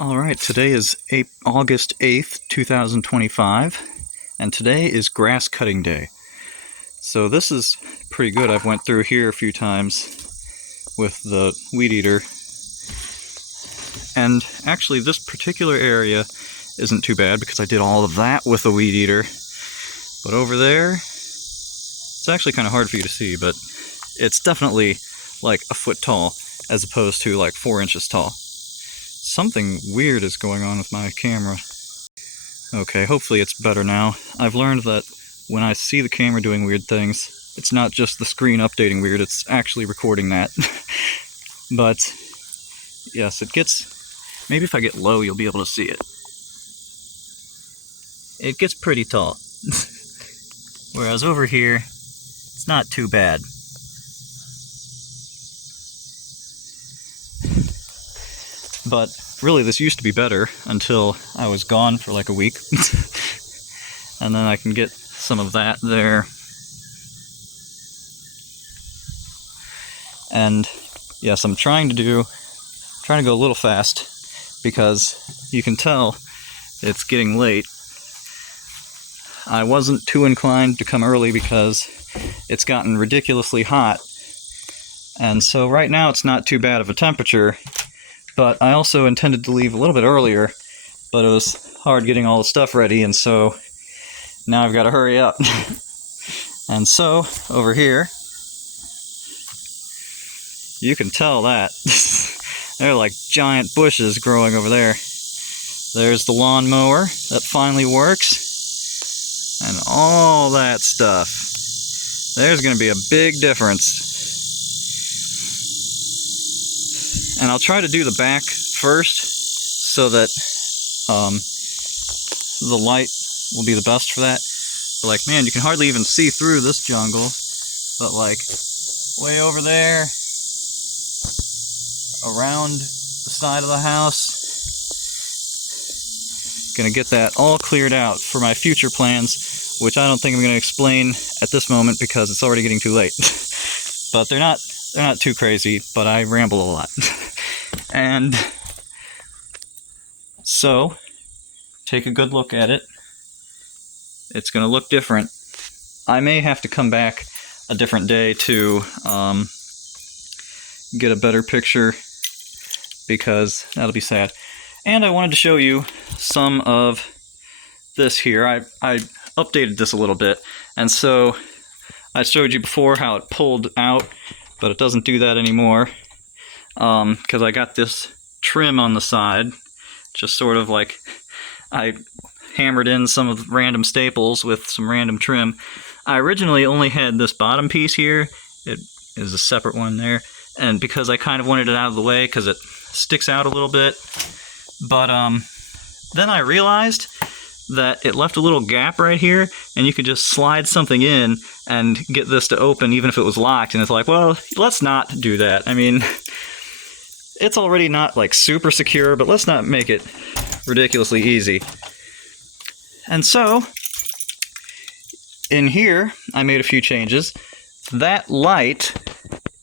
Alright, today is August 8th, 2025, and today is grass cutting day. So this is pretty good. I've went through here a few times with the weed eater, and actually this particular area isn't too bad because I did all of that with the weed eater. But over there, it's actually kind of hard for you to see, but it's definitely like a foot tall as opposed to like 4 inches tall. Something weird is going on with my camera. Okay, hopefully it's better now. I've learned that when I see the camera doing weird things, it's not just the screen updating weird, it's actually recording that. But yes, it gets... maybe if I get low you'll be able to see it. It gets pretty tall. Whereas over here, it's not too bad. But really this used to be better until I was gone for like a week. And then I can get some of that there. And yes, I'm trying to go a little fast because you can tell it's getting late. I wasn't too inclined to come early because it's gotten ridiculously hot. And so right now it's not too bad of a temperature. But I also intended to leave a little bit earlier, but it was hard getting all the stuff ready, and so now I've got to hurry up. And so, over here, you can tell that. There are like giant bushes growing over there. There's the lawn mower that finally works, and all that stuff. There's going to be a big difference. And I'll try to do the back first so that the light will be the best for that. But like, man, you can hardly even see through this jungle. But like, way over there, around the side of the house, gonna get that all cleared out for my future plans, which I don't think I'm gonna explain at this moment because it's already getting too late. But they're not too crazy, but I ramble a lot. And so, take a good look at it. It's going to look different. I may have to come back a different day to get a better picture because that'll be sad. And I wanted to show you some of this here. I updated this a little bit, and so I showed you before how it pulled out, but it doesn't do that anymore. Because I got this trim on the side, just sort of like I hammered in some of the random staples with some random trim. I originally only had this bottom piece here. It is a separate one there, and because I kind of wanted it out of the way because it sticks out a little bit. But then I realized that it left a little gap right here, and you could just slide something in and get this to open even if it was locked. And it's like, well, let's not do that. I mean, it's already not like super secure, but let's not make it ridiculously easy. And so, in here, I made a few changes. That light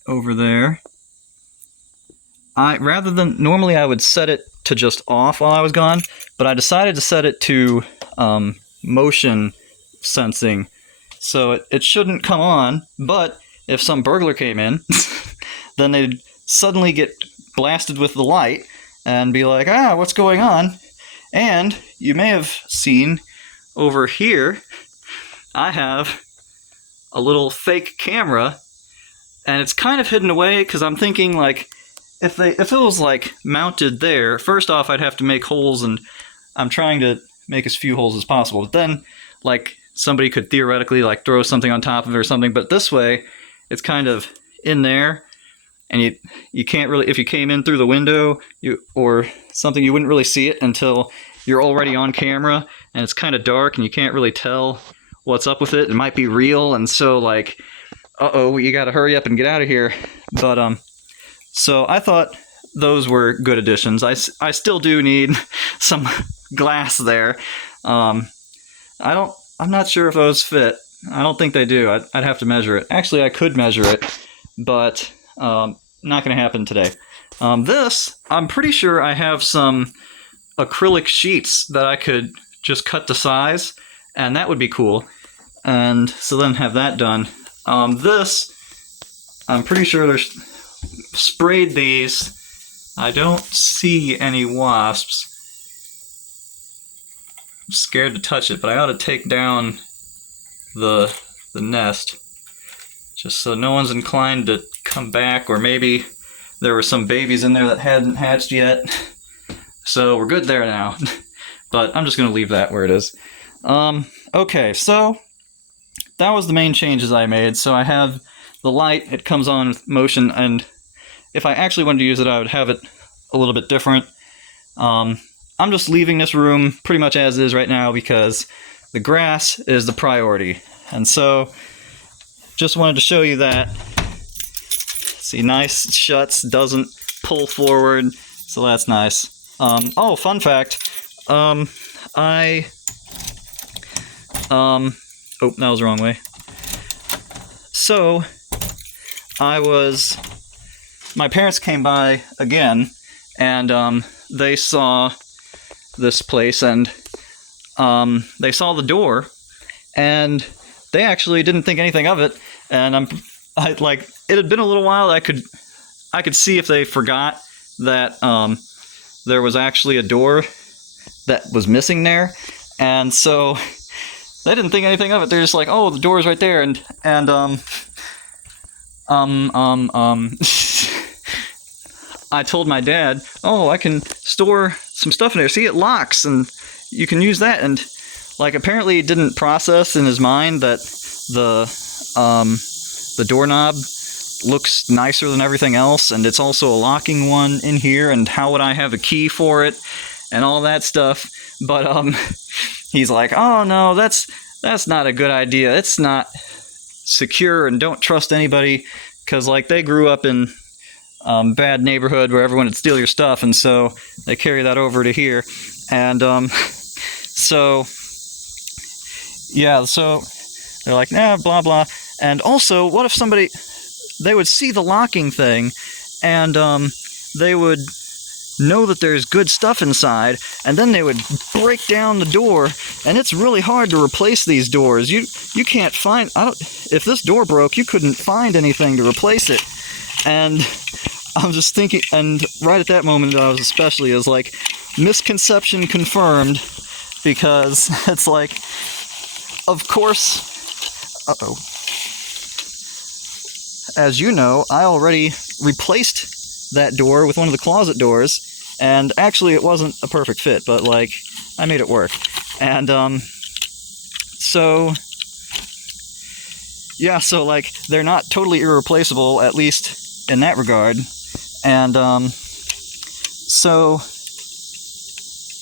over there, rather than, normally I would set it to just off while I was gone, but I decided to set it to motion sensing. So it shouldn't come on, but if some burglar came in, then they'd suddenly get blasted with the light and be like, ah, what's going on? And you may have seen over here, I have a little fake camera, and it's kind of hidden away because I'm thinking like, if it was like mounted there, first off I'd have to make holes, and I'm trying to make as few holes as possible. But then like somebody could theoretically like throw something on top of it or something, but this way it's kind of in there. And you can't really, if you came in through the window or something, you wouldn't really see it until you're already on camera, and it's kind of dark and you can't really tell what's up with it. It might be real, and so like, uh-oh, you gotta hurry up and get out of here. But so I thought those were good additions. I still do need some glass there. I'm not sure if those fit. I don't think they do. I'd have to measure it. Actually, I could measure it, but not going to happen today. This, I'm pretty sure I have some acrylic sheets that I could just cut to size, and that would be cool. And so then have that done. This, I'm pretty sure there's sprayed these. I don't see any wasps. I'm scared to touch it, but I ought to take down the nest just so no one's inclined to come back, or maybe there were some babies in there that hadn't hatched yet. So we're good there now. But I'm just going to leave that where it is. Okay, so that was the main changes I made. So I have the light, it comes on with motion, and if I actually wanted to use it, I would have it a little bit different. I'm just leaving this room pretty much as is right now because the grass is the priority. And so, just wanted to show you that. See, nice, it shuts, doesn't pull forward, so that's nice. Oh, fun fact, oh, that was the wrong way. So, my parents came by again, and they saw this place, and they saw the door, and they actually didn't think anything of it, and it had been a little while. I could see if they forgot that there was actually a door that was missing there, and so they didn't think anything of it. They're just like, oh, the door's right there, and I told my dad, oh, I can store some stuff in there. See, it locks, and you can use that. And like, apparently, he didn't process in his mind that the doorknob looks nicer than everything else, and it's also a locking one in here. And how would I have a key for it, and all that stuff? But he's like, oh no, that's not a good idea. It's not secure, and don't trust anybody, because like they grew up in bad neighborhood where everyone would steal your stuff, and so they carry that over to here. And so yeah, so they're like, nah, blah blah. And also, what if they would see the locking thing, and they would know that there's good stuff inside, and then they would break down the door, and it's really hard to replace these doors. You can't find, if this door broke, you couldn't find anything to replace it. And I'm just thinking, and right at that moment I was especially, is like, misconception confirmed, because it's like, of course, as you know, I already replaced that door with one of the closet doors, and actually it wasn't a perfect fit, but like, I made it work. And so yeah, so like, they're not totally irreplaceable, at least in that regard. And so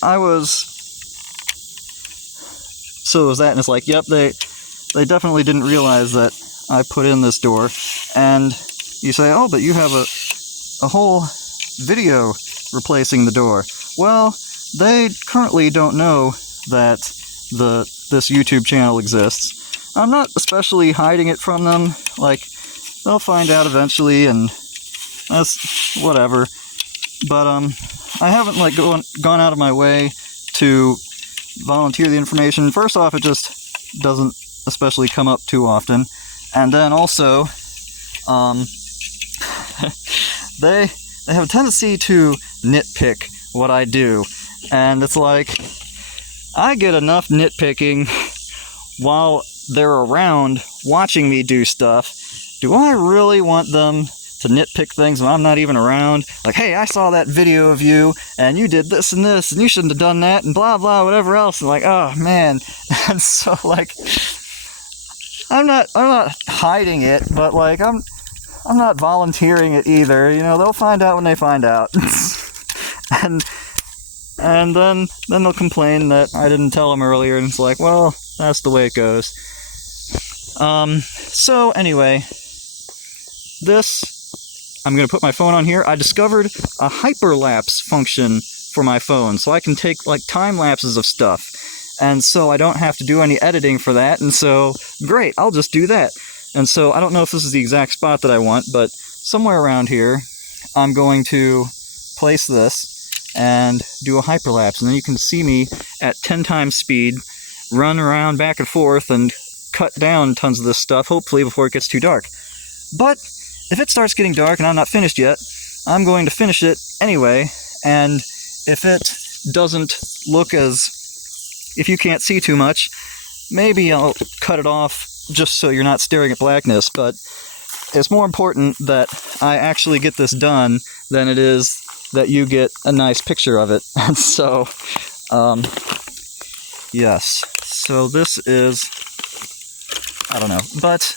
it was that, and it's like, yep, they definitely didn't realize that I put in this door. And you say, oh, but you have a whole video replacing the door. Well, they currently don't know that this YouTube channel exists. I'm not especially hiding it from them. Like, they'll find out eventually, and that's whatever. But I haven't like gone out of my way to volunteer the information. First off, it just doesn't especially come up too often, and then also they have a tendency to nitpick what I do, and it's like, I get enough nitpicking while they're around watching me do stuff. Do I really want them to nitpick things when I'm not even around? Like, hey, I saw that video of you, and you did this and this, and you shouldn't have done that, and blah blah, whatever else. And like, oh man. And so like, I'm not hiding it, but like, I'm not volunteering it either. You know, they'll find out when they find out. and then they'll complain that I didn't tell them earlier, and it's like, well, that's the way it goes. So anyway, I'm going to put my phone on here. I discovered a hyperlapse function for my phone, so I can take like time lapses of stuff, and so I don't have to do any editing for that. And so great, I'll just do that. And so I don't know if this is the exact spot that I want, but somewhere around here, I'm going to place this and do a hyperlapse, and then you can see me at 10 times speed run around back and forth and cut down tons of this stuff, hopefully before it gets too dark. But if it starts getting dark and I'm not finished yet, I'm going to finish it anyway, and if it doesn't look if you can't see too much, maybe I'll cut it off just so you're not staring at blackness, but it's more important that I actually get this done than it is that you get a nice picture of it. And so, yes. So this is, I don't know, but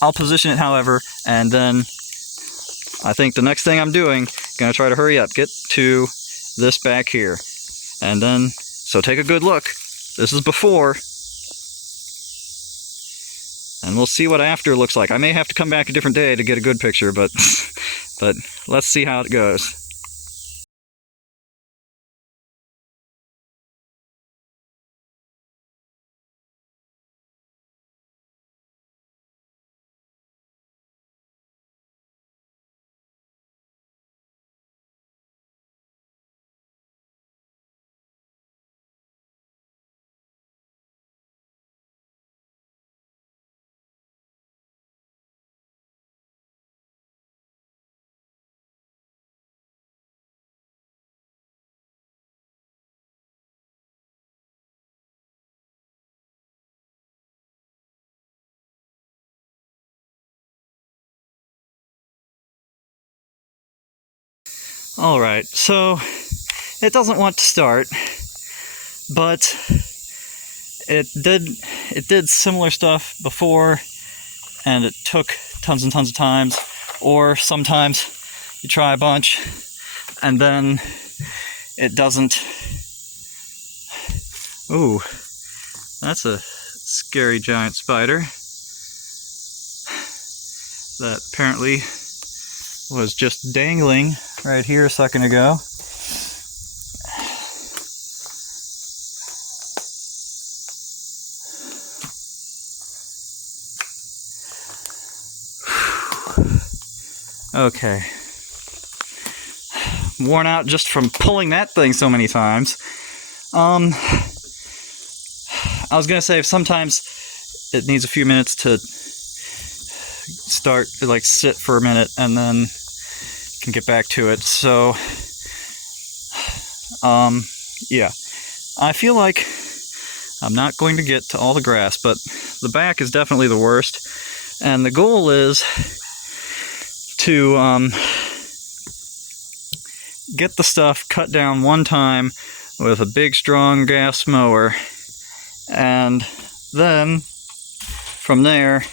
I'll position it however, and then I think the next thing I'm doing, gonna try to hurry up, get to this back here. And then, so take a good look. This is before. And we'll see what after looks like. I may have to come back a different day to get a good picture, but but let's see how it goes. Alright, so it doesn't want to start, but it did similar stuff before, and it took tons and tons of times. Or sometimes you try a bunch and then it doesn't. Ooh, that's a scary giant spider that apparently was just dangling right here a second ago. Okay. Worn out just from pulling that thing so many times. I was gonna say sometimes it needs a few minutes to start, like sit for a minute, and then can get back to it. So, yeah. I feel like I'm not going to get to all the grass, but the back is definitely the worst. And the goal is to get the stuff cut down one time with a big strong gas mower, and then from there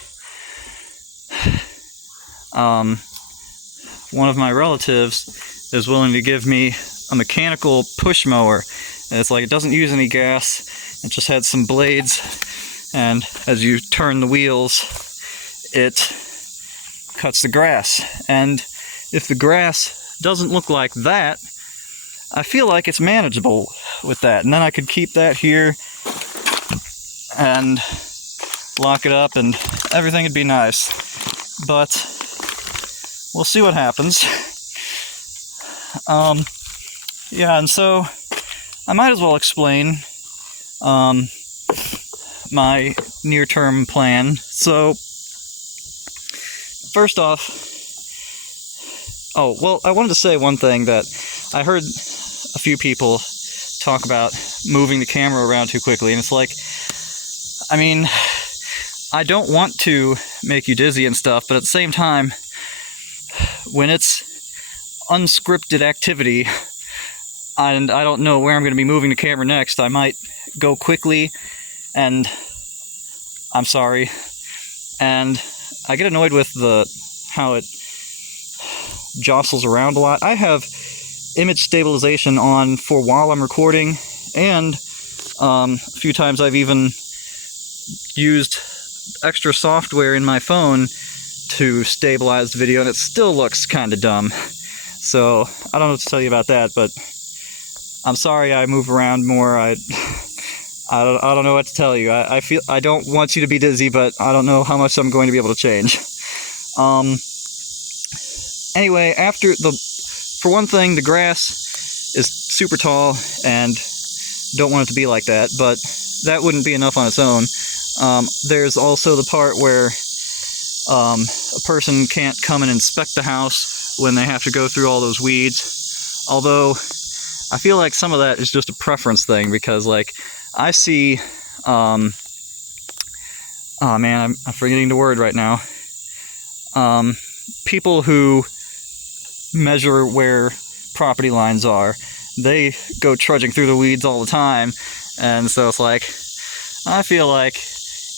one of my relatives is willing to give me a mechanical push mower. And it's like, it doesn't use any gas, it just had some blades, and as you turn the wheels it cuts the grass. And if the grass doesn't look like that, I feel like it's manageable with that. And then I could keep that here and lock it up and everything would be nice. But we'll see what happens. Yeah, and so I might as well explain my near-term plan. So first off, I wanted to say one thing that I heard a few people talk about moving the camera around too quickly, and it's like, I mean, I don't want to make you dizzy and stuff, but at the same time, when it's unscripted activity, and I don't know where I'm going to be moving the camera next, I might go quickly, and I'm sorry, and I get annoyed with how it jostles around a lot. I have image stabilization on for while I'm recording, and a few times I've even used extra software in my phone to stabilize the video, and it still looks kind of dumb. So I don't know what to tell you about that, but I'm sorry I move around more. I don't know what to tell you. I don't want you to be dizzy, but I don't know how much I'm going to be able to change. Anyway, for one thing, the grass is super tall, and don't want it to be like that, but that wouldn't be enough on its own. There's also the part where a person can't come and inspect the house when they have to go through all those weeds. Although, I feel like some of that is just a preference thing, because, like, I see, oh man, I'm forgetting the word right now. People who measure where property lines are, they go trudging through the weeds all the time, and so it's like, I feel like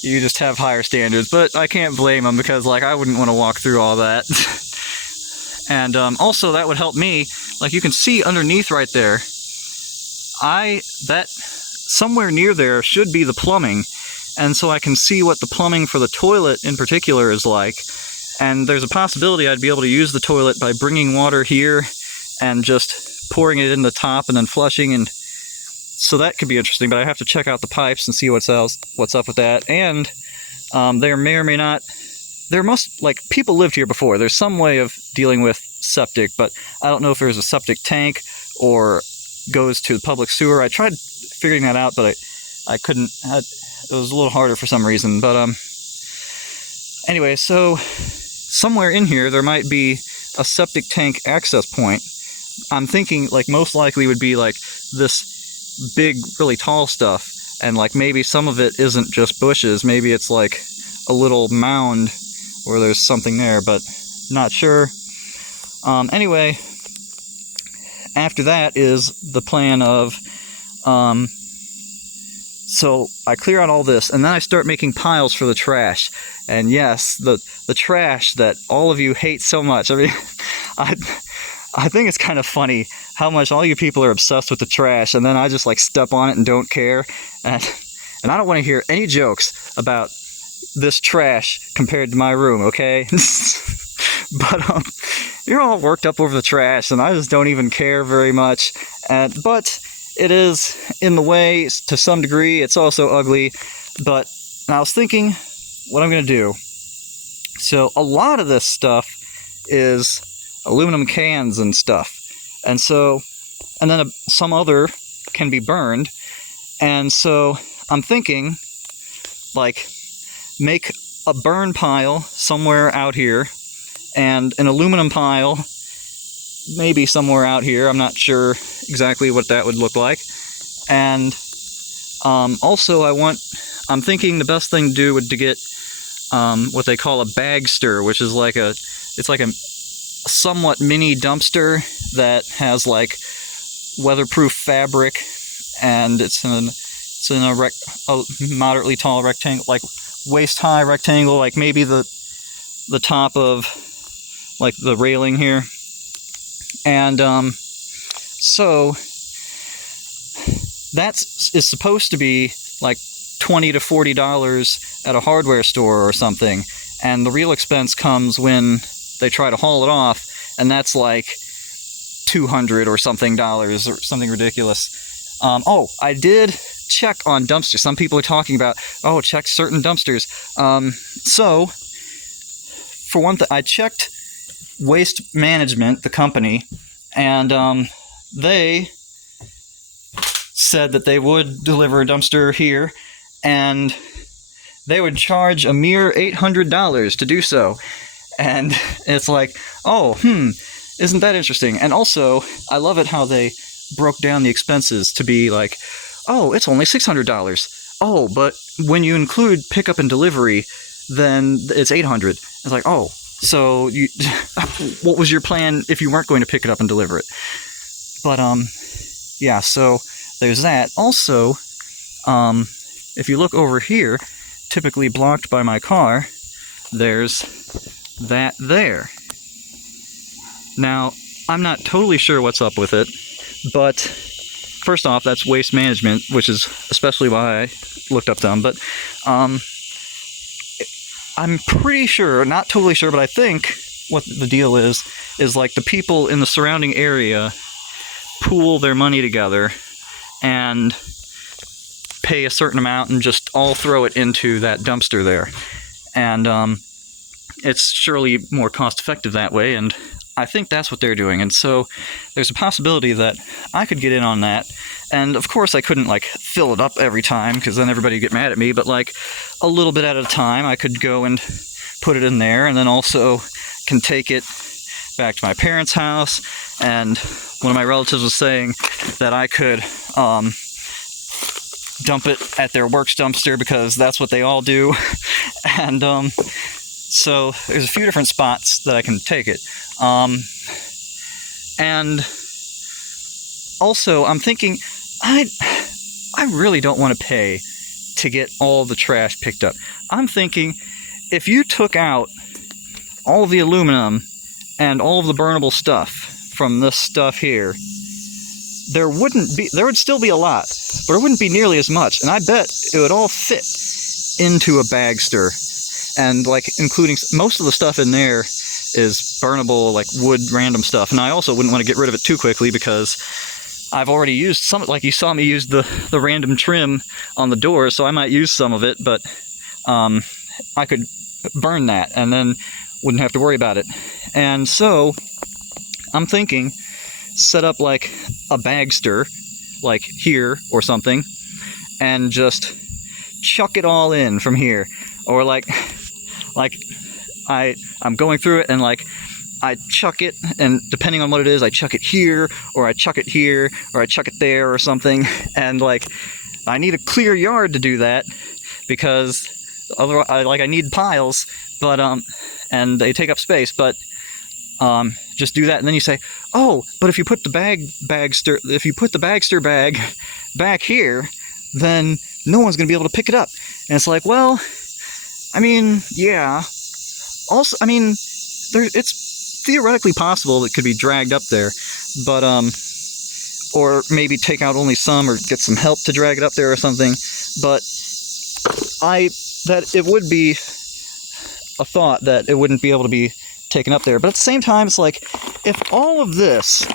you just have higher standards, but I can't blame them, because, like, I wouldn't want to walk through all that. And also that would help me. Like, you can see underneath right there, that somewhere near there should be the plumbing, and so I can see what the plumbing for the toilet in particular is like. And there's a possibility I'd be able to use the toilet by bringing water here and just pouring it in the top and then flushing, and so that could be interesting. But I have to check out the pipes and see what's up with that. And there may or may not, like, people lived here before. There's some way of dealing with septic, but I don't know if there's a septic tank or goes to the public sewer. I tried figuring that out, but I couldn't. It was a little harder for some reason. But anyway, so somewhere in here there might be a septic tank access point. I'm thinking, like, most likely would be like this big, really tall stuff, and like maybe some of it isn't just bushes. Maybe it's like a little mound where there's something there, but not sure. Anyway, after that is the plan of, so I clear out all this, and then I start making piles for the trash. And yes, the trash that all of you hate so much. I mean, I think it's kind of funny how much all you people are obsessed with the trash, and then I just, like, step on it and don't care. And I don't want to hear any jokes about this trash compared to my room, okay? But you're all worked up over the trash, and I just don't even care very much. But it is in the way to some degree. It's also ugly. But I was thinking what I'm going to do. So a lot of this stuff is aluminum cans and stuff. And then some other can be burned. And so I'm thinking, like, make a burn pile somewhere out here, and an aluminum pile maybe somewhere out here. I'm not sure exactly what that would look like. And also I'm thinking the best thing to do would to get what they call a bagster, which is like it's like a somewhat mini dumpster that has, like, weatherproof fabric, and it's in a moderately tall rectangle, like waist-high rectangle, like maybe the top of, like, the railing here. And so that is supposed to be like $20 to $40 at a hardware store or something, and the real expense comes when they try to haul it off, and that's like $200 or something or something ridiculous. Oh, I did check on dumpsters. Some people are talking about, oh, check certain dumpsters. So for one thing, I checked Waste Management, the company, and they said that they would deliver a dumpster here, and they would charge a mere $800 to do so. And it's like, oh, isn't that interesting? And also, I love it how they broke down the expenses to be like, oh, it's only $600. Oh, but when you include pickup and delivery, then it's $800. It's like, oh, so what was your plan if you weren't going to pick it up and deliver it? But yeah, so there's that. Also, if you look over here, typically blocked by my car, there's that there. Now, I'm not totally sure what's up with it, but first off, that's Waste Management, which is especially why I looked up them. But I'm pretty sure, not totally sure, but I think what the deal is like the people in the surrounding area pool their money together and pay a certain amount and just all throw it into that dumpster there. And it's surely more cost effective that way, and I think that's what they're doing, and so there's a possibility that I could get in on that. And of course I couldn't like fill it up every time, because then everybody would get mad at me, but like a little bit at a time I could go and put it in there, and then also can take it back to my parents' house. And one of my relatives was saying that I could dump it at their works dumpster, because that's what they all do. And so there's a few different spots that I can take it. And also I'm thinking, I really don't want to pay to get all the trash picked up. I'm thinking, if you took out all of the aluminum and all of the burnable stuff from this stuff here, there would still be a lot, but it wouldn't be nearly as much. And I bet it would all fit into a bagster. And like including most of the stuff in there is burnable, like wood, random stuff. And I also wouldn't want to get rid of it too quickly, because I've already used some, like you saw me use the random trim on the door, so I might use some of it, but I could burn that and then wouldn't have to worry about it. And so I'm thinking, set up like a bagster, like here or something, and just chuck it all in from here. Or like I'm going through it and like I chuck it, and depending on what it is, I chuck it here, or I chuck it here, or I chuck it there or something. And like I need a clear yard to do that, because otherwise I need piles, but and they take up space. But just do that, and then you say, oh, but if you put the bagster bag back here, then no one's gonna be able to pick it up. And it's like, well, I mean, yeah. Also, I mean, it's theoretically possible it could be dragged up there, but or maybe take out only some, or get some help to drag it up there or something. But that it would be a thought that it wouldn't be able to be taken up there. But at the same time, it's like, if all of this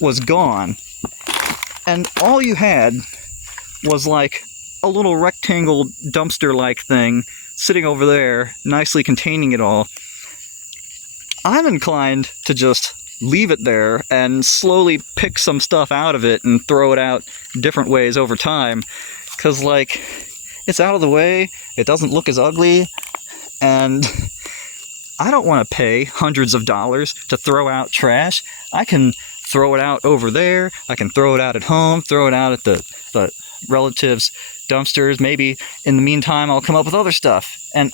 was gone and all you had was like a little rectangle dumpster-like thing sitting over there, nicely containing it all, I'm inclined to just leave it there and slowly pick some stuff out of it and throw it out different ways over time. Because, like, it's out of the way, it doesn't look as ugly, and I don't want to pay hundreds of dollars to throw out trash. I can throw it out over there, I can throw it out at home, throw it out at the relatives' dumpsters. Maybe in the meantime I'll come up with other stuff. And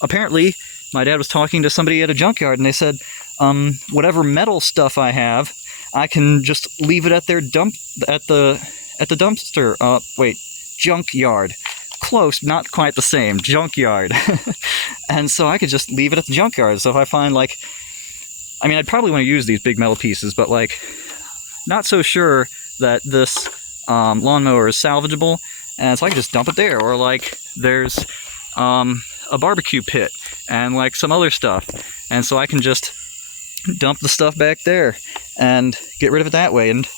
apparently my dad was talking to somebody at a junkyard, and they said whatever metal stuff I have, I can just leave it at their dumpster. Junkyard. Close, not quite the same. Junkyard. And so I could just leave it at the junkyard. So if I find, like, I mean, I'd probably want to use these big metal pieces, but like, not so sure that this lawnmower is salvageable, and so I can just dump it there. Or like, there's a barbecue pit and like some other stuff, and so I can just dump the stuff back there and get rid of it that way. And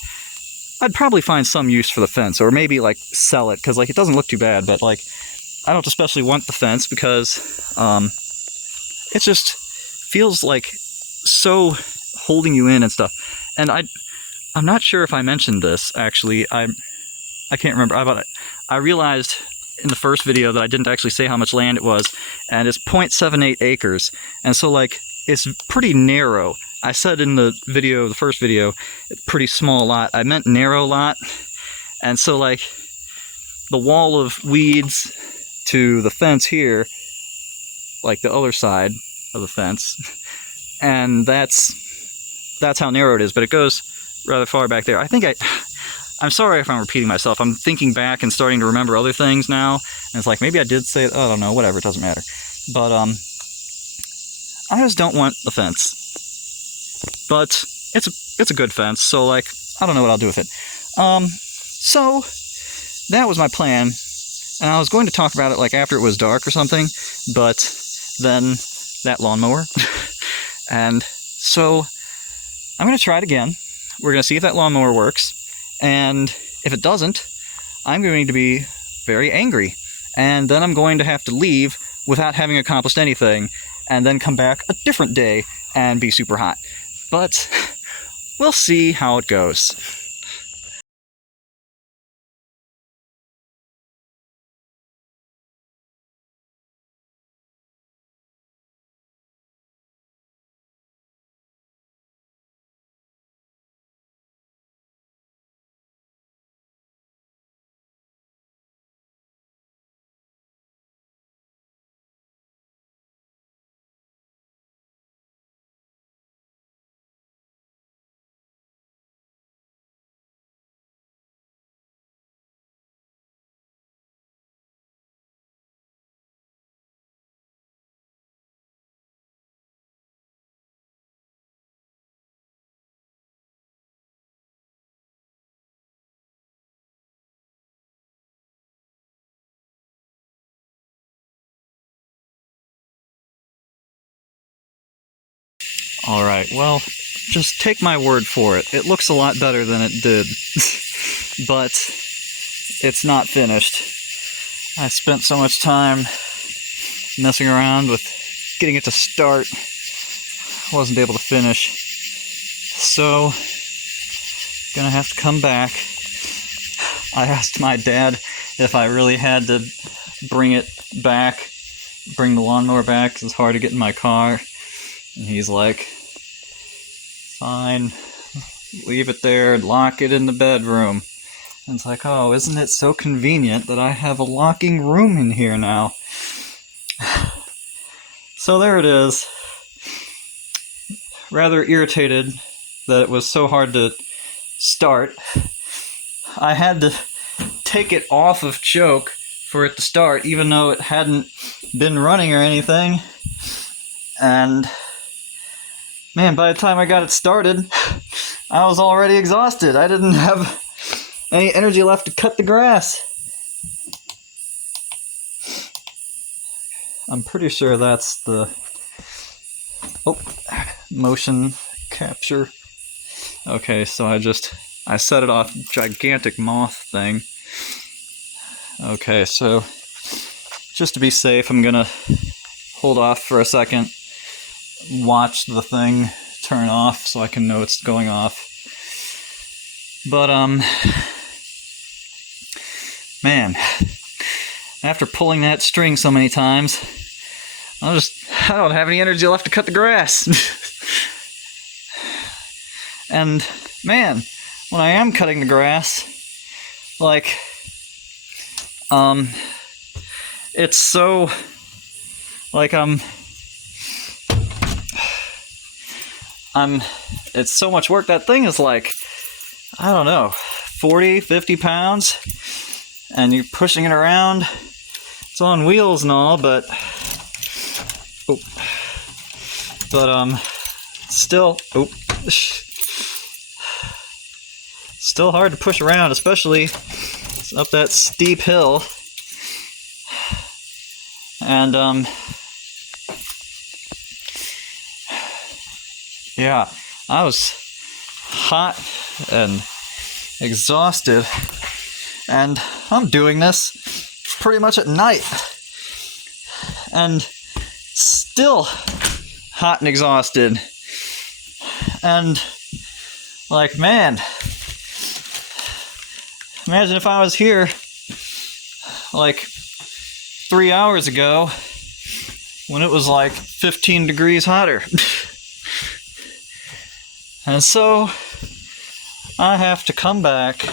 I'd probably find some use for the fence, or maybe like sell it, because like it doesn't look too bad. But like, I don't especially want the fence, because it just feels like so holding you in and stuff. And I'm not sure if I mentioned this, actually. I can't remember. I realized in the first video that I didn't actually say how much land it was, and it's 0.78 acres. And so like, it's pretty narrow. I said in the video, the first video, pretty small lot. I meant narrow lot. And so like, the wall of weeds to the fence here, like the other side of the fence, and that's how narrow it is, but it goes rather far back there. I think I'm sorry if I'm repeating myself. I'm thinking back and starting to remember other things now, and it's like, maybe I did say it. I don't know, whatever, it doesn't matter. But I just don't want the fence. But it's a good fence, so like, I don't know what I'll do with it. So that was my plan, and I was going to talk about it like after it was dark or something, but then that lawnmower. And so I'm going to try it again. We're going to see if that lawnmower works, and if it doesn't, I'm going to be very angry, and then I'm going to have to leave without having accomplished anything, and then come back a different day and be super hot. but we'll see how it goes. Alright, well, just take my word for it. It looks a lot better than it did. But it's not finished. I spent so much time messing around with getting it to start. I wasn't able to finish. So, gonna have to come back. I asked my dad if I really had to bring it back, bring the lawnmower back, because it's hard to get in my car. And he's like, fine, leave it there, lock it in the bedroom. And it's like, oh, isn't it so convenient that I have a locking room in here now? So there it is. Rather irritated that it was so hard to start. I had to take it off of choke for it to start, even though it hadn't been running or anything. And man, by the time I got it started, I was already exhausted. I didn't have any energy left to cut the grass. I'm pretty sure that's the motion capture. Okay, so I set it off gigantic moth thing. Okay, so just to be safe, I'm gonna hold off for a second, watch the thing turn off so I can know it's going off. But man, after pulling that string so many times, I don't have any energy left to cut the grass. And man, when I am cutting the grass, like, it's so, like, it's so much work. That thing is like, I don't know, 40, 50 pounds, and you're pushing it around. It's on wheels and all, but still, still hard to push around, especially up that steep hill. And yeah, I was hot and exhausted, and I'm doing this pretty much at night, and still hot and exhausted. And like, man, imagine if I was here like 3 hours ago when it was like 15 degrees hotter. And so I have to come back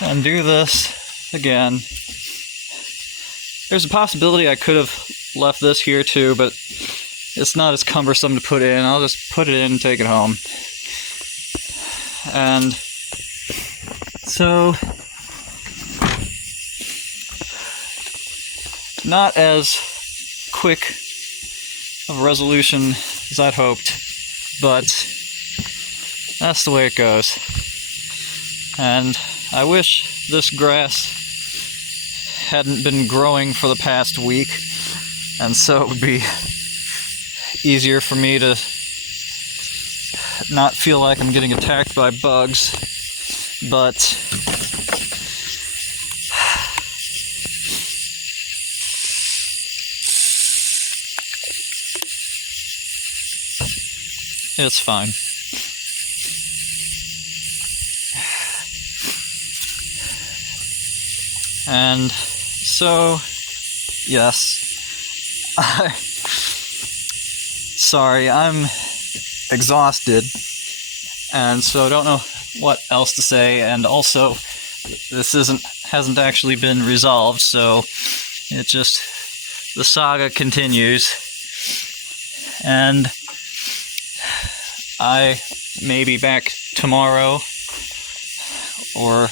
and do this again. There's a possibility I could have left this here too, but it's not as cumbersome to put in. I'll just put it in and take it home. And so, not as quick of a resolution as I'd hoped, but that's the way it goes. And I wish this grass hadn't been growing for the past week, and so it would be easier for me to not feel like I'm getting attacked by bugs. But it's fine. And so, yes, sorry, I'm exhausted, and so I don't know what else to say, and also, this hasn't actually been resolved, so the saga continues, and I may be back tomorrow, or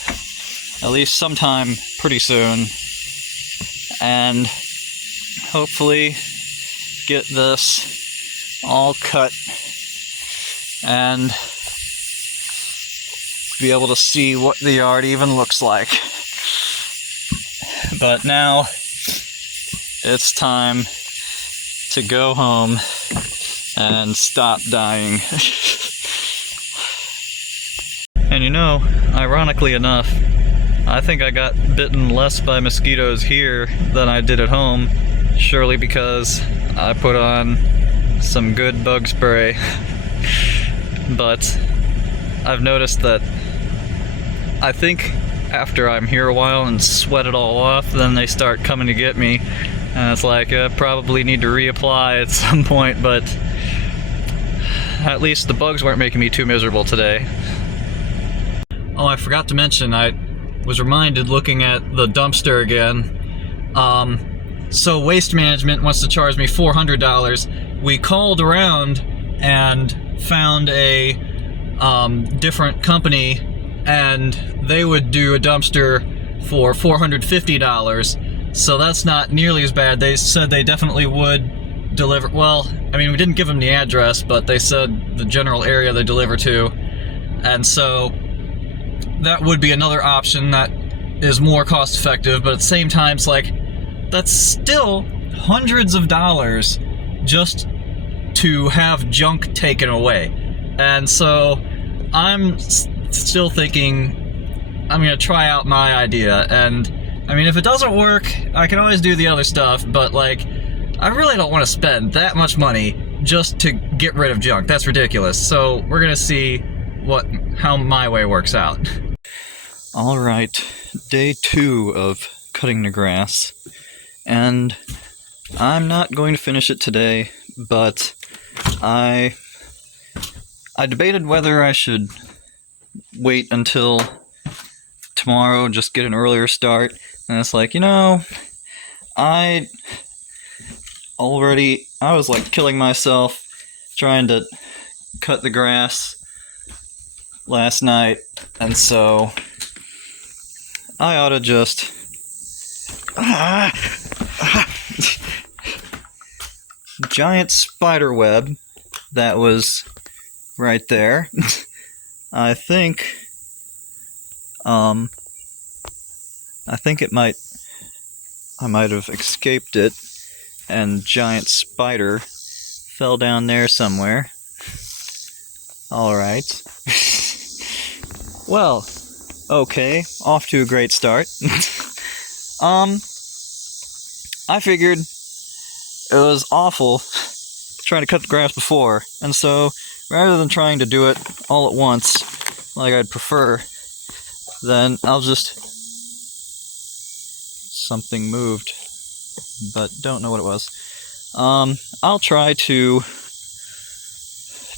at least sometime pretty soon, and hopefully get this all cut and be able to see what the yard even looks like. But now it's time to go home and stop dying. And you know, ironically enough, I think I got bitten less by mosquitoes here than I did at home, surely because I put on some good bug spray. But I've noticed that I think after I'm here a while and sweat it all off, then they start coming to get me, and it's like I probably need to reapply at some point, but at least the bugs weren't making me too miserable today. Oh, I forgot to mention, I was reminded looking at the dumpster again. So Waste Management wants to charge me $400. We called around and found a different company, and they would do a dumpster for $450. So that's not nearly as bad. They said they definitely would deliver. Well, I mean, we didn't give them the address, but they said the general area they deliver to. And so that would be another option that is more cost effective, but at the same time, it's like, that's still hundreds of dollars just to have junk taken away. And so I'm still thinking I'm gonna try out my idea, and I mean, if it doesn't work, I can always do the other stuff, but like, I really don't want to spend that much money just to get rid of junk. That's ridiculous. So we're gonna see how my way works out. Alright, day 2 of cutting the grass, and I'm not going to finish it today, but I debated whether I should wait until tomorrow, just get an earlier start, and it's like, you know, I was like killing myself trying to cut the grass last night, and so I ought to just giant spider web that was right there. I think I might have escaped it, and giant spider fell down there somewhere. Alright. Well, okay, off to a great start. I figured it was awful trying to cut the grass before, and so rather than trying to do it all at once like I'd prefer, then I'll just... Something moved, but don't know what it was. I'll try to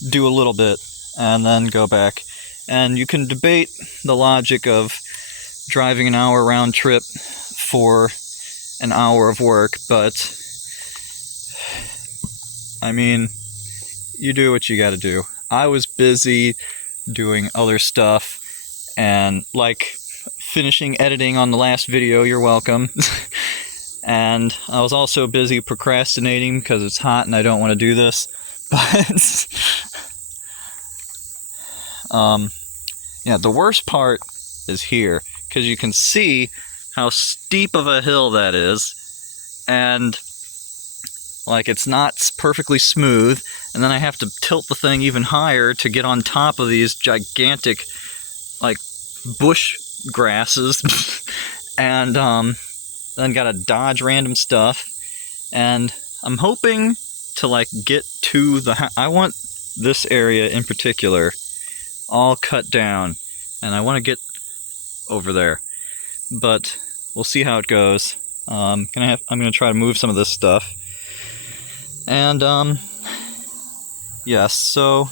do a little bit and then go back. And you can debate the logic of driving an hour round trip for an hour of work, but I mean, you do what you gotta do. I was busy doing other stuff, and like finishing editing on the last video, you're welcome. And I was also busy procrastinating because it's hot and I don't want to do this. But yeah, the worst part is here, because you can see how steep of a hill that is, and like it's not perfectly smooth, and then I have to tilt the thing even higher to get on top of these gigantic like bush grasses. And then gotta dodge random stuff, and I'm hoping to like get to the I want this area in particular all cut down, and I want to get over there, but we'll see how it goes. I'm gonna try to move some of this stuff. And yes, so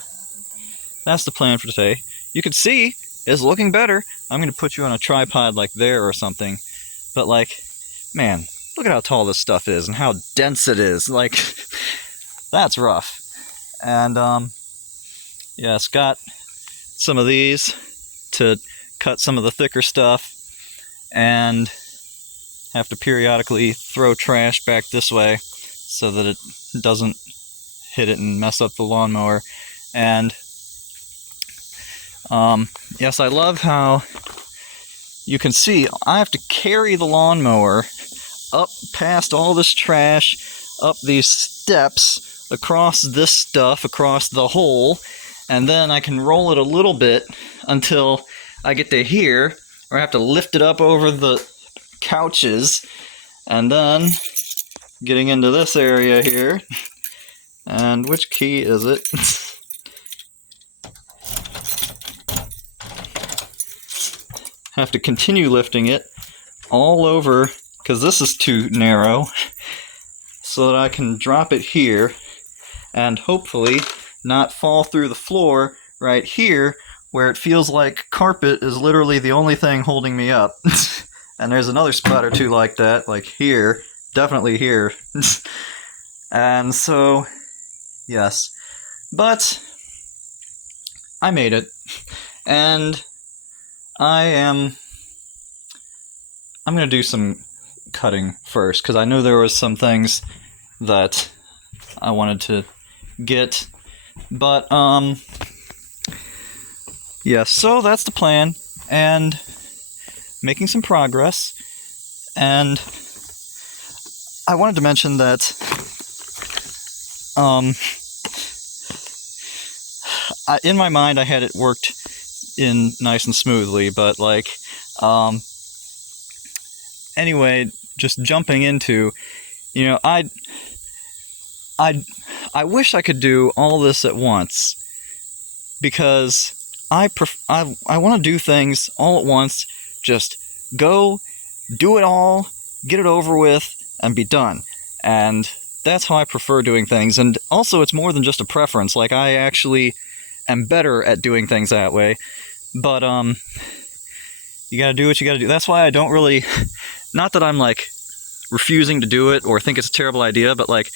that's the plan for today. You can see it's looking better. I'm gonna put you on a tripod like there or something. But like, man, look at how tall this stuff is and how dense it is. Like, that's rough. And yes, got some of these to cut some of the thicker stuff, and have to periodically throw trash back this way so that it doesn't hit it and mess up the lawnmower. And yes, I love how you can see I have to carry the lawnmower up past all this trash, up these steps, across this stuff, across the hole, and then I can roll it a little bit until I get to here, or I have to lift it up over the couches, and then getting into this area here. And which key is it? Have to continue lifting it all over, because this is too narrow, so that I can drop it here and hopefully not fall through the floor right here, where it feels like carpet is literally the only thing holding me up. And there's another spot or two like that, like here, definitely here. And so, yes. But I made it. And I'm going to do some cutting first, because I know there was some things that I wanted to get. But, yeah, so that's the plan. And making some progress. And I wanted to mention that in my mind I had it worked in nice and smoothly, but like anyway, just jumping into, you know, I wish I could do all this at once, because I want to do things all at once. Just go, do it all, get it over with, and be done. And that's how I prefer doing things. And also, it's more than just a preference. Like, I actually am better at doing things that way. But, you gotta do what you gotta do. That's why I don't really, not that I'm, like, refusing to do it or think it's a terrible idea, but, like,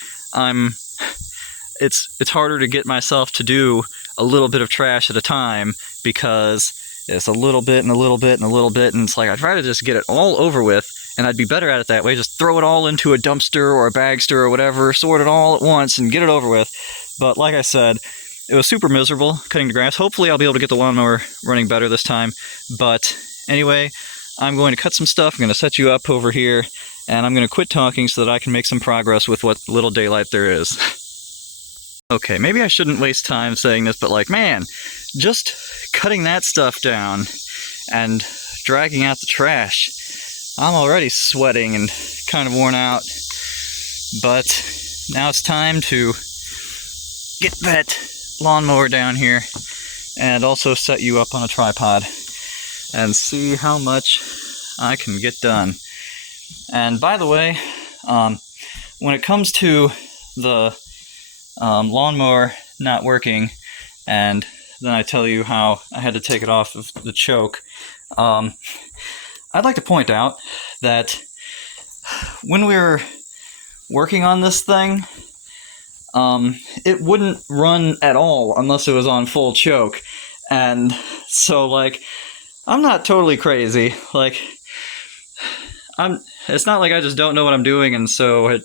it's harder to get myself to do a little bit of trash at a time, because it's a little bit and a little bit and a little bit, and it's like I try to just get it all over with, and I'd be better at it that way. Just throw it all into a dumpster or a bagster or whatever, sort it all at once and get it over with. But like I said, it was super miserable cutting the grass. Hopefully I'll be able to get the lawnmower running better this time. But anyway, I'm going to cut some stuff. I'm going to set you up over here, and I'm going to quit talking so that I can make some progress with what little daylight there is. Okay, maybe I shouldn't waste time saying this, but like, man, just cutting that stuff down and dragging out the trash, I'm already sweating and kind of worn out. But now it's time to get that lawnmower down here and also set you up on a tripod and see how much I can get done. And by the way, when it comes to the lawnmower not working, and then I tell you how I had to take it off of the choke, I'd like to point out that when we were working on this thing, it wouldn't run at all unless it was on full choke. And so, like, I'm not totally crazy. Like, it's not like I just don't know what I'm doing, and so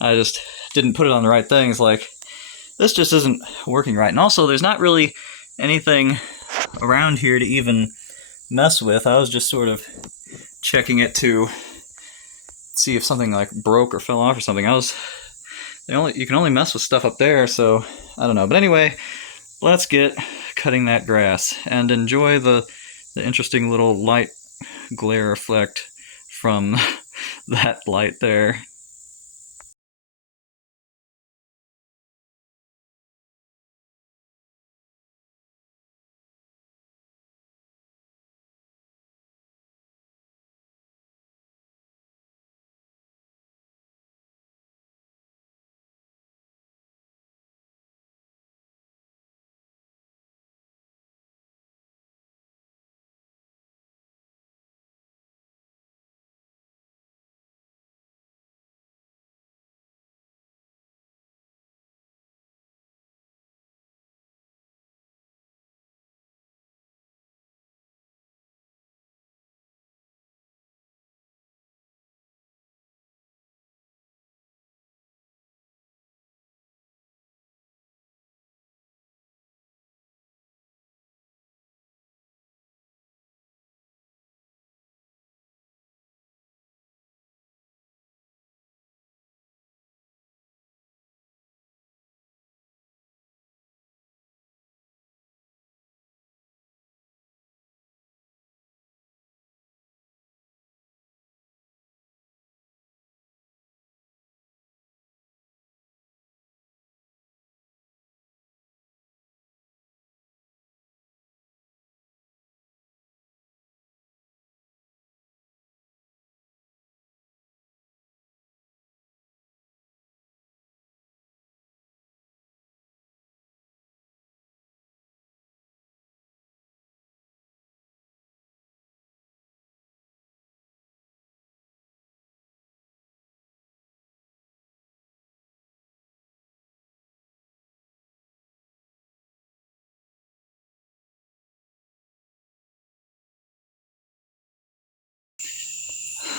I just didn't put it on the right things. Like, this just isn't working right. And also, there's not really anything around here to even mess with. I was just sort of checking it to see if something like broke or fell off or something. You can only mess with stuff up there, so I don't know. But anyway, let's get cutting that grass and enjoy the interesting little light glare effect from that light there.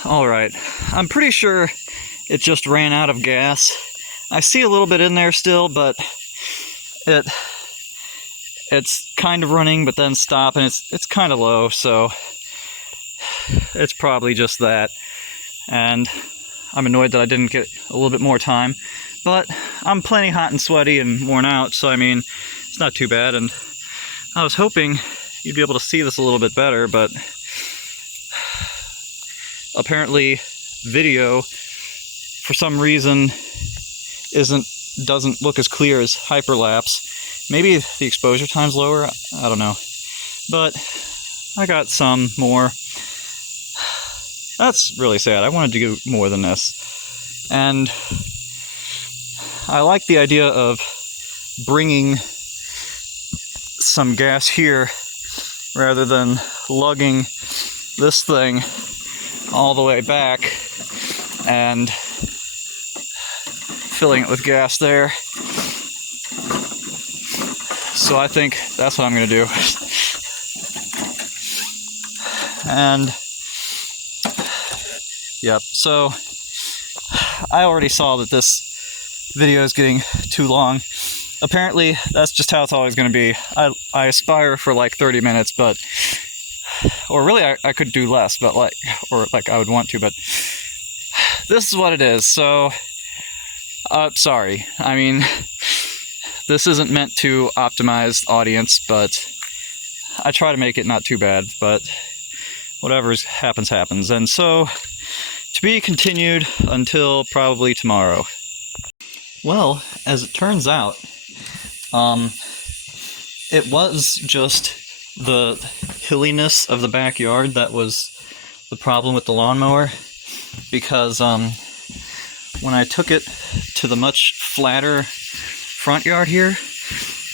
Alright, I'm pretty sure it just ran out of gas. I see a little bit in there still, but it's kind of running, but then stopping. It's kind of low, so it's probably just that. And I'm annoyed that I didn't get a little bit more time, but I'm plenty hot and sweaty and worn out, so I mean, it's not too bad. And I was hoping you'd be able to see this a little bit better, but apparently video, for some reason, doesn't look as clear as hyperlapse. Maybe the exposure time's lower, I don't know. But I got some more. That's really sad. I wanted to do more than this. And I like the idea of bringing some gas here rather than lugging this thing all the way back and filling it with gas there. So I think that's what I'm going to do. And yep, so I already saw that this video is getting too long. Apparently, that's just how it's always going to be. I aspire for like 30 minutes, but, or really I could do less, but like I would want to, but this is what it is. So, sorry. I mean, this isn't meant to optimize the audience, but I try to make it not too bad, but whatever happens, happens. And so, to be continued until probably tomorrow. Well, as it turns out, it was just the hilliness of the backyard that was the problem with the lawnmower, because when I took it to the much flatter front yard here,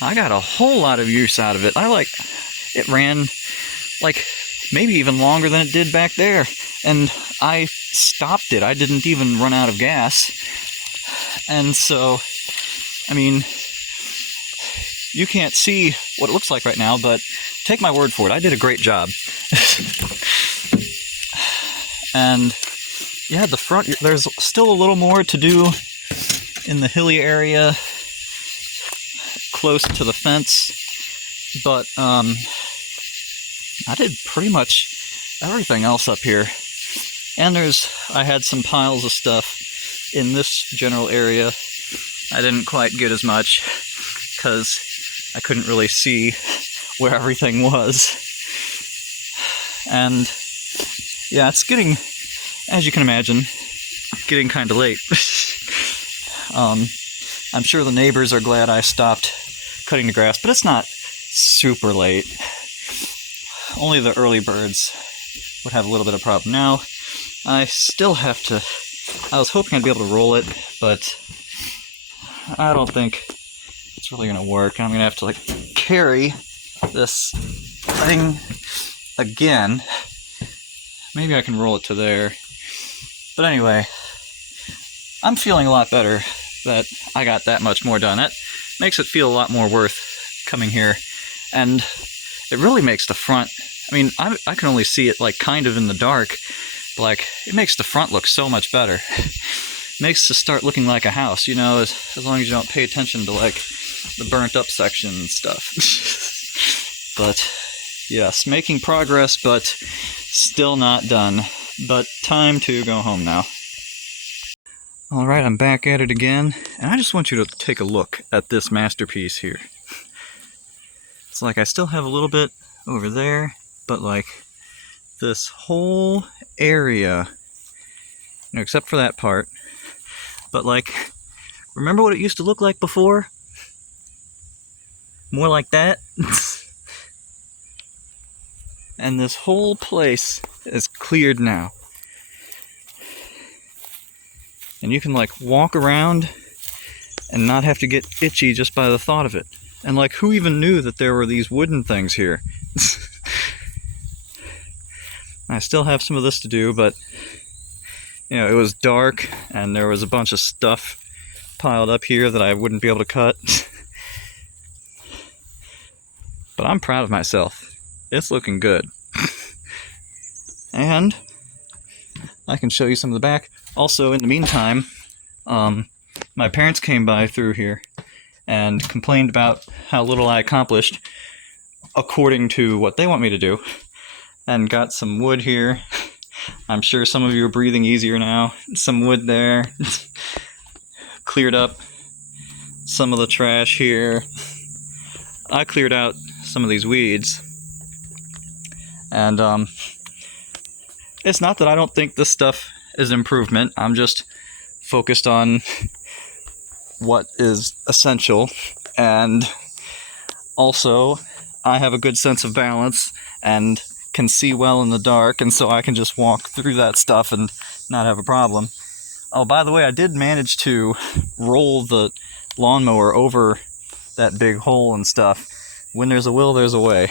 I got a whole lot of use out of it. It ran like maybe even longer than it did back there, and I stopped it. I didn't even run out of gas. And so, I mean, you can't see what it looks like right now, but take my word for it, I did a great job. And yeah, the front, there's still a little more to do in the hilly area close to the fence, but I did pretty much everything else up here. And I had some piles of stuff in this general area. I didn't quite get as much because I couldn't really see where everything was. And yeah, it's getting, as you can imagine, getting kind of late. I'm sure the neighbors are glad I stopped cutting the grass, but it's not super late. Only the early birds would have a little bit of a problem. Now, I still have to, I was hoping I'd be able to roll it, but I don't think it's really going to work. I'm going to have to carry this thing again. Maybe I can roll it to there. But anyway, I'm feeling a lot better that I got that much more done. That makes it feel a lot more worth coming here. And it really makes the front, I mean, I can only see it kind of in the dark. It makes the front look so much better. Makes it start looking like a house, you know, as long as you don't pay attention to the burnt up section and stuff. But yes, making progress, but still not done. But time to go home now. Alright, I'm back at it again, and I just want you to take a look at this masterpiece here. It's I still have a little bit over there, but this whole area, you know, except for that part, but remember what it used to look like before? More like that. And this whole place is cleared now. And you can walk around and not have to get itchy just by the thought of it. And who even knew that there were these wooden things here? I still have some of this to do, but you know, it was dark and there was a bunch of stuff piled up here that I wouldn't be able to cut. But I'm proud of myself. It's looking good. And I can show you some of the back. Also, in the meantime, my parents came by through here and complained about how little I accomplished according to what they want me to do, and got some wood here. I'm sure some of you are breathing easier now. Some wood there. Cleared up some of the trash here. I cleared out some of these weeds. And it's not that I don't think this stuff is an improvement. I'm just focused on what is essential. And also, I have a good sense of balance and can see well in the dark, and so I can just walk through that stuff and not have a problem. Oh, by the way, I did manage to roll the lawnmower over that big hole and stuff. When there's a will, there's a way.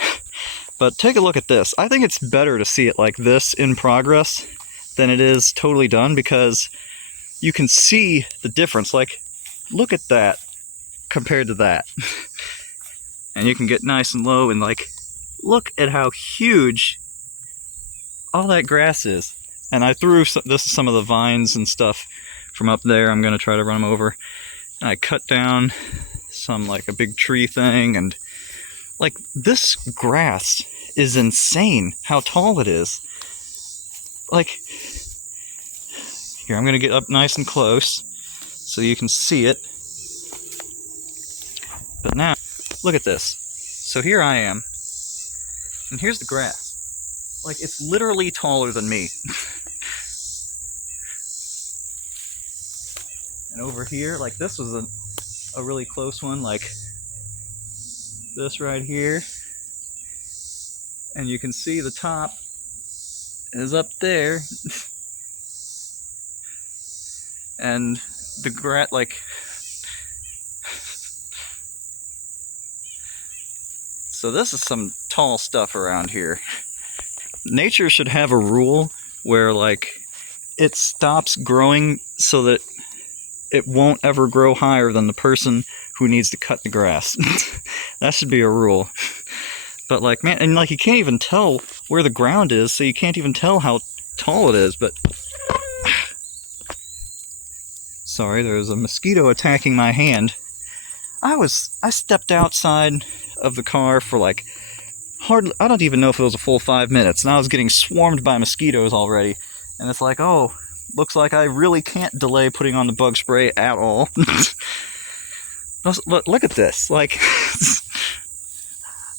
But take a look at this. I think it's better to see it like this in progress than it is totally done, because you can see the difference. Like, look at that compared to that. And you can get nice and low and like, look at how huge all that grass is. And I threw some of the vines and stuff from up there. I'm going to try to run them over. And I cut down some, like a big tree thing, and like this grass is insane how tall it is. Like, here, I'm going to get up nice and close so you can see it. But now, look at this. So here I am, and here's the grass. Like, it's literally taller than me. And over here, like, this was a really close one, like this right here. And you can see the top is up there. And the grass, like, so this is some tall stuff around here. Nature should have a rule where, like, it stops growing so that it won't ever grow higher than the person who needs to cut the grass. That should be a rule. But, like, man, and like, you can't even tell where the ground is, so you can't even tell how tall it is. But sorry, there's a mosquito attacking my hand. I stepped outside of the car for like I don't even know if it was a full 5 minutes, and I was getting swarmed by mosquitoes already. And it's like, oh, looks like I really can't delay putting on the bug spray at all. Look at this. Like,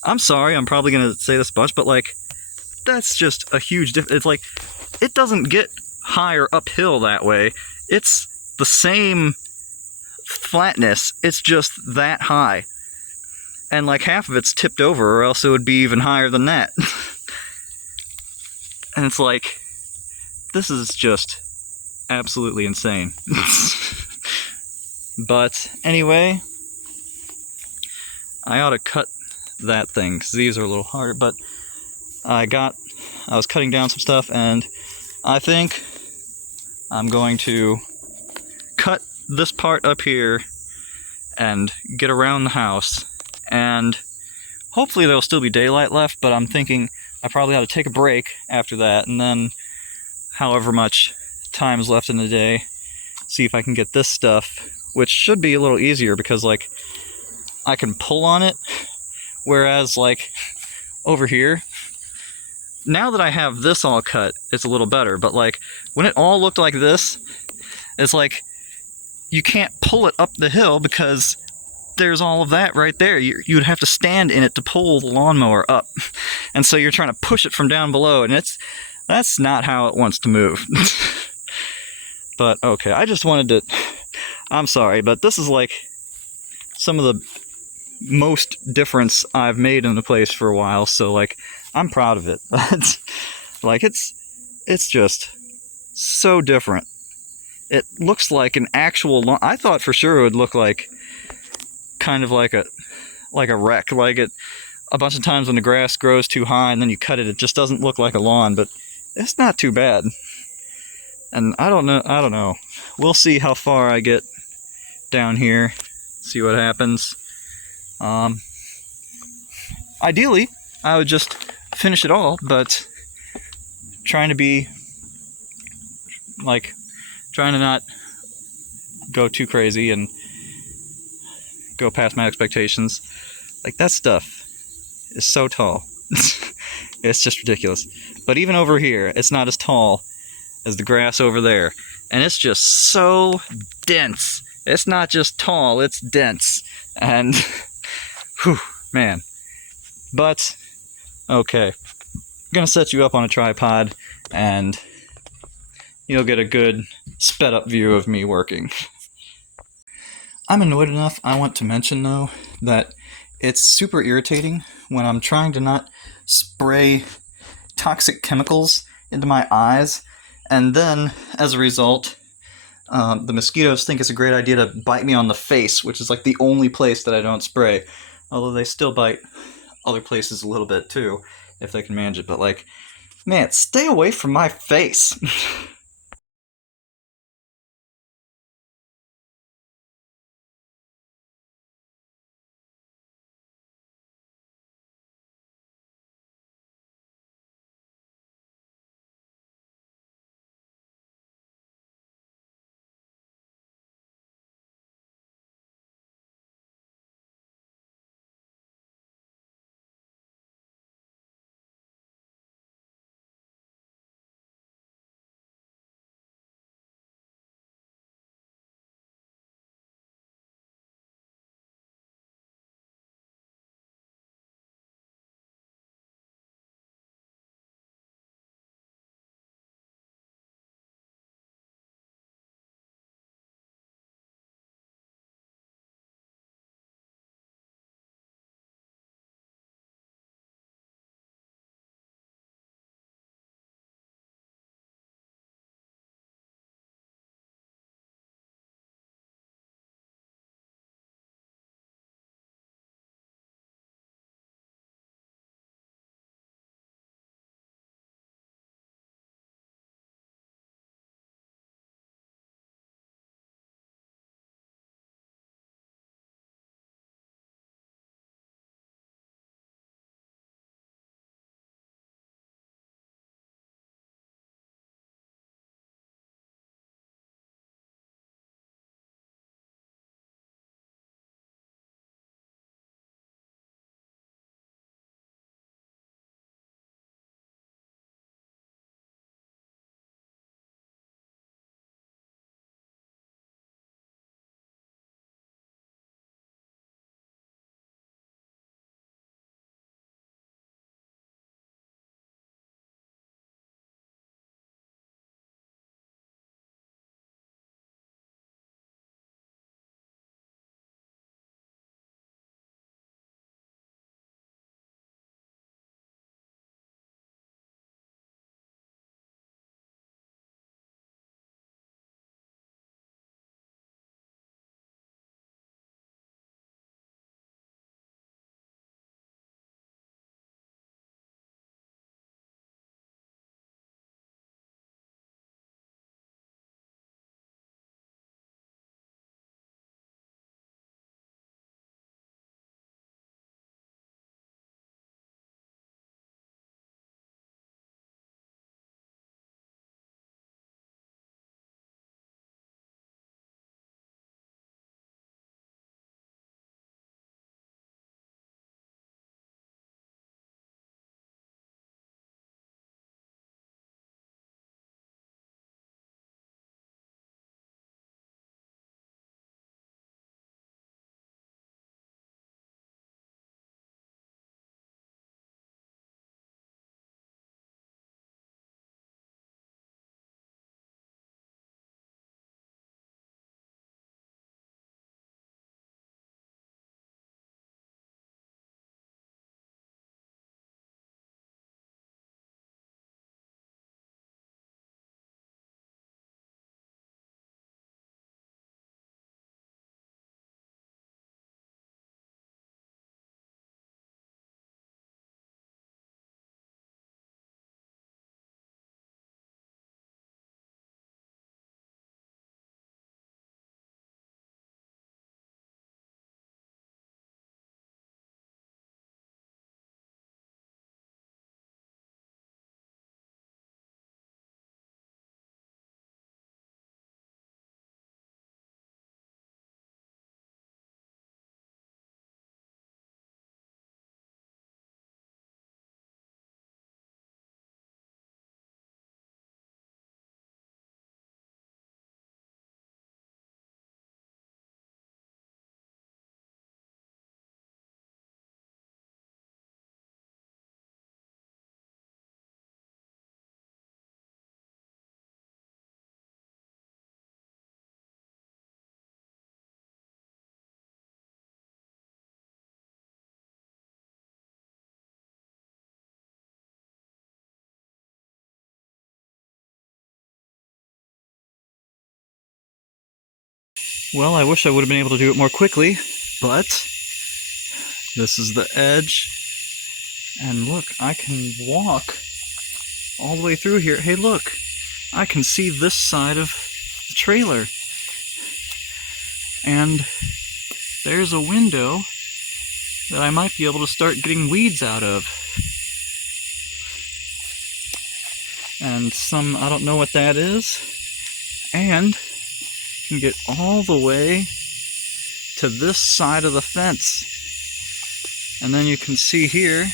I'm sorry, I'm probably going to say this bunch, but like, that's just a huge difference. It's like, it doesn't get higher uphill that way. It's the same flatness, it's just that high. And like half of it's tipped over, or else it would be even higher than that. And it's like, this is just absolutely insane. But anyway, I ought to cut that thing, because these are a little harder. But I was cutting down some stuff, and I think I'm going to cut this part up here and get around the house, and hopefully there'll still be daylight left. But I'm thinking I probably ought to take a break after that, and then however much time is left in the day, see if I can get this stuff, which should be a little easier because like I can pull on it, whereas like over here, now that I have this all cut, it's a little better. But like when it all looked like this, it's like you can't pull it up the hill because there's all of that right there. You would have to stand in it to pull the lawnmower up. And so you're trying to push it from down below, and that's not how it wants to move. But okay, I just wanted to, I'm sorry, but this is like some of the most difference I've made in the place for a while, so like I'm proud of it. But like it's just so different. It looks like an actual lawn. I thought for sure it would look like kind of like a wreck, like it a bunch of times when the grass grows too high and then you cut it, it just doesn't look like a lawn. But it's not too bad. And I don't know. We'll see how far I get down here, see what happens. Ideally, I would just finish it all, but trying to be like trying to not go too crazy and go past my expectations. Like, that stuff is so tall. It's just ridiculous. But even over here, it's not as tall as the grass over there. And it's just so dense. It's not just tall, it's dense. And, whew, man. But, okay. I'm gonna set you up on a tripod, and you'll get a good sped up view of me working. I'm annoyed enough, I want to mention though, that it's super irritating when I'm trying to not spray toxic chemicals into my eyes, and then, as a result, the mosquitoes think it's a great idea to bite me on the face, which is like the only place that I don't spray. Although they still bite other places a little bit too, if they can manage it. But like, man, stay away from my face. Well, I wish I would have been able to do it more quickly, but this is the edge. And look, I can walk all the way through here. Hey, look, I can see this side of the trailer. And there's a window that I might be able to start getting weeds out of. And some, I don't know what that is. And you can get all the way to this side of the fence. And then you can see here,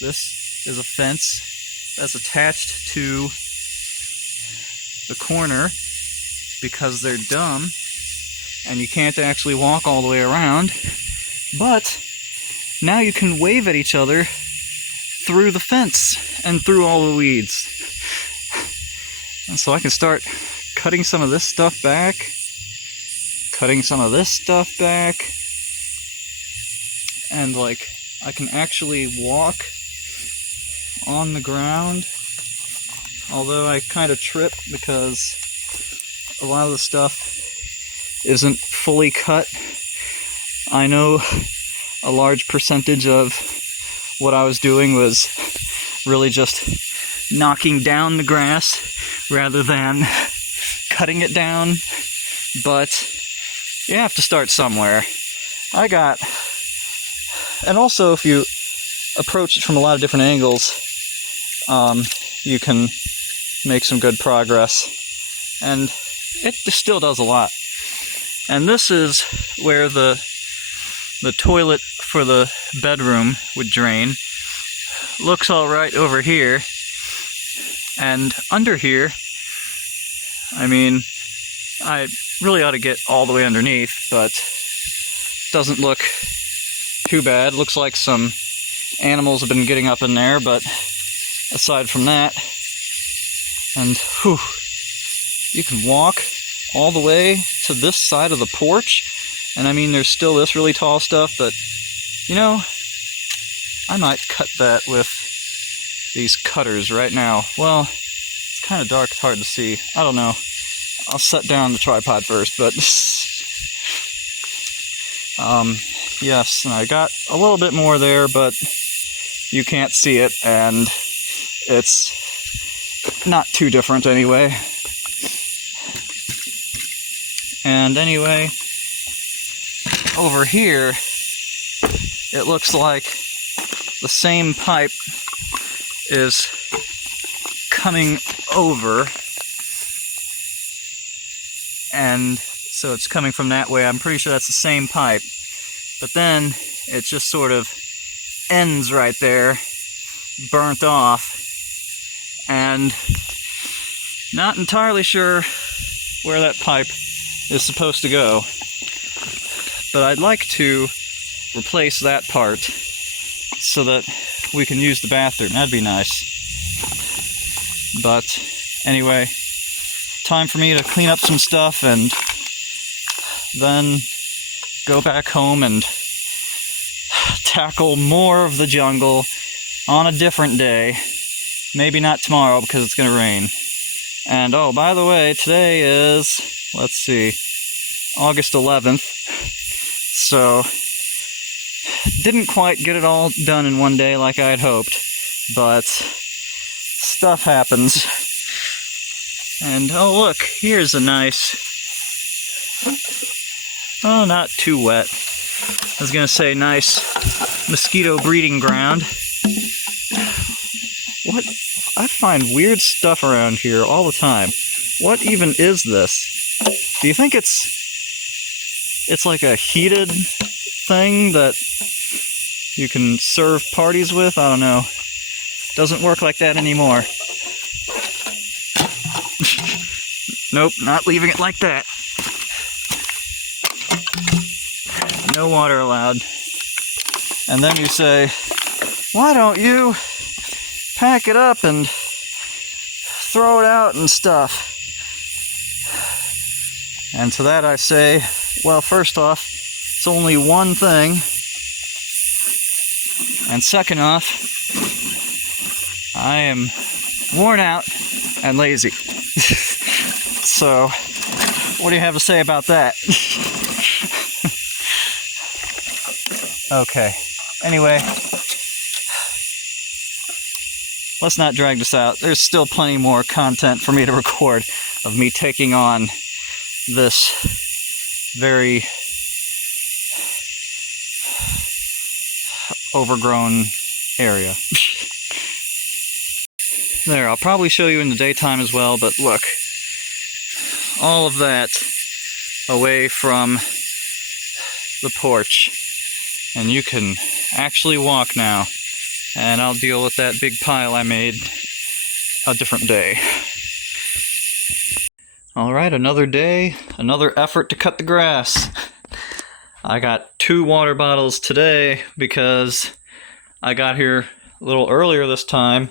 this is a fence that's attached to the corner because they're dumb and you can't actually walk all the way around. But now you can wave at each other through the fence and through all the weeds. And so I can start cutting some of this stuff back, cutting some of this stuff back, and like I can actually walk on the ground, although I kind of trip because a lot of the stuff isn't fully cut. I know a large percentage of what I was doing was really just knocking down the grass rather than cutting it down, but you have to start somewhere. And also if you approach it from a lot of different angles, you can make some good progress, and it still does a lot. And this is where the toilet for the bedroom would drain. Looks all right over here, and under here, I mean, I really ought to get all the way underneath, but doesn't look too bad. Looks like some animals have been getting up in there, but aside from that, and whew, you can walk all the way to this side of the porch. And I mean, there's still this really tall stuff, but you know, I might cut that with these cutters right now. Well, it's kind of dark, it's hard to see. I don't know. I'll set down the tripod first, but yes, and I got a little bit more there, but you can't see it, and it's not too different anyway. And anyway, over here, it looks like the same pipe is coming over, and so it's coming from that way. I'm pretty sure that's the same pipe, but then it just sort of ends right there, burnt off, and not entirely sure where that pipe is supposed to go, but I'd like to replace that part so that we can use the bathroom. That'd be nice. But anyway, time for me to clean up some stuff and then go back home and tackle more of the jungle on a different day. Maybe not tomorrow because it's gonna rain. And oh, by the way, today is, let's see, August 11th. So, didn't quite get it all done in one day like I had hoped, but stuff happens. And oh look, here's a nice, oh, not too wet. I was gonna say nice mosquito breeding ground. What? I find weird stuff around here all the time. What even is this? Do you think it's like a heated thing that you can serve parties with? I don't know. Doesn't work like that anymore. Nope, not leaving it like that. No water allowed. And then you say, why don't you pack it up and throw it out and stuff? And to that I say, well, first off, it's only one thing. And second off, I am worn out and lazy. So, What do you have to say about that? Okay. Anyway, let's not drag this out. There's still plenty more content for me to record of me taking on this very overgrown area. There, I'll probably show you in the daytime as well, but look. All of that away from the porch. And you can actually walk now. And I'll deal with that big pile I made a different day. Alright, another day, another effort to cut the grass. I got 2 water bottles today because I got here a little earlier this time,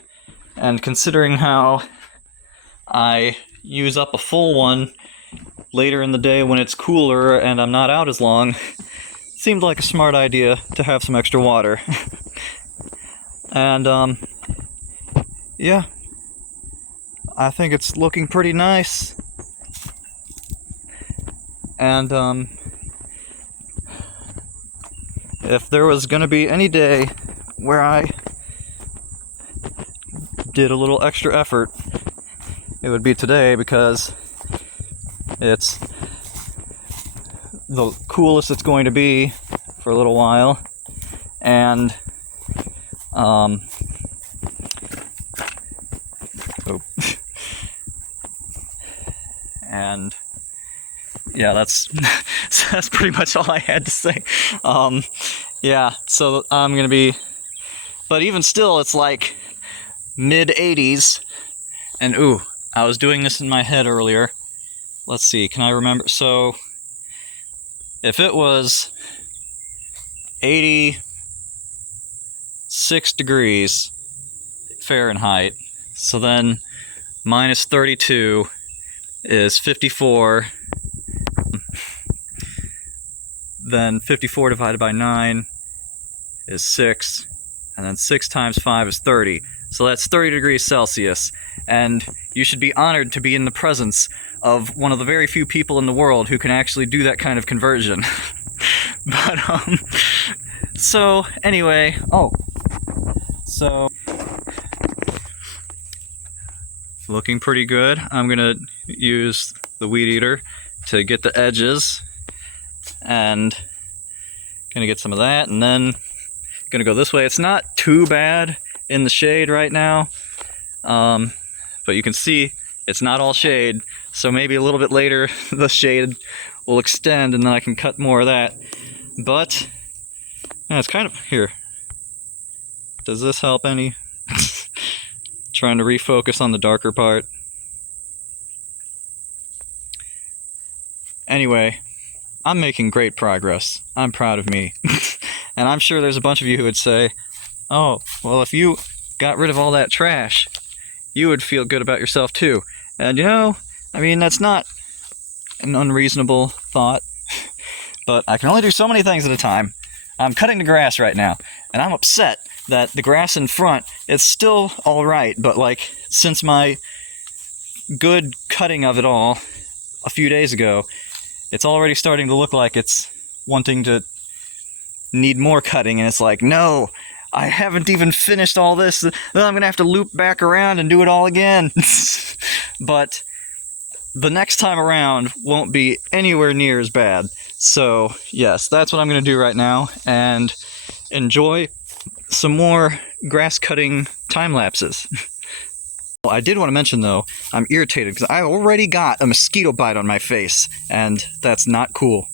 and considering how I use up a full one later in the day when it's cooler and I'm not out as long, seemed like a smart idea to have some extra water. And yeah, I think it's looking pretty nice. And if there was gonna be any day where I did a little extra effort, it would be today, because it's the coolest it's going to be for a little while, and oh. And yeah, that's pretty much all I had to say. Yeah, so I'm gonna be, but even still, it's like mid-80s, and ooh, I was doing this in my head earlier. Let's see, can I remember? So if it was 86 degrees Fahrenheit, so then minus 32 is 54, then 54 divided by 9 is 6, and then 6 times 5 is 30. So that's 30 degrees Celsius, and you should be honored to be in the presence of one of the very few people in the world who can actually do that kind of conversion. But, so, anyway, so, looking pretty good. I'm gonna use the weed eater to get the edges, and gonna get some of that, and then gonna go this way. It's not too bad in the shade right now, but you can see it's not all shade, so maybe a little bit later the shade will extend and then I can cut more of that. But yeah, it's kind of, here, does this help any? Trying to refocus on the darker part. Anyway, I'm making great progress. I'm proud of me. And I'm sure there's a bunch of you who would say, oh, well, if you got rid of all that trash, you would feel good about yourself too. And you know, I mean, that's not an unreasonable thought, but I can only do so many things at a time. I'm cutting the grass right now, and I'm upset that the grass in front, it's still all right, but like, since my good cutting of it all a few days ago, it's already starting to look like it's wanting to need more cutting, and it's like, no, I haven't even finished all this, then I'm gonna have to loop back around and do it all again. But the next time around won't be anywhere near as bad. So yes, that's what I'm gonna do right now, and enjoy some more grass cutting time lapses. I did want to mention though, I'm irritated because I already got a mosquito bite on my face, and that's not cool.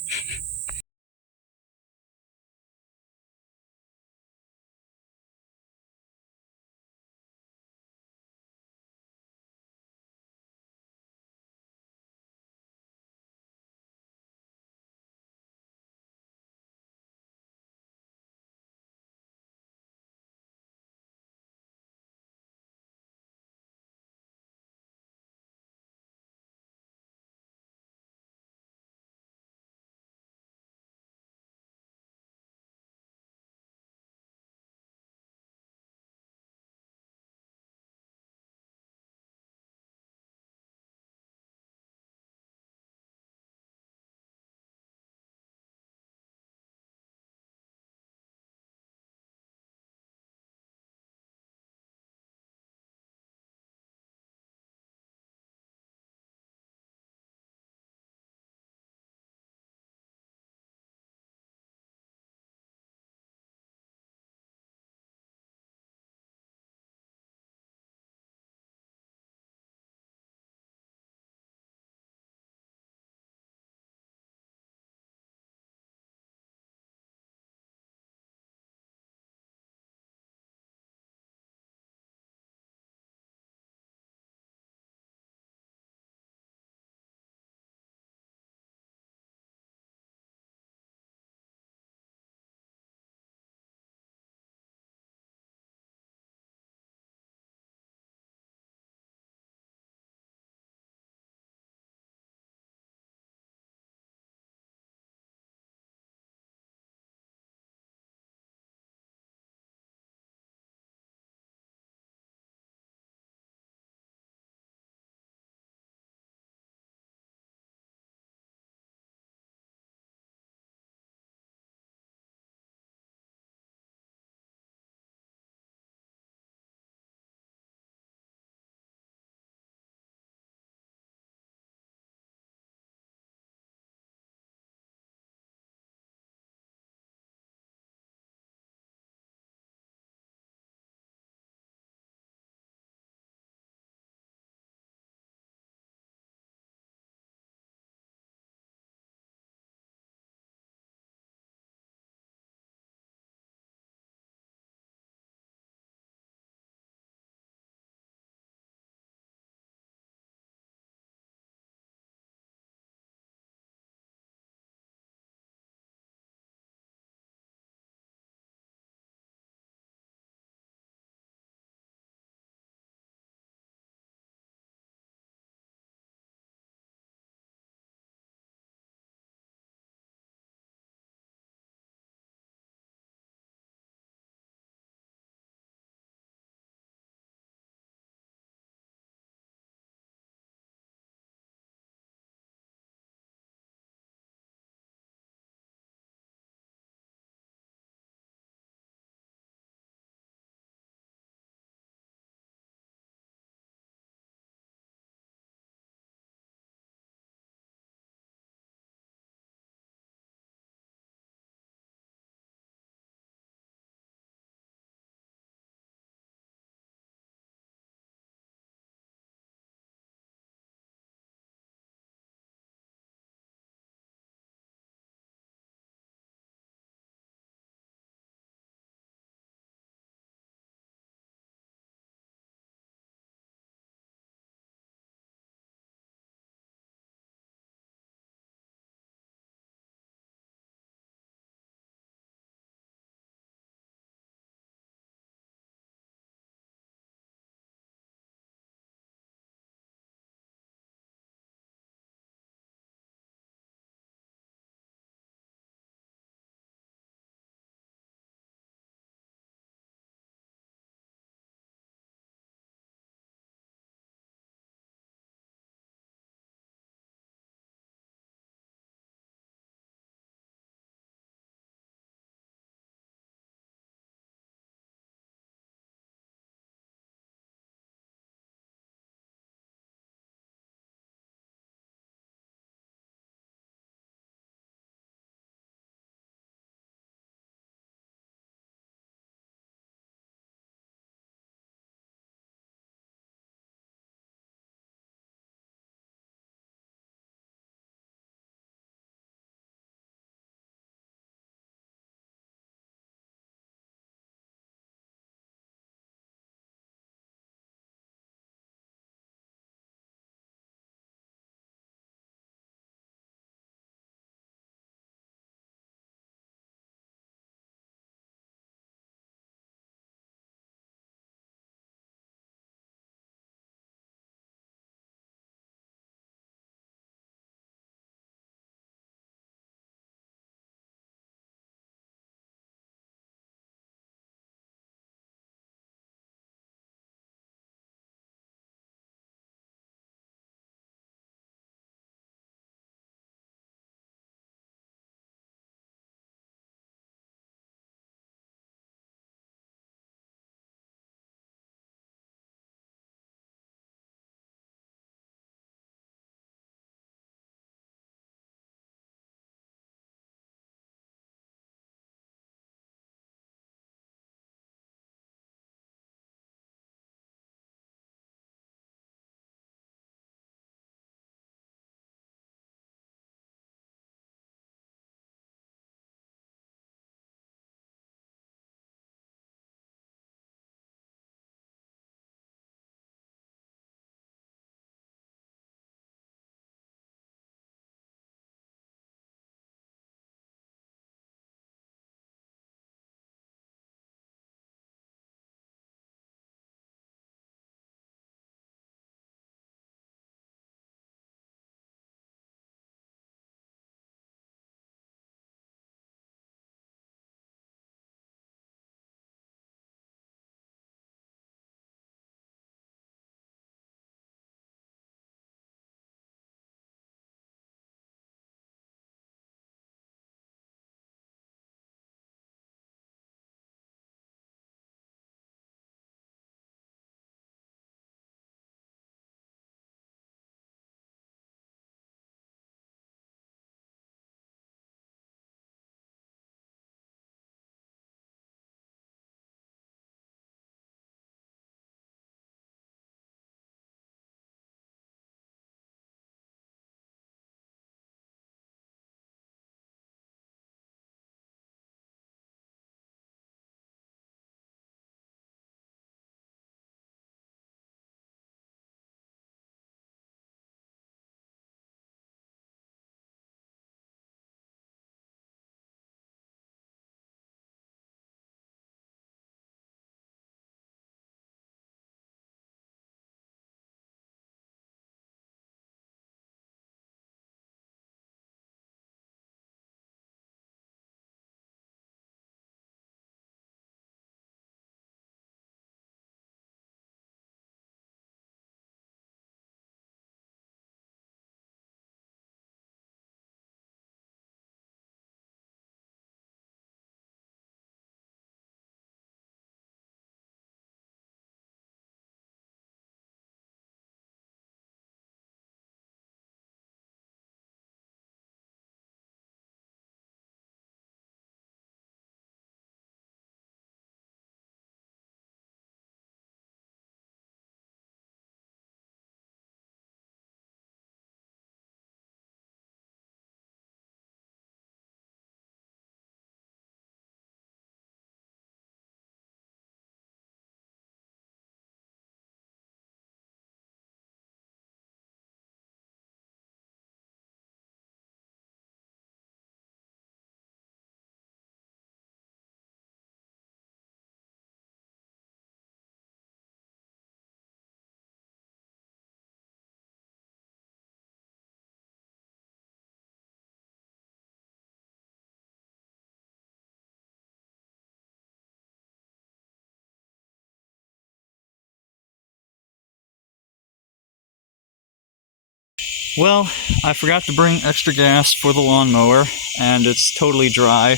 Well, I forgot to bring extra gas for the lawnmower, and it's totally dry,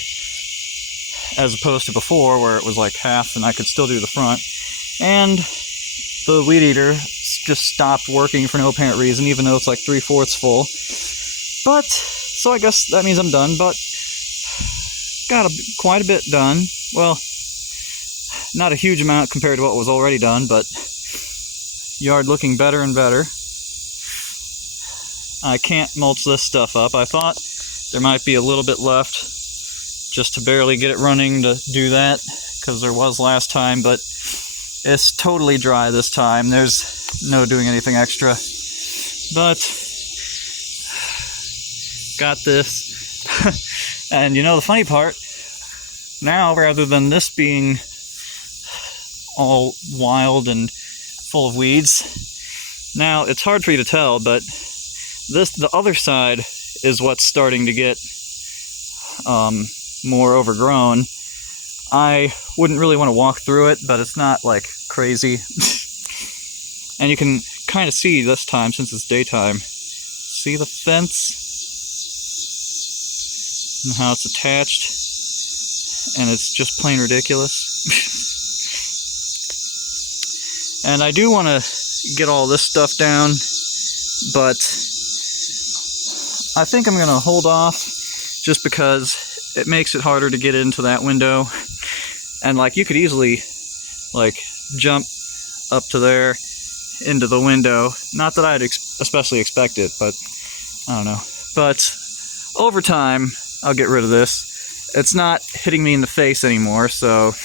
as opposed to before where it was like half and I could still do the front. And the weed eater just stopped working for no apparent reason, even though it's like 3/4 full. But, so I guess that means I'm done, but got quite a bit done. Well, not a huge amount compared to what was already done, but yard looking better and better. I can't mulch this stuff up. I thought there might be a little bit left just to barely get it running to do that, because there was last time, but it's totally dry this time. There's no doing anything extra. But got this. And you know the funny part, now rather than this being all wild and full of weeds, now it's hard for you to tell, but the other side is what's starting to get more overgrown. I wouldn't really want to walk through it, but it's not like crazy. And you can kind of see this time, since it's daytime, see the fence and how it's attached, and it's just plain ridiculous. And I do want to get all this stuff down, but I think I'm going to hold off just because it makes it harder to get into that window. And like you could easily like jump up to there into the window. Not that I'd especially expect it, but I don't know. But over time, I'll get rid of this. It's not hitting me in the face anymore, so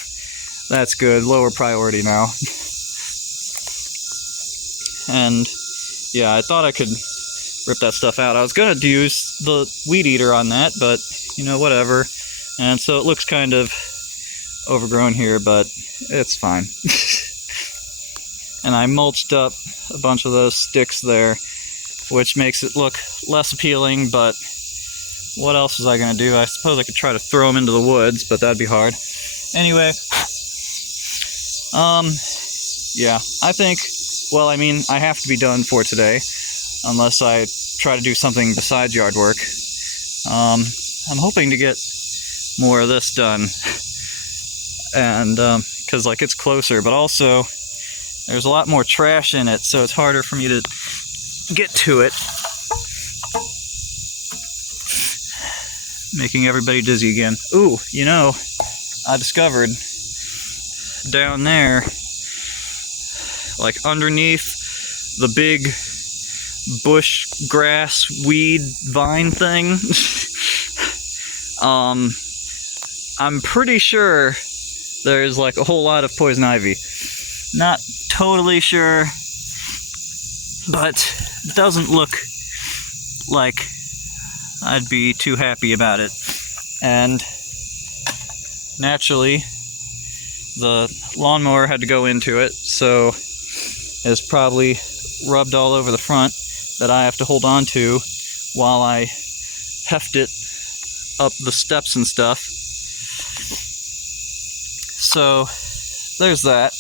that's good. Lower priority now. And yeah, I thought I could rip that stuff out. I was gonna use the weed eater on that, but you know, whatever. And so it looks kind of overgrown here, but it's fine. And I mulched up a bunch of those sticks there, which makes it look less appealing, but what else was I gonna do? I suppose I could try to throw them into the woods, but that'd be hard. Anyway, yeah, I think, well, I mean, I have to be done for today, unless I try to do something besides yard work. I'm hoping to get more of this done, and because like it's closer, but also there's a lot more trash in it, so it's harder for me to get to it. Making everybody dizzy again. Ooh, you know, I discovered down there, like underneath the big bush grass weed vine thing, I'm pretty sure there's like a whole lot of poison ivy. Not totally sure, but it doesn't look like I'd be too happy about it. And naturally, the lawnmower had to go into it, so it's probably rubbed all over the front that I have to hold on to while I heft it up the steps and stuff. So there's that.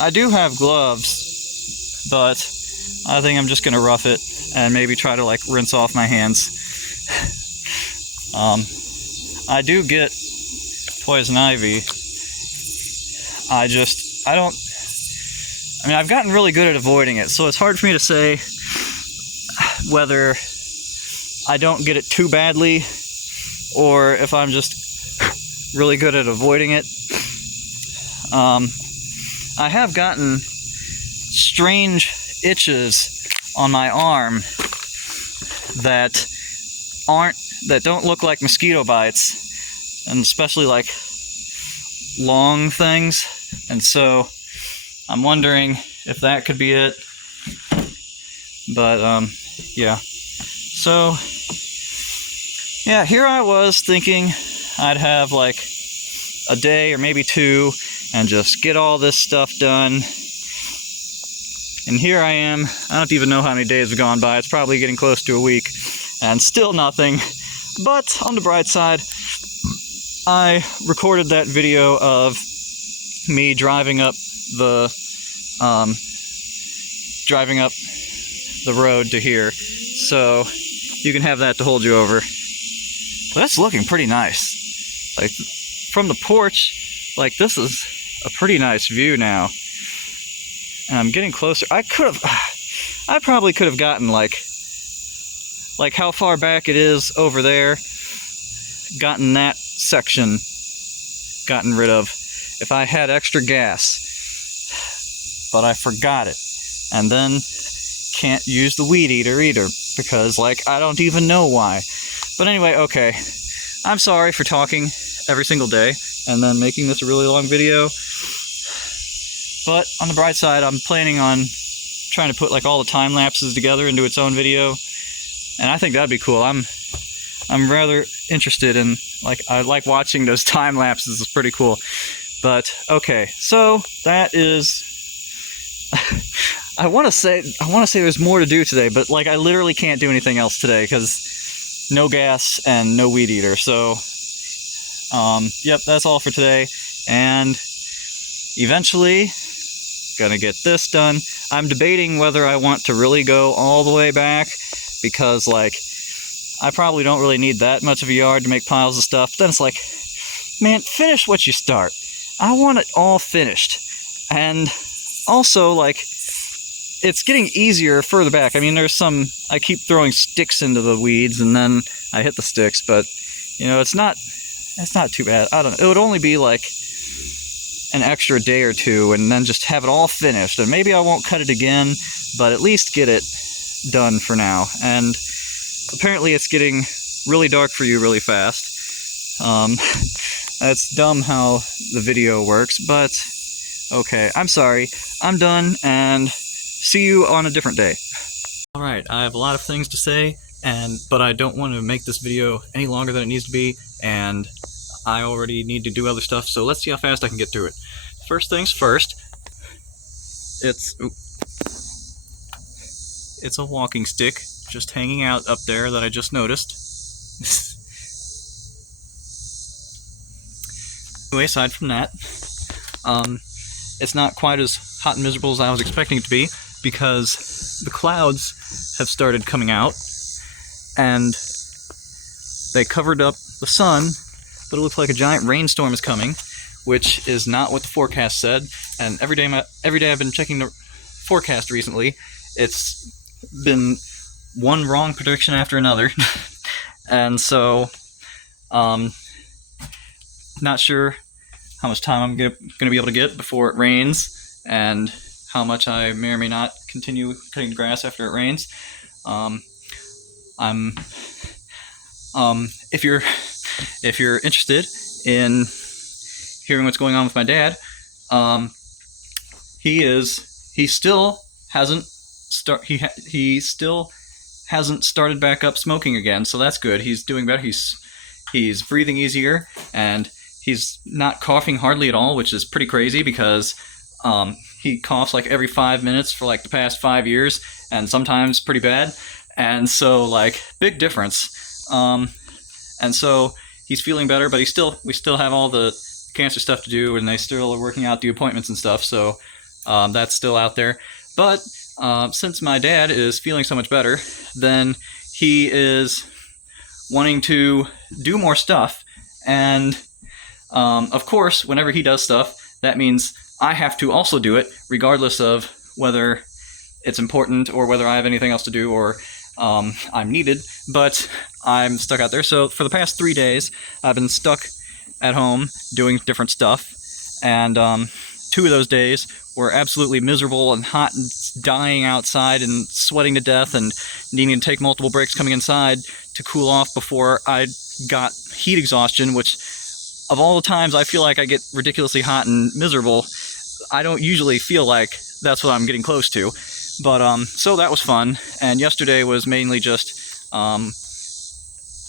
I do have gloves, but I think I'm just gonna rough it and maybe try to like rinse off my hands. I do get poison ivy. I mean, I've gotten really good at avoiding it, so it's hard for me to say whether I don't get it too badly or if I'm just really good at avoiding it. I have gotten strange itches on my arm that don't look like mosquito bites, and especially like long things, and so I'm wondering if that could be it. But yeah, so yeah, here I was thinking I'd have like a day or maybe two and just get all this stuff done, and here I am. I don't even know how many days have gone by. It's probably getting close to a week and still nothing. But on the bright side, I recorded that video of me driving up the road to here, so you can have that to hold you over. But that's looking pretty nice. Like, from the porch, like, this is a pretty nice view now. And I'm getting closer. I probably could have gotten like how far back it is over there, gotten that section gotten rid of if I had extra gas, but I forgot it, and then can't use the weed eater either because, like, I don't even know why. But anyway, okay, I'm sorry for talking every single day and then making this a really long video, but on the bright side, I'm planning on trying to put like all the time lapses together into its own video, and I think that'd be cool. I'm rather interested in, like, I like watching those time lapses. It's pretty cool. But okay, so that is I want to say there's more to do today, but like I literally can't do anything else today because no gas and no weed eater. So yep, that's all for today, and eventually gonna get this done. I'm debating whether I want to really go all the way back because, like, I probably don't really need that much of a yard to make piles of stuff. But then it's like, man, finish what you start. I want it all finished. And also, like, it's getting easier further back. I mean, there's some, I keep throwing sticks into the weeds and then I hit the sticks, but, you know, it's not too bad. I don't know. It would only be like an extra day or two and then just have it all finished. And maybe I won't cut it again, but at least get it done for now. And apparently it's getting really dark for you really fast. That's dumb how the video works, but okay, I'm sorry. I'm done, and see you on a different day. Alright, I have a lot of things to say, but I don't want to make this video any longer than it needs to be, and I already need to do other stuff, so let's see how fast I can get through it. First things first, it's a walking stick just hanging out up there that I just noticed. Anyway, aside from that, it's not quite as hot and miserable as I was expecting it to be because the clouds have started coming out and they covered up the sun, but it looks like a giant rainstorm is coming, which is not what the forecast said. And every day I've been checking the forecast recently, it's been one wrong prediction after another. And so not sure how much time I'm going to be able to get before it rains, and how much I may or may not continue cutting the grass after it rains. If you're interested in hearing what's going on with my dad, he still hasn't started back up smoking again, so that's good. He's doing better. He's breathing easier, and he's not coughing hardly at all, which is pretty crazy because he coughs like every 5 minutes for like the past 5 years, and sometimes pretty bad. And so, like, big difference. And so he's feeling better, but we still have all the cancer stuff to do, and they still are working out the appointments and stuff. So that's still out there. But since my dad is feeling so much better, then he is wanting to do more stuff. And of course, whenever he does stuff, that means I have to also do it, regardless of whether it's important or whether I have anything else to do or I'm needed. But I'm stuck out there. So for the past 3 days, I've been stuck at home doing different stuff. And 2 of those days were absolutely miserable and hot and dying outside and sweating to death and needing to take multiple breaks coming inside to cool off before I got heat exhaustion, which, of all the times I feel like I get ridiculously hot and miserable, I don't usually feel like that's what I'm getting close to. But so that was fun, and yesterday was mainly just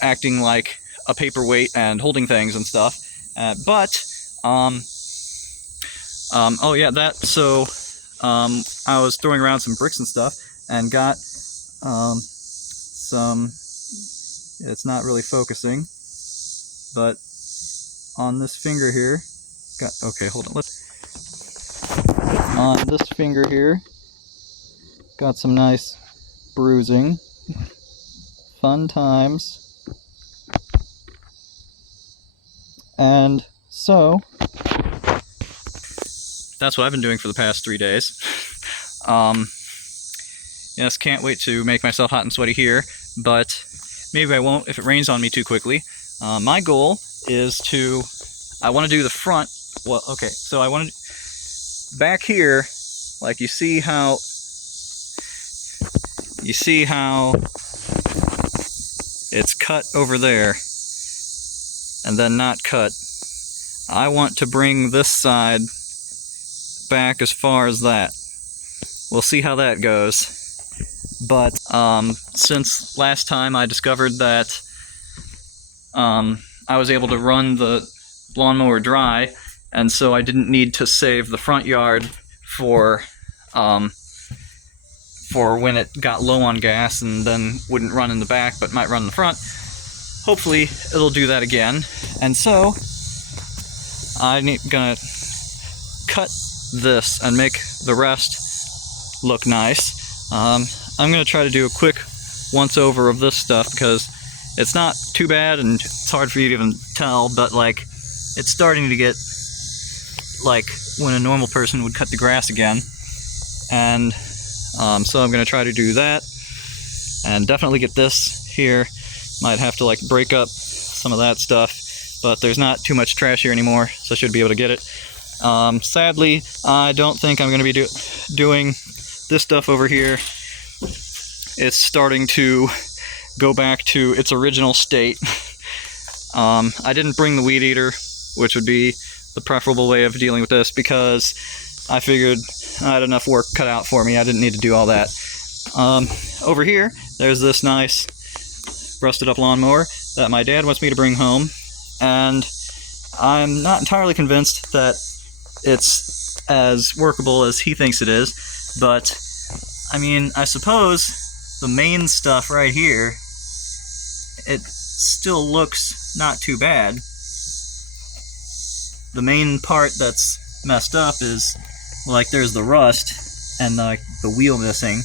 acting like a paperweight and holding things and stuff. Oh yeah, I was throwing around some bricks and stuff and got some, it's not really focusing, but on this finger here, okay, hold on, on this finger here, got some nice bruising. Fun times. And so, that's what I've been doing for the past 3 days. Yes, can't wait to make myself hot and sweaty here, but maybe I won't if it rains on me too quickly. My goal is I want to do the front. Well, okay, so I want to back here, like you see how it's cut over there and then not cut. I want to bring this side back as far as that. We'll see how that goes. But since last time I discovered that I was able to run the lawnmower dry, and so I didn't need to save the front yard for when it got low on gas and then wouldn't run in the back but might run in the front. Hopefully it'll do that again. And so I'm gonna cut this and make the rest look nice. I'm gonna try to do a quick once over of this stuff because it's not too bad and it's hard for you to even tell, but like it's starting to get like when a normal person would cut the grass again. And so I'm gonna try to do that and definitely get this here. Might have to like break up some of that stuff, but there's not too much trash here anymore, so I should be able to get it. Sadly, I don't think I'm gonna be doing this stuff over here. It's starting to go back to its original state. I didn't bring the weed eater, which would be the preferable way of dealing with this, because I figured I had enough work cut out for me. I didn't need to do all that. Over here, there's this nice rusted up lawnmower that my dad wants me to bring home, and I'm not entirely convinced that it's as workable as he thinks it is, but I mean, I suppose the main stuff right here, it still looks not too bad. The main part that's messed up is, like, there's the rust and like the wheel missing,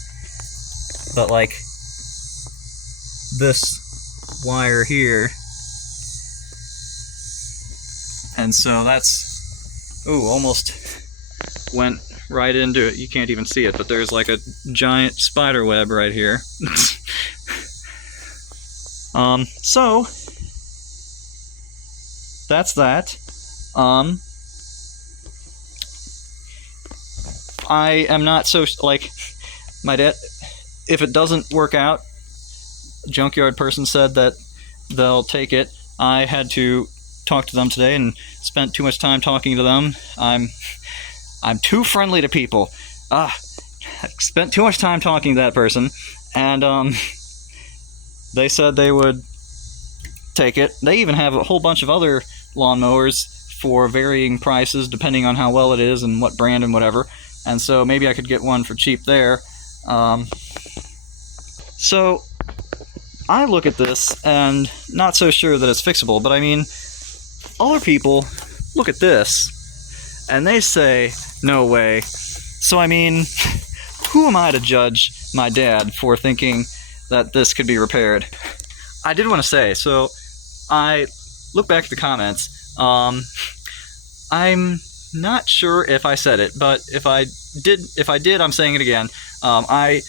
but like this wire here, and so that's, ooh, almost went right into it. You can't even see it, but there's like a giant spider web right here. So that's that. I am not so, like, my dad, if it doesn't work out, junkyard person said that they'll take it. I had to talk to them today and spent too much time talking to them. I'm too friendly to people. I spent too much time talking to that person, and they said they would take it. They even have a whole bunch of other lawnmowers for varying prices depending on how well it is and what brand and whatever, and so maybe I could get one for cheap there. So I look at this and not so sure that it's fixable, but I mean, other people look at this and they say, no way. So I mean, who am I to judge my dad for thinking that this could be repaired? I did want to say, so I look back at the comments. I'm not sure if I said it, but if I did, I'm saying it again. I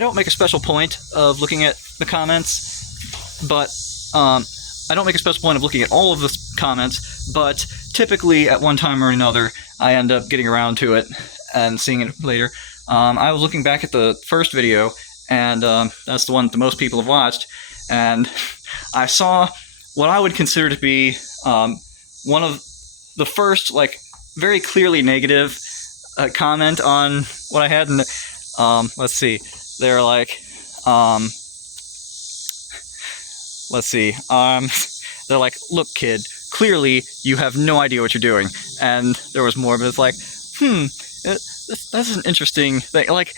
don't make a special point of looking at the comments, but I don't make a special point of looking at all of the comments, but typically at one time or another, I end up getting around to it and seeing it later. I was looking back at the first video, and that's the one that the most people have watched, and I saw what I would consider to be one of the first, like, very clearly negative comment on what I had, and let's see, they're like, they're like, look, kid, clearly you have no idea what you're doing. And there was more, but it's like, that's an interesting thing. Like,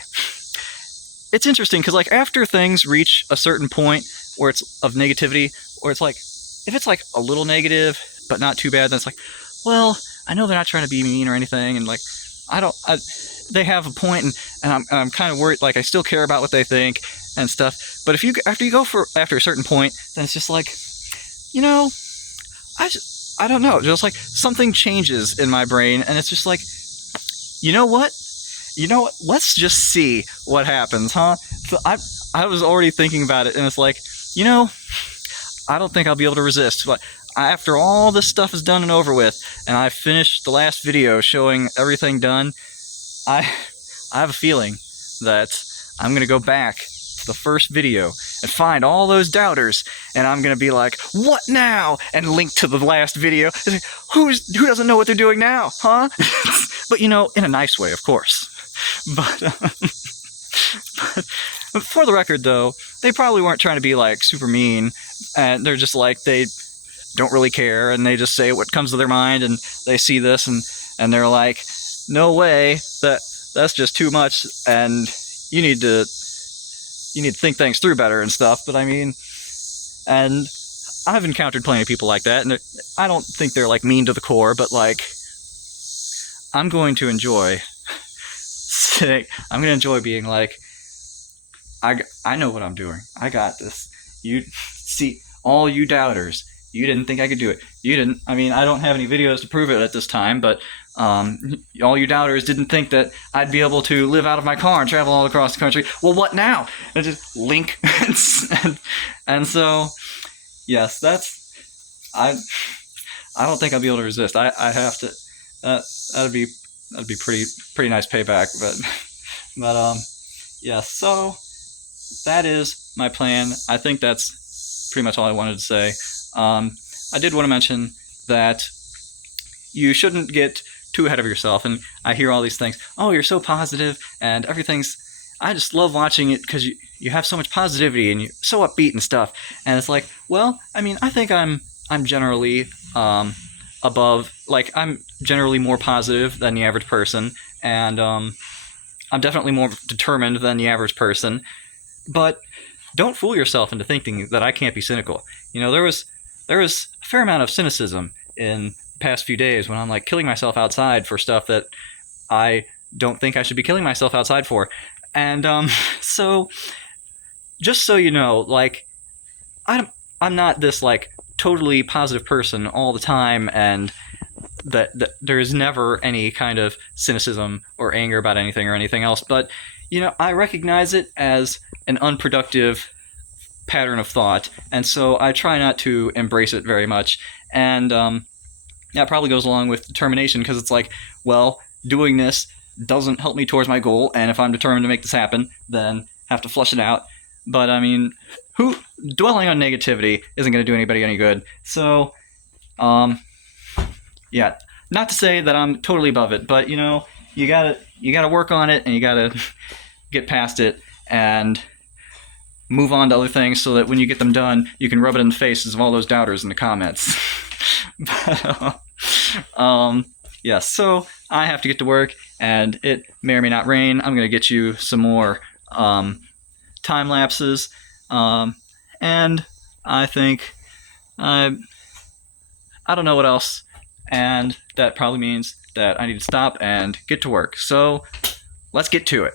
it's interesting because, like, after things reach a certain point where it's of negativity, or it's like, if it's like a little negative but not too bad, then it's like, well, I know they're not trying to be mean or anything, and like, they have a point, and I'm kind of worried. Like, I still care about what they think and stuff. But if you after you go for after a certain point, then it's just like, you know, I don't know. Just like something changes in my brain, and it's just like, you know what? You know what? Let's just see what happens, huh? So I was already thinking about it, and it's like, you know, I don't think I'll be able to resist. But after all this stuff is done and over with, and I finished the last video showing everything done, I I have a feeling that I'm gonna go back to the first video and find all those doubters, and I'm gonna be like, "What now?" and link to the last video. Who doesn't know what they're doing now, huh? But you know, in a nice way, of course. But, but for the record, though, they probably weren't trying to be like super mean, and they're just like they don't really care, and they just say what comes to their mind, and they see this, and they're like, no way, that's just too much, and you need to think things through better and stuff. But I mean, and I've encountered plenty of people like that, and I don't think they're like mean to the core, but like, I'm going to enjoy being like, I know what I'm doing. I got this. You see, all you doubters, you didn't think I could do it. You didn't. I mean, I don't have any videos to prove it at this time, but all you doubters didn't think that I'd be able to live out of my car and travel all across the country. Well, what now? And just link. And so, yes, I don't think I'll be able to resist. I have to. That'd be pretty nice payback. But yeah. So that is my plan. I think that's pretty much all I wanted to say. I did want to mention that you shouldn't get too ahead of yourself. And I hear all these things. Oh, you're so positive, and everything's. I just love watching it because you have so much positivity and you're so upbeat and stuff. And it's like, well, I mean, I think I'm generally above. Like, I'm generally more positive than the average person, and I'm definitely more determined than the average person. But don't fool yourself into thinking that I can't be cynical. You know, there was a fair amount of cynicism in the past few days when I'm like killing myself outside for stuff that I don't think I should be killing myself outside for. And so just so you know, like, I'm not this like totally positive person all the time, and that there is never any kind of cynicism or anger about anything or anything else. But you know, I recognize it as an unproductive pattern of thought, and so I try not to embrace it very much. And that probably goes along with determination, because it's like, well, doing this doesn't help me towards my goal, and if I'm determined to make this happen, then have to flush it out. But I mean, who dwelling on negativity isn't going to do anybody any good. So yeah, not to say that I'm totally above it, but you know, you gotta work on it, and you gotta get past it and move on to other things, so that when you get them done, you can rub it in the faces of all those doubters in the comments. But, yeah, so I have to get to work, and it may or may not rain. I'm gonna get you some more time lapses, and I think I don't know what else, and that probably means that I need to stop and get to work. So let's get to it.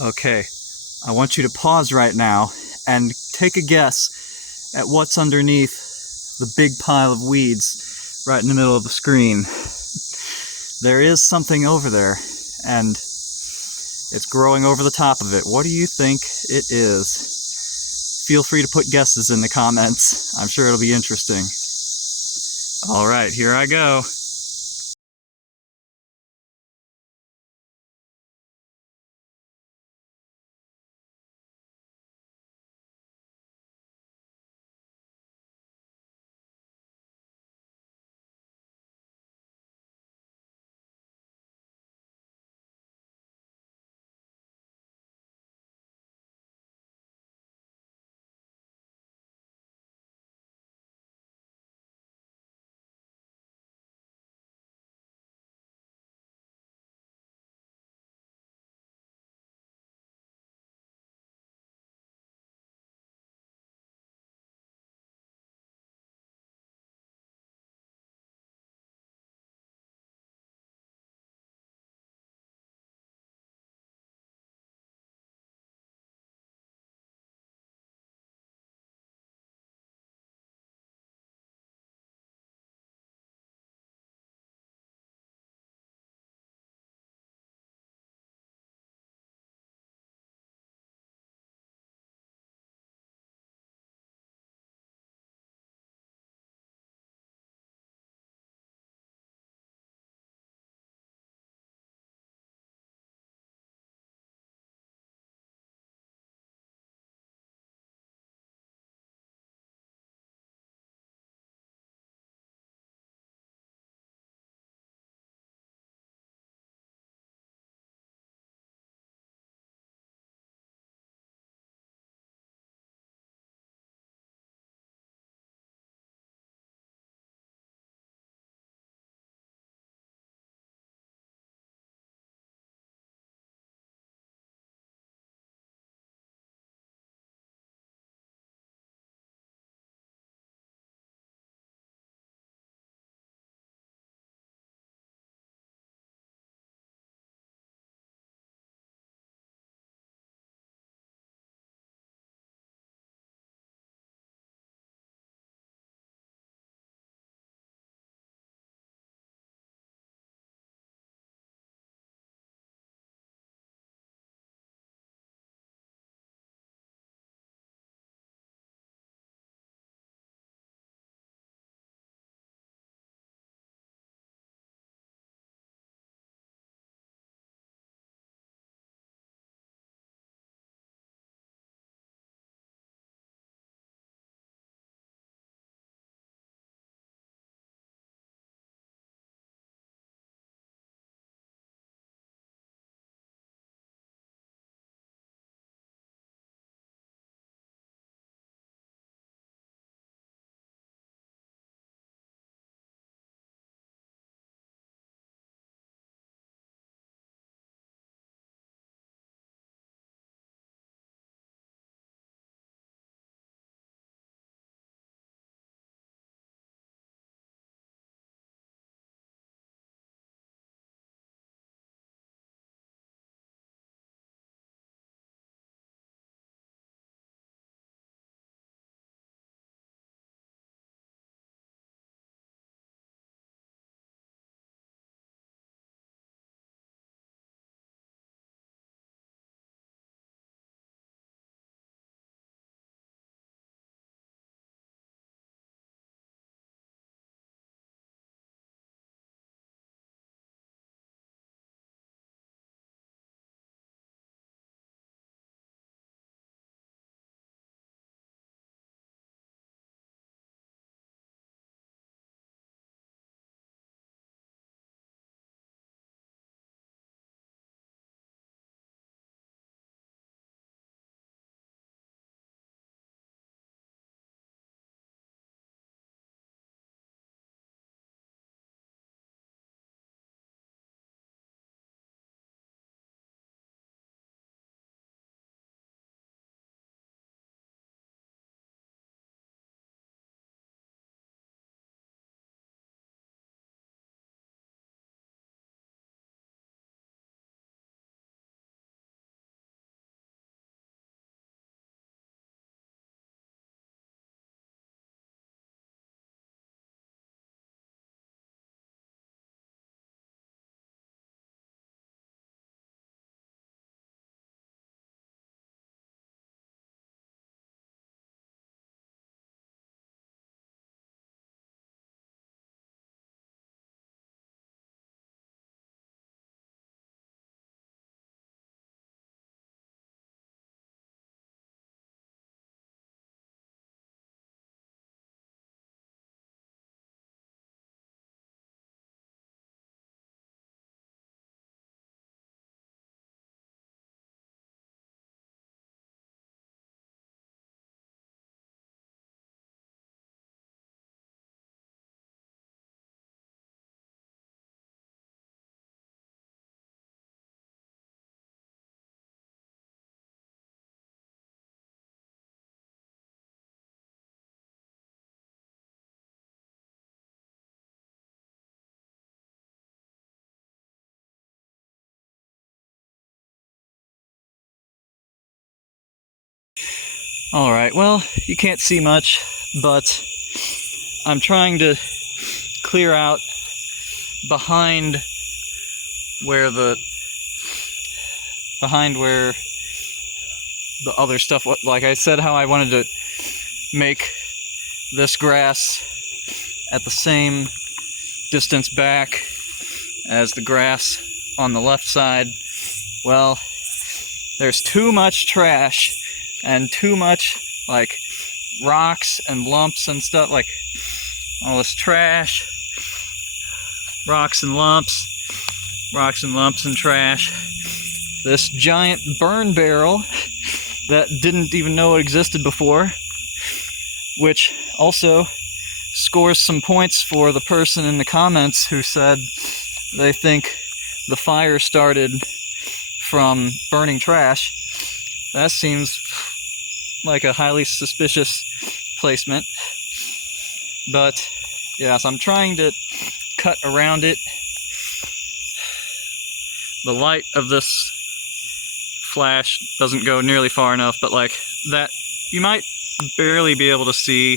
Okay, I want you to pause right now and take a guess at what's underneath the big pile of weeds right in the middle of the screen. There is something over there, and it's growing over the top of it. What do you think it is? Feel free to put guesses in the comments. I'm sure it'll be interesting. All right, here I go. Alright, well, you can't see much, but I'm trying to clear out behind where the other stuff, like I said, how I wanted to make this grass at the same distance back as the grass on the left side. Well, there's too much trash and too much like rocks and lumps and stuff, like all this trash, rocks and lumps and trash. This giant burn barrel that didn't even know it existed before, which also scores some points for the person in the comments who said they think the fire started from burning trash. That seems like a highly suspicious placement. But yes, I'm trying to cut around it. The light of this flash doesn't go nearly far enough, but like that, you might barely be able to see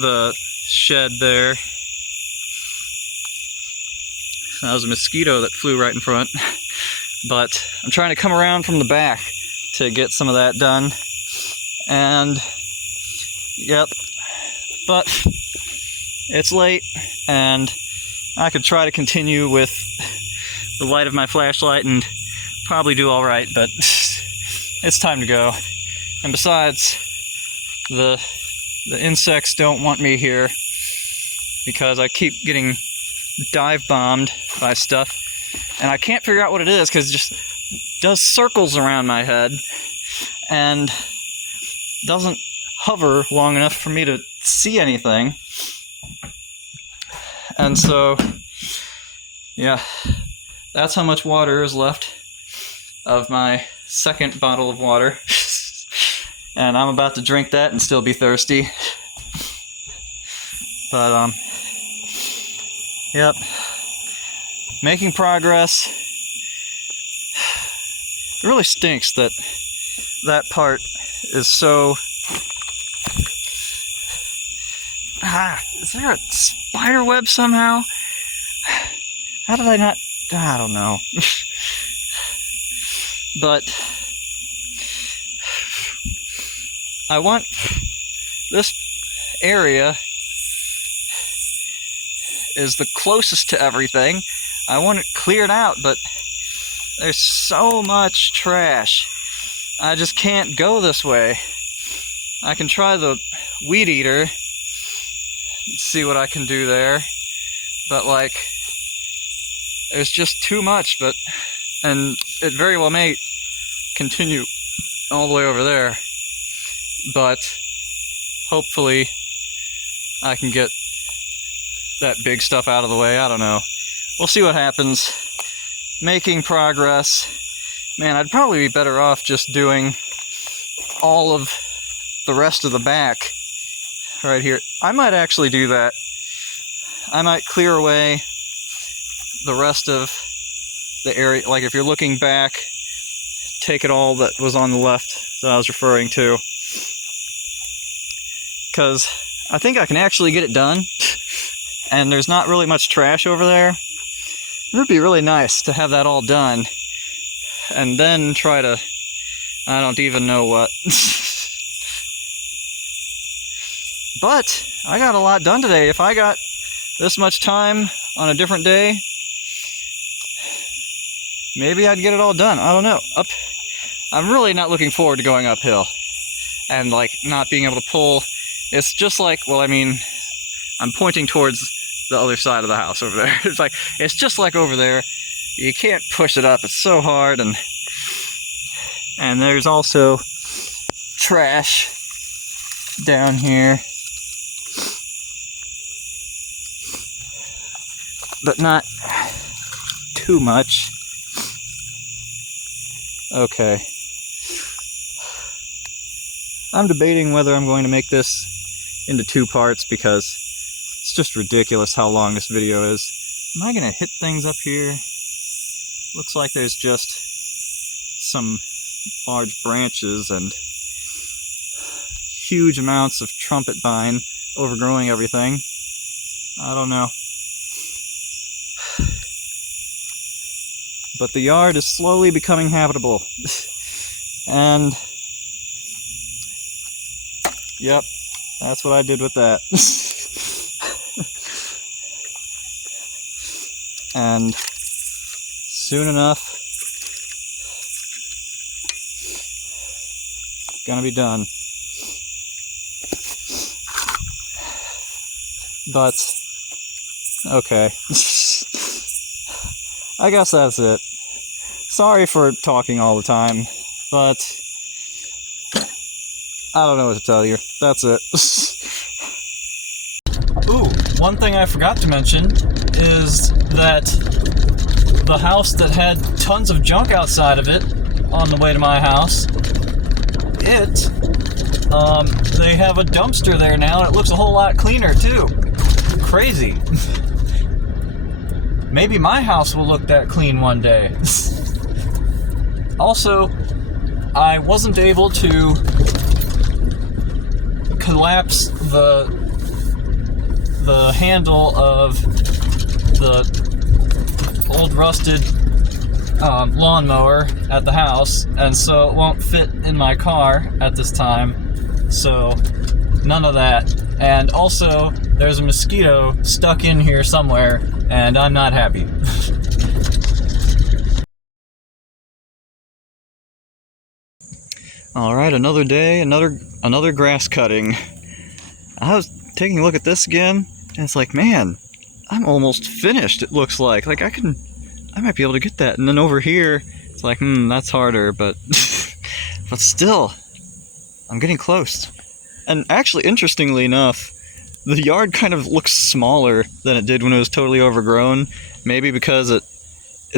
the shed there. That was a mosquito that flew right in front. But I'm trying to come around from the back to get some of that done. And yep, but it's late and I could try to continue with the light of my flashlight and probably do all right, but it's time to go. And besides, the insects don't want me here because I keep getting dive bombed by stuff, and I can't figure out what it is because it just does circles around my head and doesn't hover long enough for me to see anything. And so, yeah, that's how much water is left of my second bottle of water. And I'm about to drink that and still be thirsty. But, yep. Making progress. It really stinks that that part is so... is there a spider web somehow? How did I not... I don't know. But I want this area is the closest to everything. I want it cleared out, but there's so much trash. I just can't go this way. I can try the weed eater, see what I can do there, but like, there's just too much. But and it very well may continue all the way over there, but hopefully I can get that big stuff out of the way. I don't know. We'll see what happens. Making progress. Man, I'd probably be better off just doing all of the rest of the back right here. I might actually do that. I might clear away the rest of the area. Like if you're looking back, take it all that was on the left that I was referring to. Because I think I can actually get it done. And there's not really much trash over there. It would be really nice to have that all done. And then try to... I don't even know what. But I got a lot done today. If I got this much time on a different day, maybe I'd get it all done. I don't know. I'm really not looking forward to going uphill and like not being able to pull. It's just like, well, I mean, I'm pointing towards the other side of the house over there. It's just like over there. You can't push it up. It's so hard, and there's also trash down here. But not too much. Okay. I'm debating whether I'm going to make this into 2 parts because it's just ridiculous how long this video is. Am I going to hit things up here? Looks like there's just some large branches, and huge amounts of trumpet vine overgrowing everything. I don't know. But the yard is slowly becoming habitable. And yep, that's what I did with that. And soon enough, gonna be done. But okay. I guess that's it. Sorry for talking all the time, but I don't know what to tell you. That's it. Ooh, one thing I forgot to mention is that the house that had tons of junk outside of it on the way to my house, they have a dumpster there now, and it looks a whole lot cleaner too. Crazy. Maybe my house will look that clean one day. Also, I wasn't able to collapse the handle of the old rusted lawnmower at the house, and so it won't fit in my car at this time. So none of that. And also, there's a mosquito stuck in here somewhere, and I'm not happy. Alright, another day, another grass cutting. I was taking a look at this again, and it's like, man, I'm almost finished, it looks like. Like, I might be able to get that. And then over here, it's like, that's harder, but but still, I'm getting close. And actually, interestingly enough, the yard kind of looks smaller than it did when it was totally overgrown. Maybe because it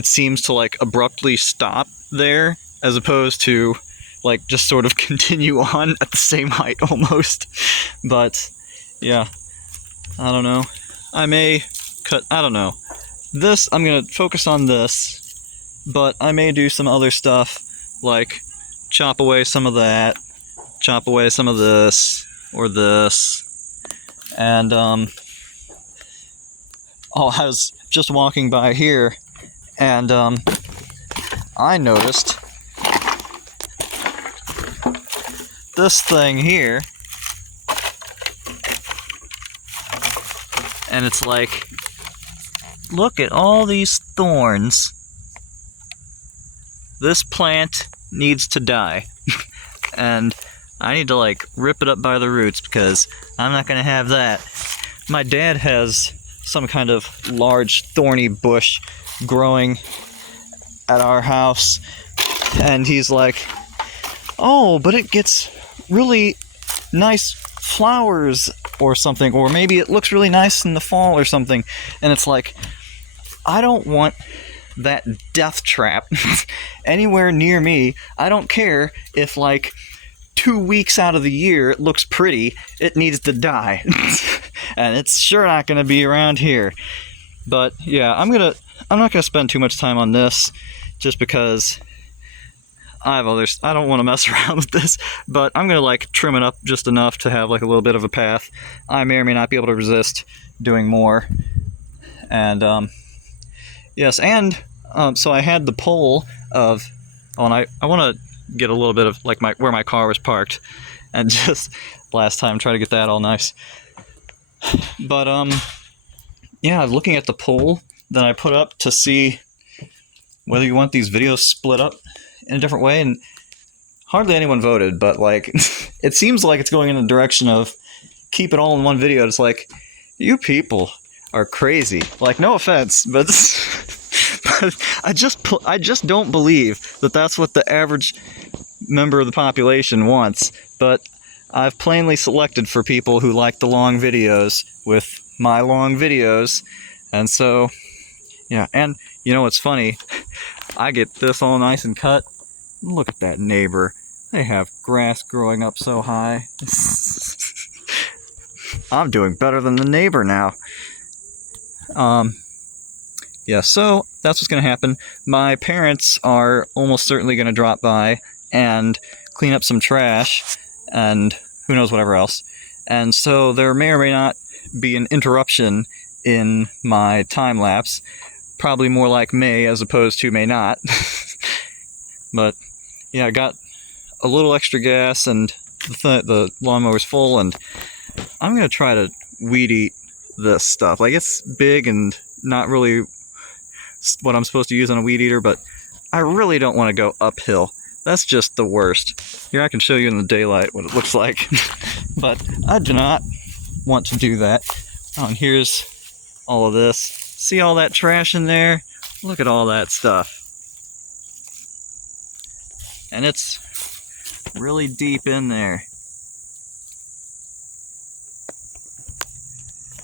seems to like abruptly stop there, as opposed to like just sort of continue on at the same height almost. But yeah, I don't know. I may cut, I don't know. This, I'm gonna focus on this, but I may do some other stuff like chop away some of that, chop away some of this, or this. And I was just walking by here, and I noticed this thing here, and it's like, look at all these thorns. This plant needs to die. And I need to like rip it up by the roots, because I'm not gonna have that. My dad has some kind of large thorny bush growing at our house, and he's like, oh, but it gets really nice flowers or something, or maybe it looks really nice in the fall or something. And it's like, I don't want that death trap anywhere near me. I don't care if like 2 weeks out of the year it looks pretty, it needs to die. And it's sure not gonna be around here. But yeah, I'm not gonna spend too much time on this, just because I have others. I don't want to mess around with this, but I'm gonna like trim it up just enough to have like a little bit of a path. I may or may not be able to resist doing more. And yes, and so I had the pole of, and I want to get a little bit of like where my car was parked, and just last time try to get that all nice. But yeah, looking at the poll that I put up to see whether you want these videos split up in a different way, and hardly anyone voted, but like it seems like it's going in the direction of keep it all in one video. It's like, you people are crazy. Like, no offense, but but I just don't believe that that's what the average member of the population wants. But I've plainly selected for people who like the long videos with my long videos. And so, yeah, and you know what's funny? I get this all nice and cut. Look at that neighbor. They have grass growing up so high. I'm doing better than the neighbor now. Yeah, so that's what's going to happen. My parents are almost certainly going to drop by and clean up some trash, and who knows, whatever else. And so there may or may not be an interruption in my time lapse. Probably more like may as opposed to may not. But yeah, I got a little extra gas and the lawnmower's full, and I'm gonna try to weed eat this stuff. Like, it's big and not really what I'm supposed to use on a weed eater, but I really don't want to go uphill. That's just the worst. Here, I can show you in the daylight what it looks like. But I do not want to do that. Oh, and here's all of this. See all that trash in there? Look at all that stuff. And it's really deep in there.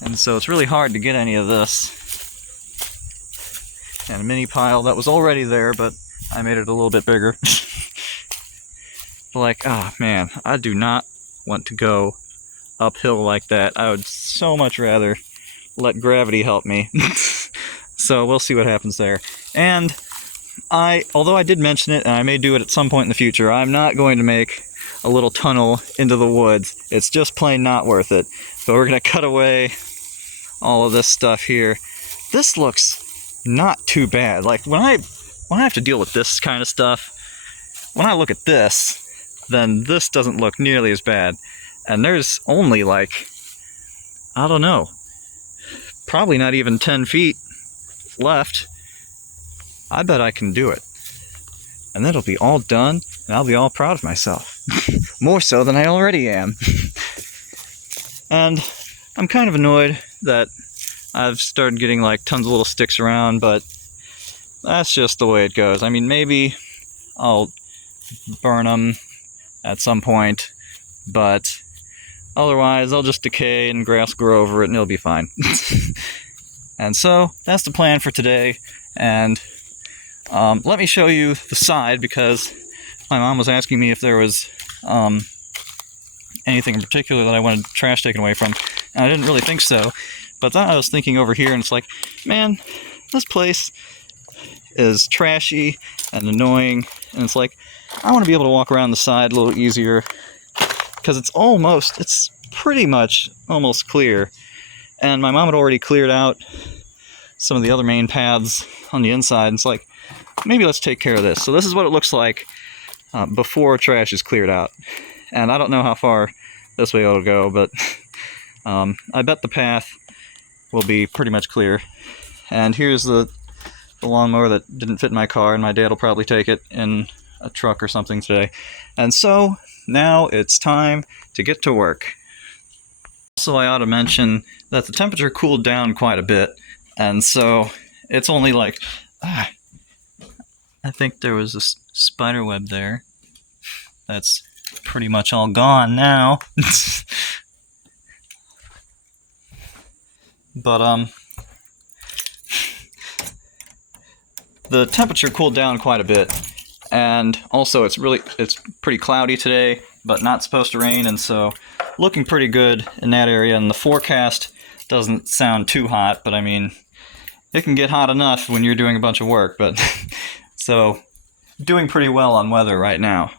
And so it's really hard to get any of this. And a mini pile that was already there, but I made it a little bit bigger. Like, oh man, I do not want to go uphill like that. I would so much rather let gravity help me. So we'll see what happens there. And although I did mention it, and I may do it at some point in the future, I'm not going to make a little tunnel into the woods. It's just plain not worth it. So we're going to cut away all of this stuff here. This looks not too bad. Like, when I have to deal with this kind of stuff, when I look at this, then this doesn't look nearly as bad. And there's only, like, I don't know, probably not even 10 feet left. I bet I can do it. And that'll be all done, and I'll be all proud of myself. More so than I already am. And I'm kind of annoyed that I've started getting, like, tons of little sticks around, but that's just the way it goes. I mean, maybe I'll burn them at some point, but otherwise they'll just decay and grass will grow over it and it'll be fine. And so that's the plan for today. And let me show you the side, because my mom was asking me if there was anything in particular that I wanted trash taken away from, and I didn't really think so. But then I was thinking over here, and it's like, man, this place is trashy and annoying, and it's like, I want to be able to walk around the side a little easier, because it's pretty much almost clear. And my mom had already cleared out some of the other main paths on the inside, and it's like, maybe let's take care of this. So this is what it looks like before trash is cleared out. And I don't know how far this way it'll go, but I bet the path will be pretty much clear. And here's the lawnmower that didn't fit in my car, and my dad will probably take it in a truck or something today. And so now it's time to get to work. So I ought to mention that the temperature cooled down quite a bit, and so it's only like, I think there was a spider web there. That's pretty much all gone now. But the temperature cooled down quite a bit, and also it's pretty cloudy today, but not supposed to rain, and so looking pretty good in that area. And the forecast doesn't sound too hot, but I mean, it can get hot enough when you're doing a bunch of work. But so doing pretty well on weather right now.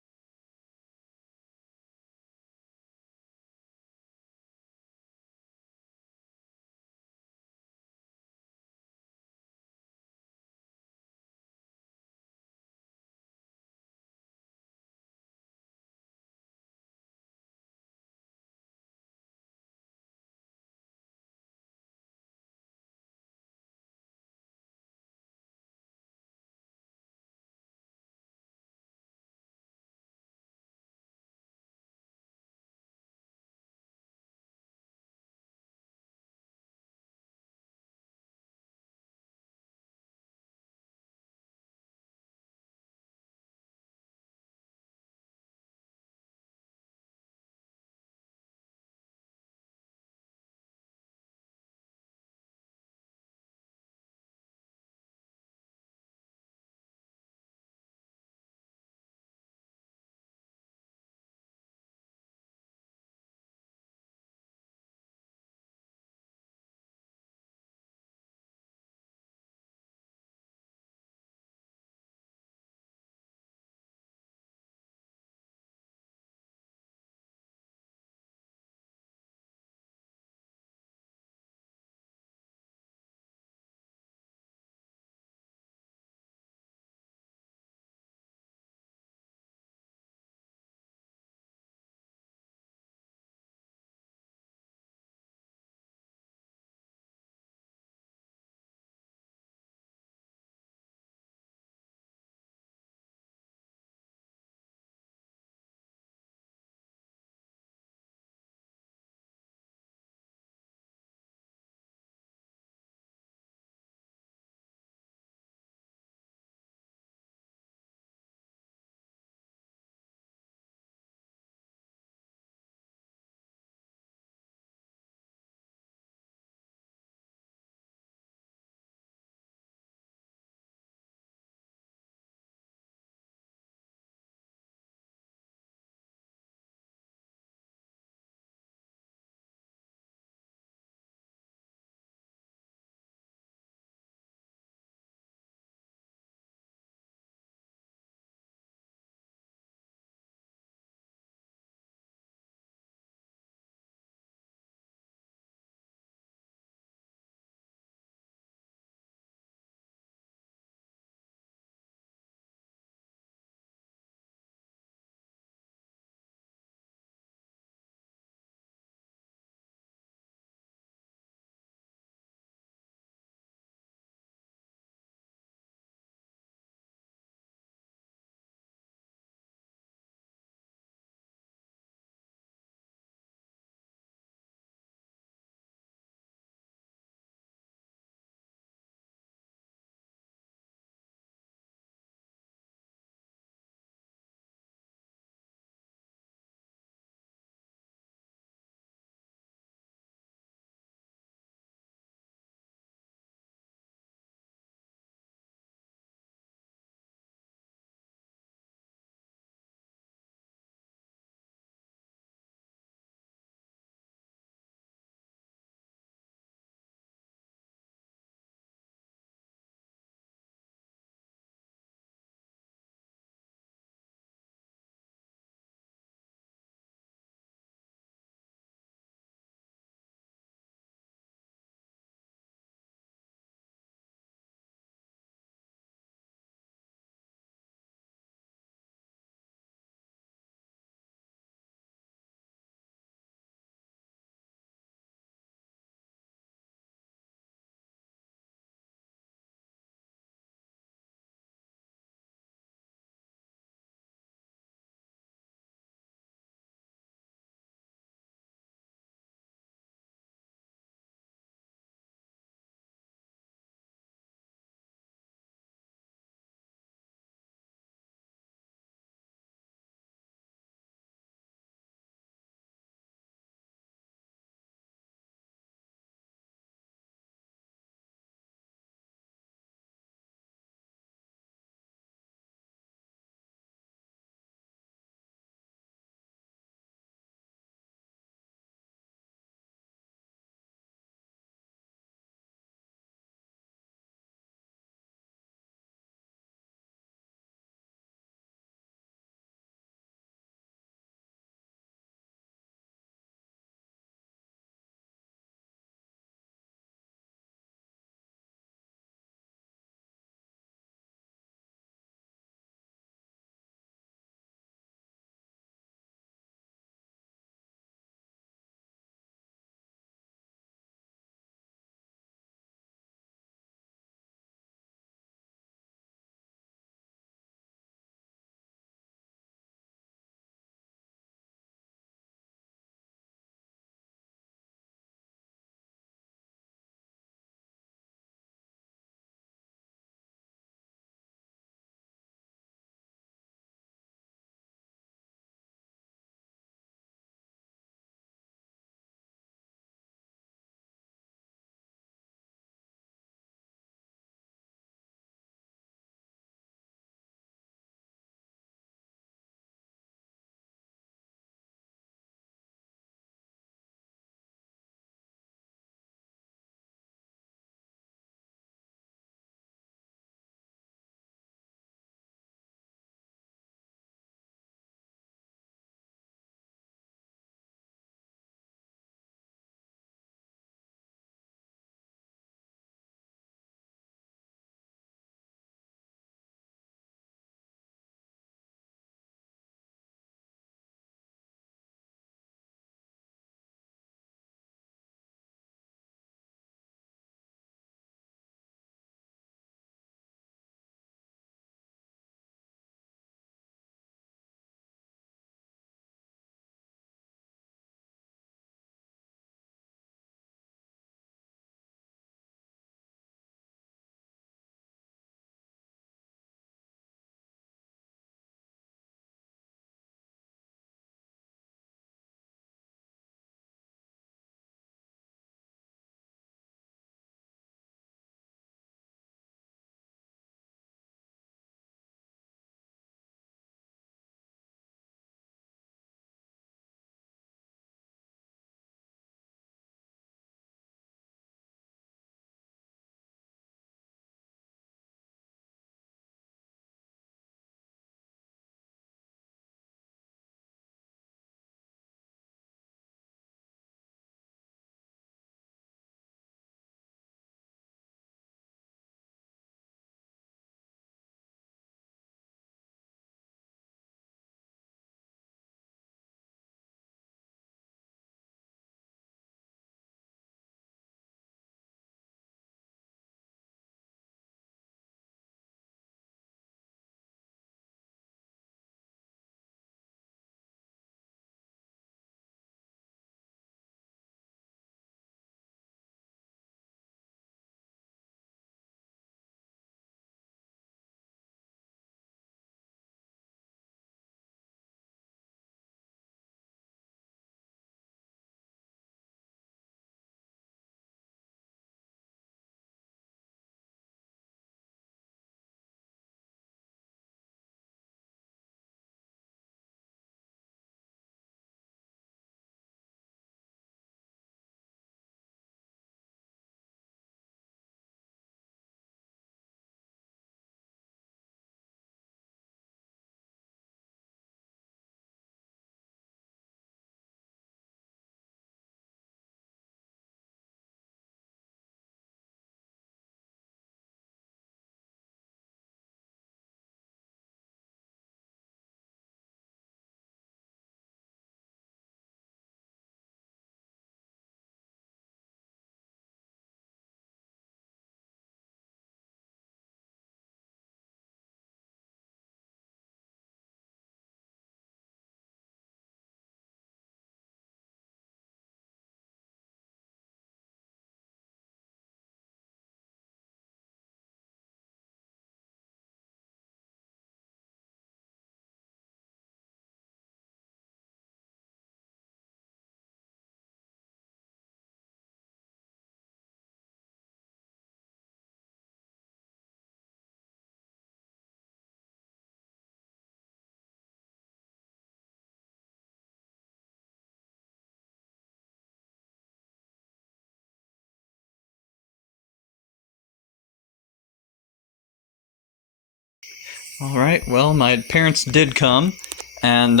Alright, well, my parents did come, and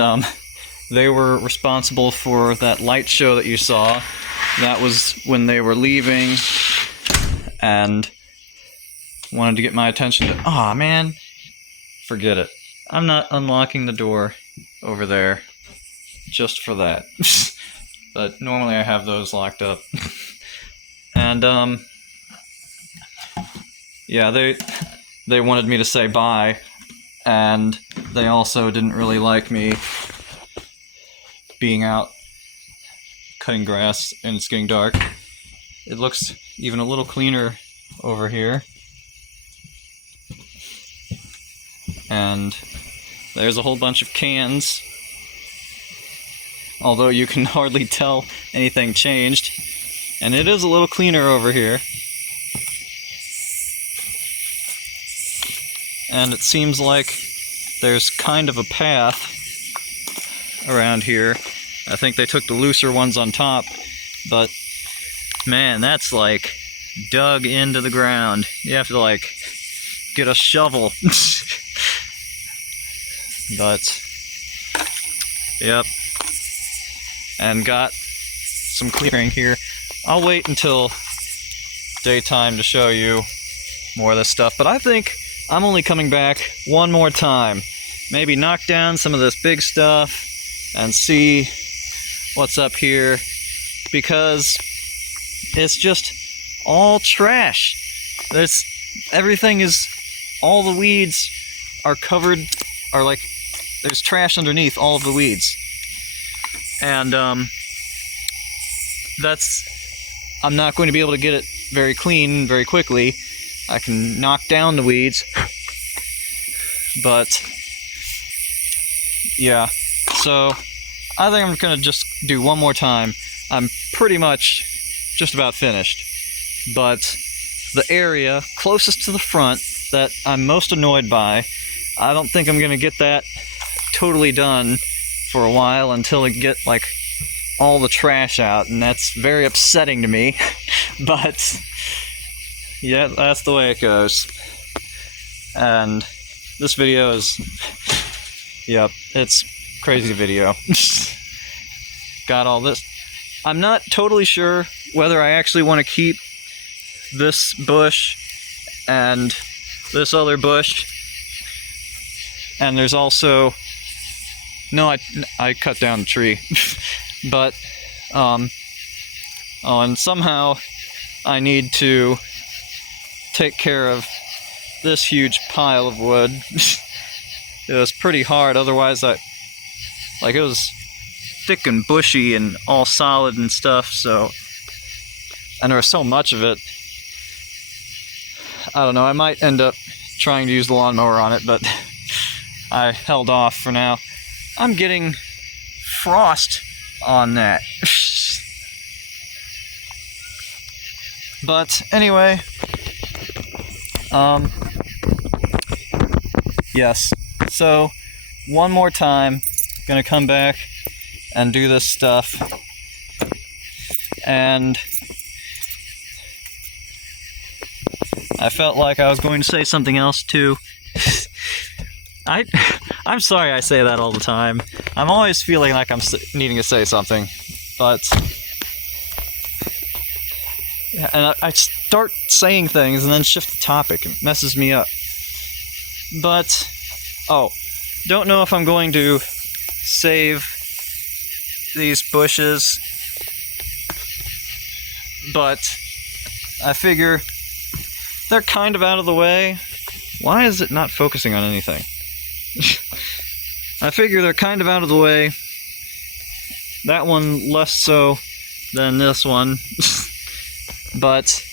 they were responsible for that light show that you saw. That was when they were leaving, and wanted to get my attention to... Aw, man. Forget it. I'm not unlocking the door over there just for that. But normally I have those locked up. And, yeah, they wanted me to say bye, and they also didn't really like me being out cutting grass and it's getting dark. It looks even a little cleaner over here. And there's a whole bunch of cans, although you can hardly tell anything changed. And it is a little cleaner over here. And it seems like there's kind of a path around here. I think they took the looser ones on top, but man, that's like dug into the ground. You have to like get a shovel. But yep, and got some clearing here. I'll wait until daytime to show you more of this stuff, but I think I'm only coming back one more time. Maybe knock down some of this big stuff and see what's up here, because it's just all trash. Everything is, all the weeds are covered, are like, there's trash underneath all of the weeds. And I'm not going to be able to get it very clean very quickly. I can knock down the weeds, but yeah, so I think I'm gonna just do one more time. I'm pretty much just about finished, but the area closest to the front that I'm most annoyed by, I don't think I'm gonna get that totally done for a while until I get like all the trash out, and that's very upsetting to me. But yeah, that's the way it goes. And this video is, yep, it's crazy video. Got all this. I'm not totally sure whether I actually want to keep this bush and this other bush. And there's also, no, I cut down the tree. But, oh, and somehow I need to take care of this huge pile of wood. It was pretty hard, otherwise it was thick and bushy and all solid and stuff, so, and there was so much of it. I don't know, I might end up trying to use the lawnmower on it, but I held off for now. I'm getting frost on that. But anyway, yes, so one more time, gonna come back and do this stuff, and I felt like I was going to say something else too. I'm sorry I say that all the time. I'm always feeling like I'm needing to say something, but yeah, and I start saying things and then shift the topic. It messes me up. But, oh, don't know if I'm going to save these bushes, but I figure they're kind of out of the way. Why is it not focusing on anything? I figure they're kind of out of the way. That one less so than this one. But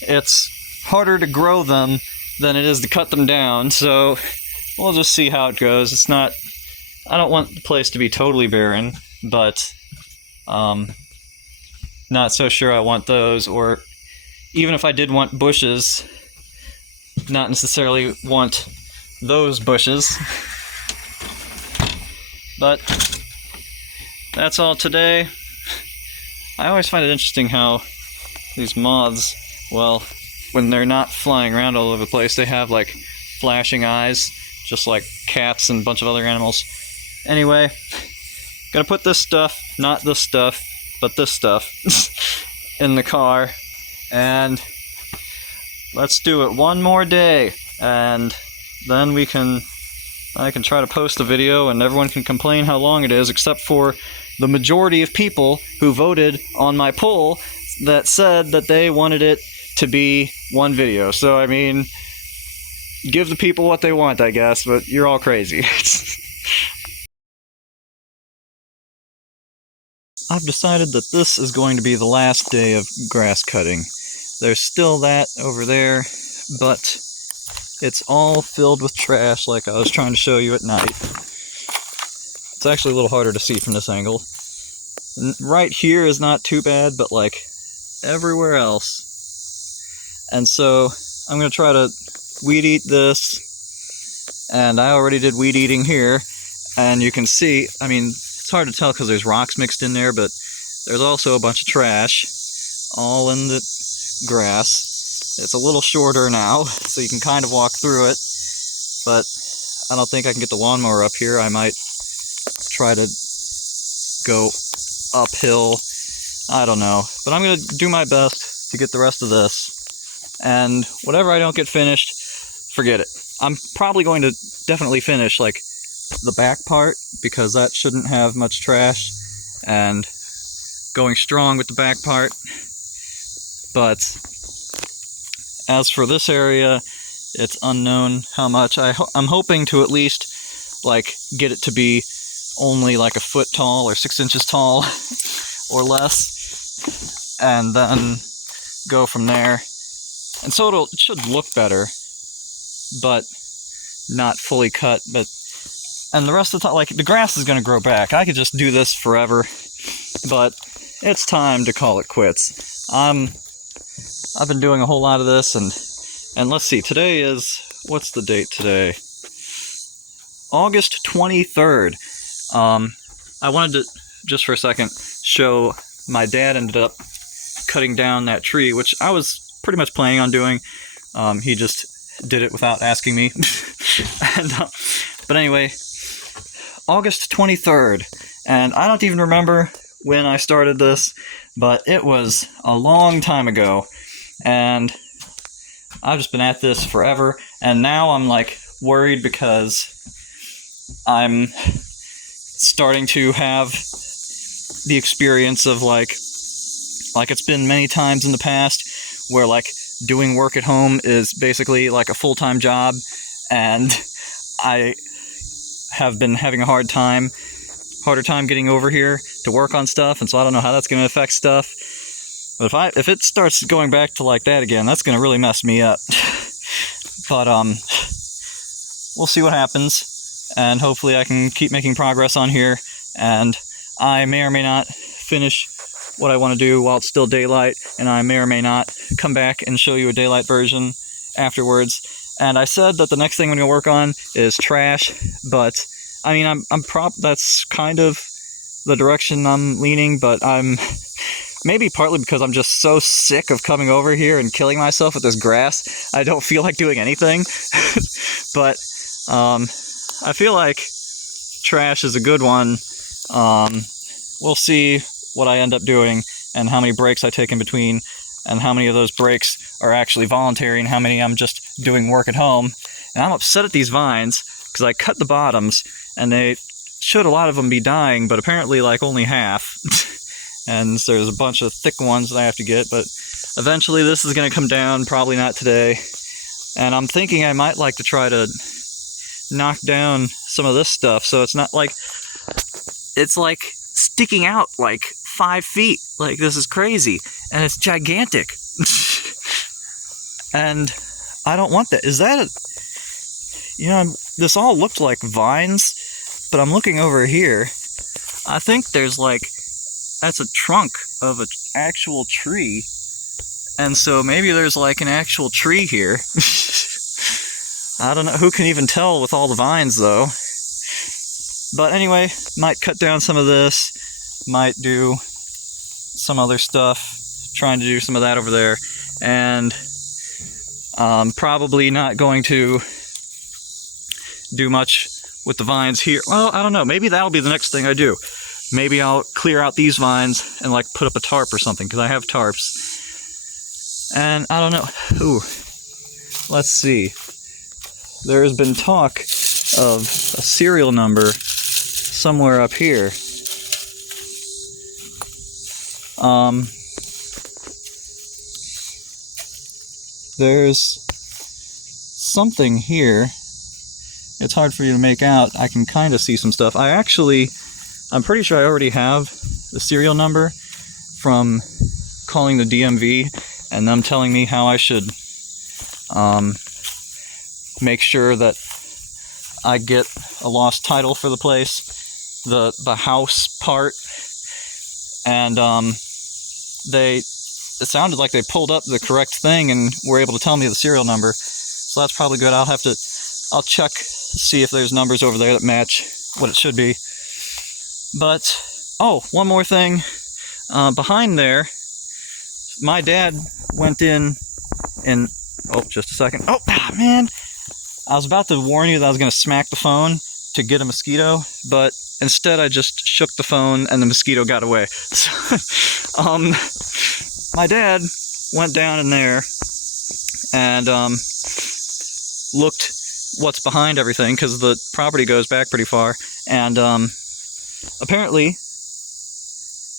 it's harder to grow them than it is to cut them down, so we'll just see how it goes. It's not, I don't want the place to be totally barren, but not so sure I want those, or even if I did want bushes, not necessarily want those bushes. But that's all today. I always find it interesting how these moths, well, when they're not flying around all over the place, they have like flashing eyes, just like cats and a bunch of other animals. Anyway, gonna put this stuff, not this stuff, but this stuff, in the car, and let's do it one more day, and then I can try to post a video and everyone can complain how long it is, except for the majority of people who voted on my poll that said that they wanted it to be one video. So, I mean, give the people what they want, I guess, but you're all crazy. I've decided that this is going to be the last day of grass cutting. There's still that over there, but it's all filled with trash like I was trying to show you at night. It's actually a little harder to see from this angle. Right here is not too bad, but like everywhere else. And so I'm going to try to weed eat this, and I already did weed eating here, and you can see, I mean, it's hard to tell because there's rocks mixed in there, but there's also a bunch of trash all in the grass. It's a little shorter now, so you can kind of walk through it, but I don't think I can get the lawnmower up here. I might try to go uphill. I don't know, but I'm going to do my best to get the rest of this, and whatever I don't get finished, forget it. I'm probably going to definitely finish like the back part, because that shouldn't have much trash, and going strong with the back part. But as for this area, it's unknown how much. I'm hoping to at least like get it to be only like a foot tall or 6 inches tall or less, and then go from there. And so it should look better, but not fully cut. And the rest of the time, like, the grass is going to grow back. I could just do this forever, but it's time to call it quits. I've been doing a whole lot of this, and let's see, today is, what's the date today? August 23rd. I wanted to, just for a second, show my dad ended up cutting down that tree, which I was pretty much planning on doing. He just did it without asking me. But anyway, August 23rd, and I don't even remember when I started this, but it was a long time ago, and I've just been at this forever, and now I'm like worried because I'm starting to have the experience of like it's been many times in the past where like doing work at home is basically like a full-time job, and I have been having a harder time getting over here to work on stuff, and so I don't know how that's going to affect stuff. But if it starts going back to like that again, that's going to really mess me up. But we'll see what happens, and hopefully I can keep making progress on here, and I may or may not finish what I want to do while it's still daylight, and I may or may not come back and show you a daylight version afterwards. And I said that the next thing I'm going to work on is trash, but I mean, that's kind of the direction I'm leaning, but I'm maybe partly because I'm just so sick of coming over here and killing myself with this grass, I don't feel like doing anything. But I feel like trash is a good one. We'll see what I end up doing and how many breaks I take in between, and how many of those breaks are actually voluntary and how many I'm just doing work at home. And I'm upset at these vines because I cut the bottoms and they should a lot of them be dying, but apparently like only half. And so there's a bunch of thick ones that I have to get, but eventually this is going to come down, probably not today. And I'm thinking I might like to try to knock down some of this stuff so it's not like, it's like sticking out like 5 feet. Like, this is crazy, and it's gigantic. And I don't want that. Is that this all looked like vines, but I'm looking over here. I think there's like, that's a trunk of an actual tree, and so maybe there's like an actual tree here. I don't know, who can even tell with all the vines though. But anyway, might cut down some of this, might do some other stuff, trying to do some of that over there, and probably not going to do much with the vines here. Well, I don't know. Maybe that'll be the next thing I do. Maybe I'll clear out these vines and like put up a tarp or something, because I have tarps. And I don't know. Ooh. Let's see. There has been talk of a serial number somewhere up here. There's something here. It's hard for you to make out. I can kind of see some stuff. I'm pretty sure I already have the serial number from calling the DMV and them telling me how I should make sure that I get a lost title for the place, the house part, and it sounded like they pulled up the correct thing and were able to tell me the serial number, so that's probably good. I'll check, see if there's numbers over there that match what it should be. But, oh, one more thing, behind there, my dad went in, oh, just a second, oh, man, I was about to warn you that I was going to smack the phone to get a mosquito, but instead I just shook the phone and the mosquito got away. So, my dad went down in there and looked what's behind everything, because the property goes back pretty far, and apparently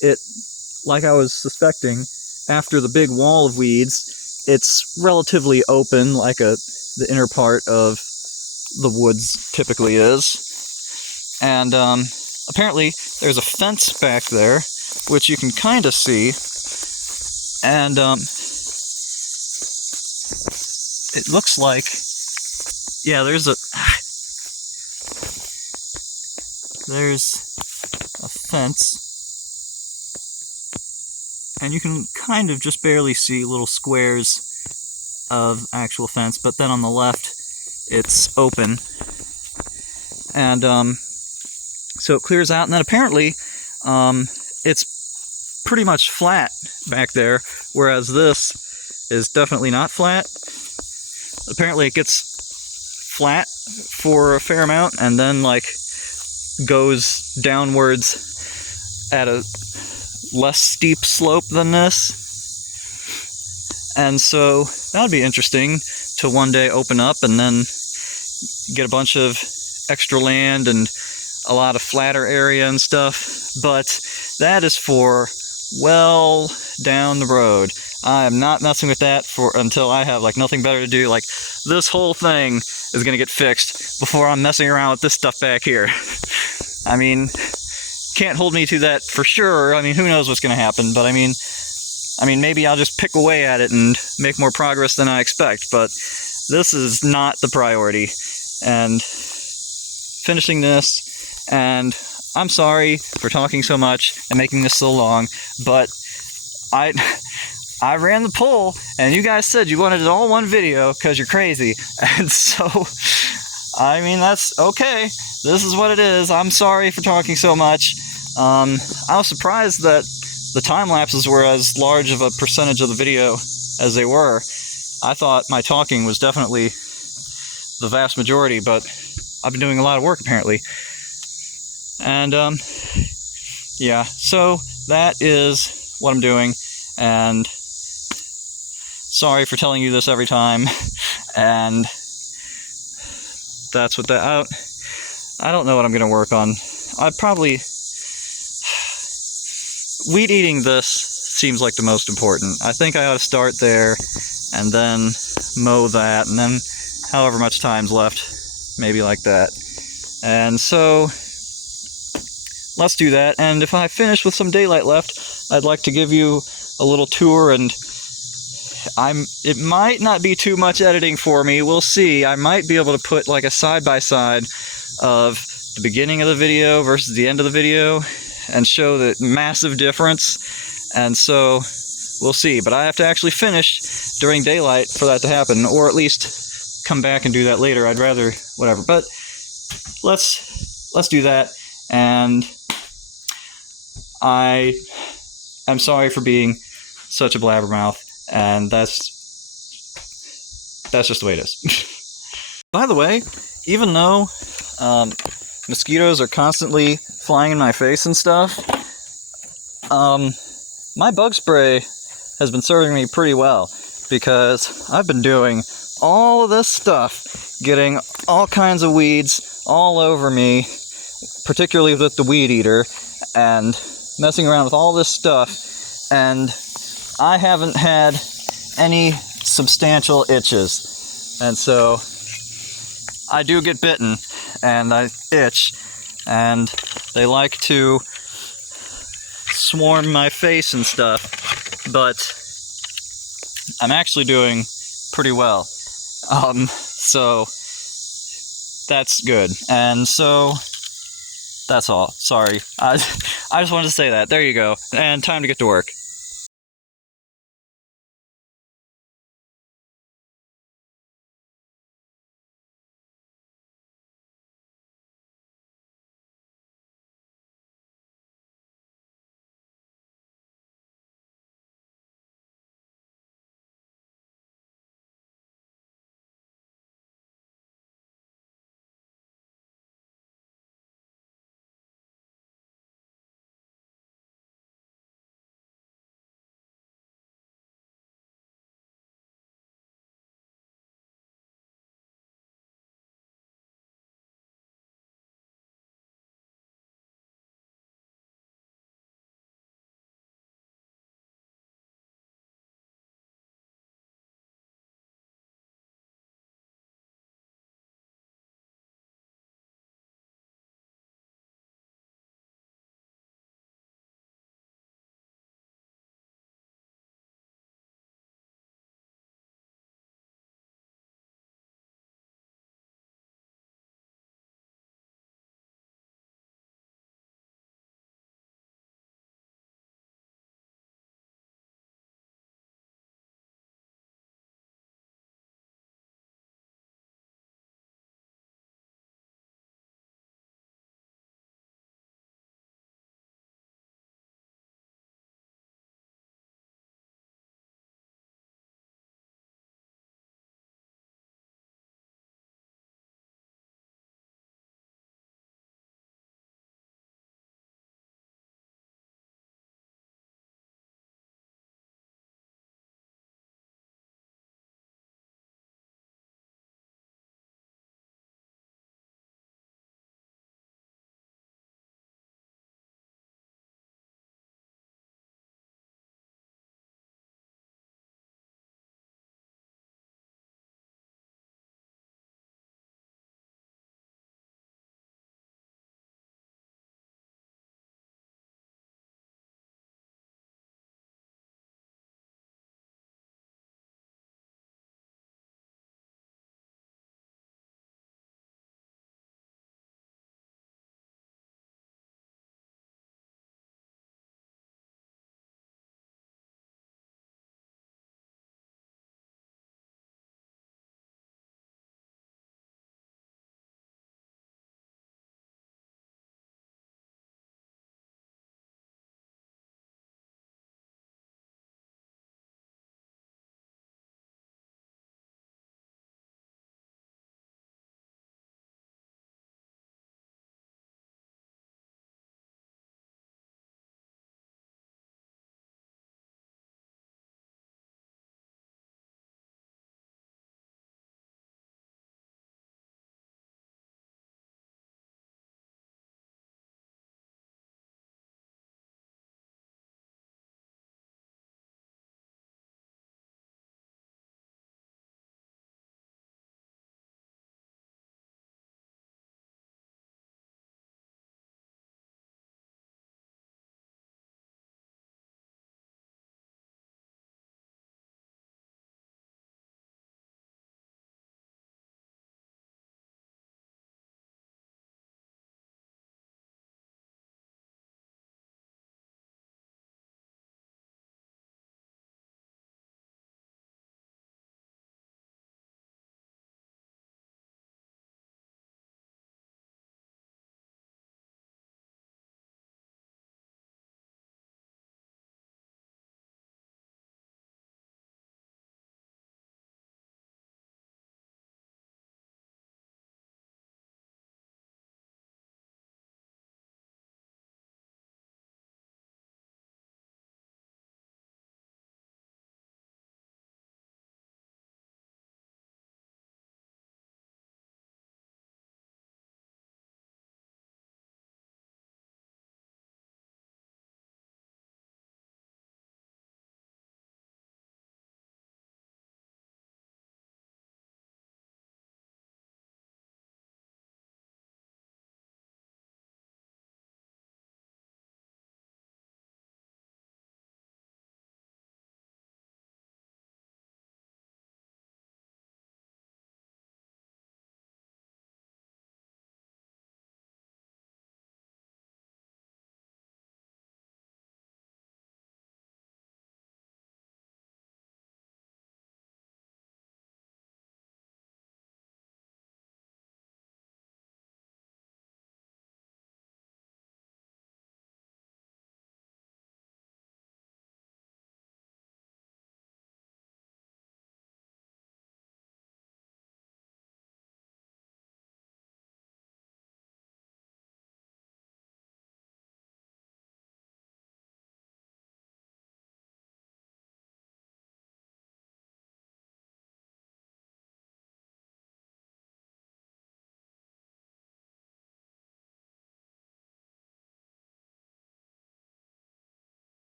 it, like I was suspecting, after the big wall of weeds, it's relatively open, like the inner part of the woods typically is. And apparently there's a fence back there, which you can kind of see. And it looks like, yeah, there's a fence. And you can kind of just barely see little squares of actual fence, but then on the left it's open. And so it clears out, and then apparently it's pretty much flat back there, whereas this is definitely not flat. Apparently it gets flat for a fair amount and then like goes downwards at a less steep slope than this. And so that would be interesting to one day open up and then get a bunch of extra land and a lot of flatter area and stuff. But that is for well down the road. I am not messing with that until I have like nothing better to do. Like, this whole thing is gonna get fixed before I'm messing around with this stuff back here. I mean, can't hold me to that for sure. I mean, who knows what's gonna happen, but I mean maybe I'll just pick away at it and make more progress than I expect, but this is not the priority. And finishing this, and I'm sorry for talking so much and making this so long, but I ran the poll, and you guys said you wanted it all one video because you're crazy, and so, I mean, that's okay. This is what it is. I'm sorry for talking so much. I was surprised that the time lapses were as large of a percentage of the video as they were. I thought my talking was definitely the vast majority, but I've been doing a lot of work apparently. And yeah, so that is what I'm doing, and sorry for telling you this every time. And that's what that, I don't know what I'm gonna work on. Weed eating this seems like the most important. I think I ought to start there and then mow that, and then however much time's left, maybe like that. And so let's do that. And if I finish with some daylight left, I'd like to give you a little tour, and it might not be too much editing for me, we'll see. I might be able to put like a side-by-side of the beginning of the video versus the end of the video and show the massive difference, and so we'll see. But I have to actually finish during daylight for that to happen, or at least come back and do that later. I'd rather whatever, but let's do that. And I am sorry for being such a blabbermouth, and that's just the way it is. By the way, even though mosquitoes are constantly flying in my face and stuff, my bug spray has been serving me pretty well, because I've been doing all of this stuff, getting all kinds of weeds all over me, particularly with the weed eater, and messing around with all this stuff, and I haven't had any substantial itches. And so I do get bitten, and I itch, and they like to swarm my face and stuff, but I'm actually doing pretty well. So that's good. And so that's all. Sorry. I just wanted to say that. There you go. And time to get to work.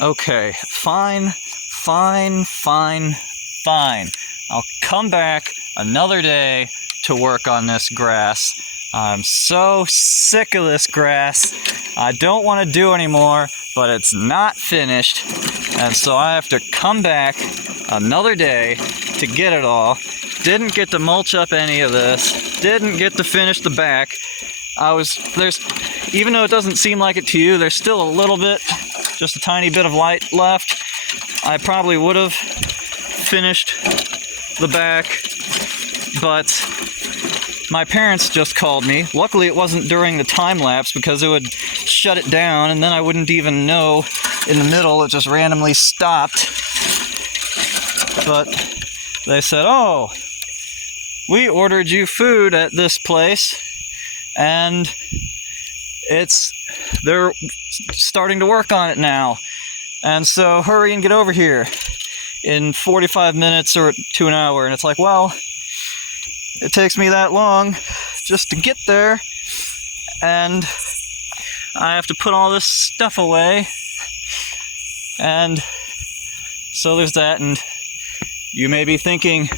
Okay, fine. I'll come back another day to work on this grass. I'm so sick of this grass. I don't want to do anymore, but it's not finished. And so I have to come back another day to get it all. Didn't get to mulch up any of this. Didn't get to finish the back. Even though it doesn't seem like it to you, there's still a little bit, just a tiny bit of light left. I probably would have finished the back, but my parents just called me. Luckily it wasn't during the time lapse because it would shut it down and then I wouldn't even know in the middle. It just randomly stopped. But they said, oh, we ordered you food at this place and they're starting to work on it now. And so hurry and get over here in 45 minutes or to an hour. And it's like, well, it takes me that long just to get there, and I have to put all this stuff away, and so there's that. And you may be thinking,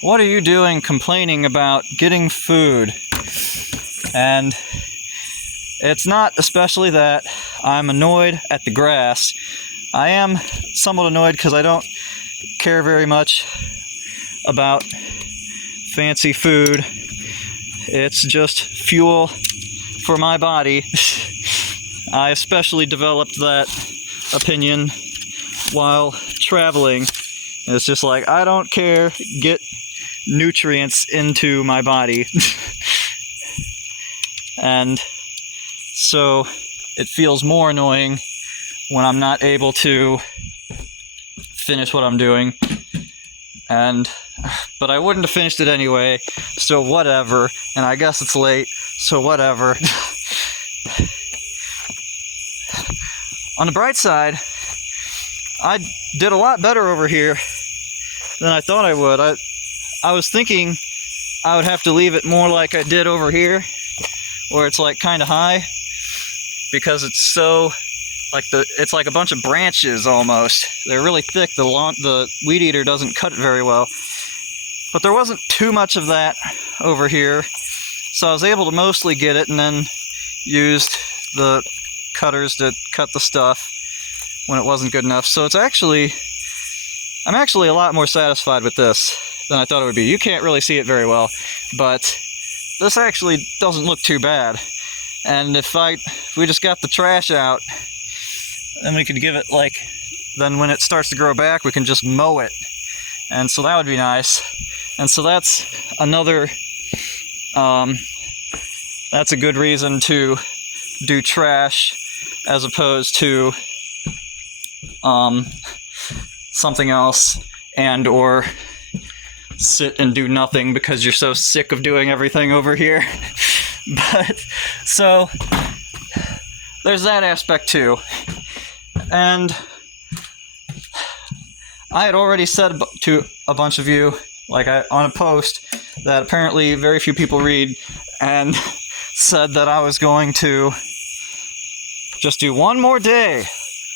what are you doing complaining about getting food? And it's not especially that. I'm annoyed at the grass. I am somewhat annoyed because I don't care very much about fancy food. It's just fuel for my body. I especially developed that opinion while traveling. It's just like, I don't care, get nutrients into my body. And so it feels more annoying when I'm not able to finish what I'm doing. But I wouldn't have finished it anyway, so whatever. And I guess it's late, so whatever. On the bright side, I did a lot better over here than I thought I would. I was thinking I would have to leave it more like I did over here, where it's like kind of high, because it's so it's like a bunch of branches almost. They're really thick. The weed eater doesn't cut it very well. But there wasn't too much of that over here, so I was able to mostly get it, and then used the cutters to cut the stuff when it wasn't good enough. So I'm actually a lot more satisfied with this than I thought it would be. You can't really see it very well, but this actually doesn't look too bad. And if we just got the trash out, then we could give it then when it starts to grow back, we can just mow it. And so that would be nice. And so that's another, that's a good reason to do trash as opposed to something else, and or sit and do nothing because you're so sick of doing everything over here. But so there's that aspect too. And I had already said to a bunch of you, on a post that apparently very few people read, and said that I was going to just do one more day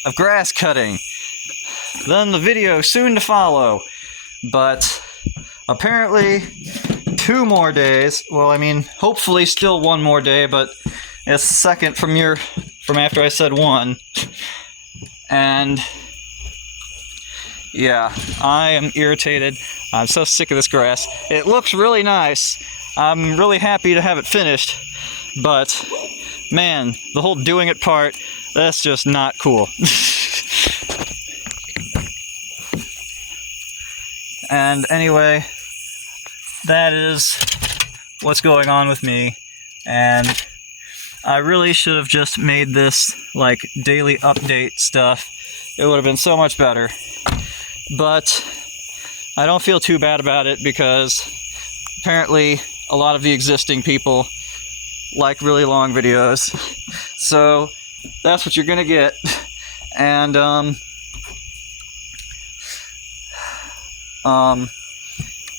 of grass cutting, then the video soon to follow. But apparently 2 more days. Well, I mean, hopefully still 1 more day, but it's second from after I said 1. And yeah, I am irritated. I'm so sick of this grass. It looks really nice. I'm really happy to have it finished, but man, the whole doing it part, that's just not cool. And anyway, that is what's going on with me, and I really should have just made this daily update stuff. It would have been so much better. But I don't feel too bad about it, because apparently a lot of the existing people like really long videos. So that's what you're gonna get. And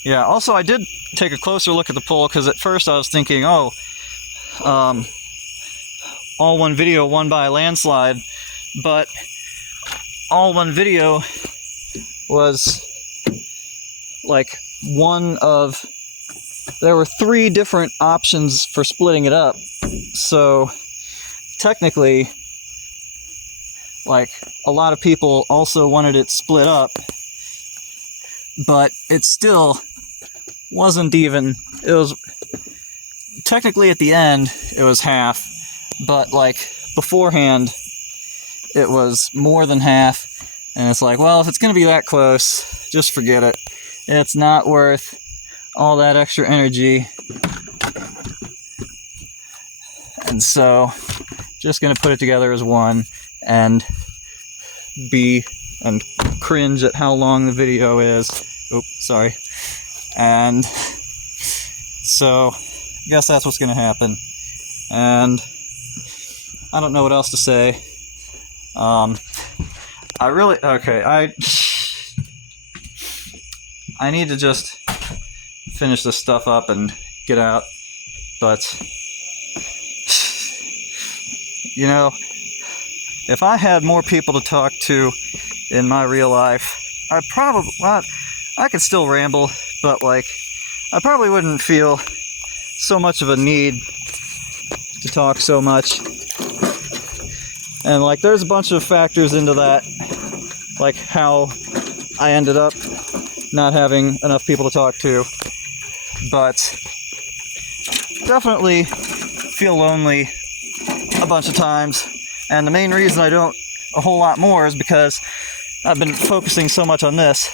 yeah, also I did take a closer look at the poll, because at first I was thinking, oh, all one video won by a landslide, but all-one video was like there were 3 different options for splitting it up. So technically, like, a lot of people also wanted it split up, but it still wasn't even, it was technically at the end it was half, but like beforehand it was more than half, and it's like, well, if it's gonna be that close, just forget it. It's not worth all that extra energy. And so just gonna put it together as one and cringe at how long the video is. Oops, sorry. And so I guess that's what's gonna happen. And I don't know what else to say. I need to just finish this stuff up and get out, but you know, if I had more people to talk to in my real life, I could still ramble, but like, I probably wouldn't feel so much of a need to talk so much. And like, there's a bunch of factors into that, like how I ended up not having enough people to talk to, but definitely feel lonely a bunch of times. And the main reason I don't a whole lot more is because I've been focusing so much on this,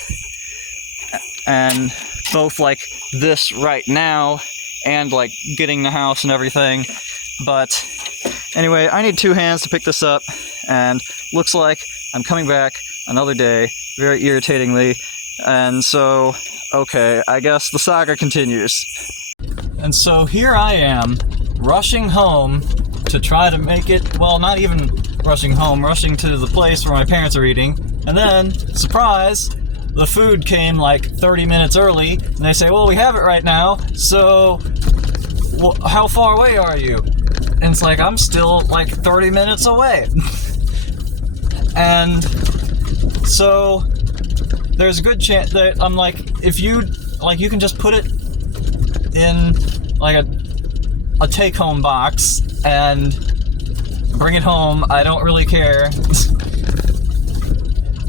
and both like this right now and like getting the house and everything. But anyway, I need 2 hands to pick this up, and looks like I'm coming back another day, very irritatingly. And so, okay, I guess the saga continues. And so here I am, rushing home to try to make it, well, not even rushing home, rushing to the place where my parents are eating, and then, surprise, the food came like 30 minutes early, and they say, well, we have it right now, so, well, how far away are you? And it's like, I'm still like 30 minutes away. And so there's a good chance that I'm like, if you, like, you can just put it in like a take-home box and bring it home, I don't really care.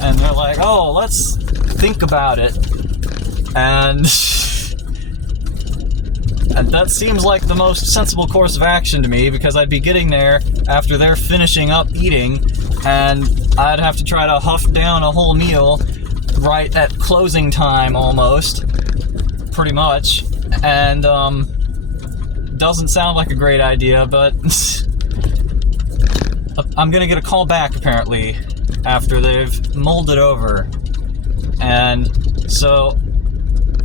And they're like, oh, let's think about it. And that seems like the most sensible course of action to me, because I'd be getting there after they're finishing up eating, and I'd have to try to huff down a whole meal right at closing time almost, pretty much. And doesn't sound like a great idea, but I'm gonna get a call back apparently after they've mulled it over. And so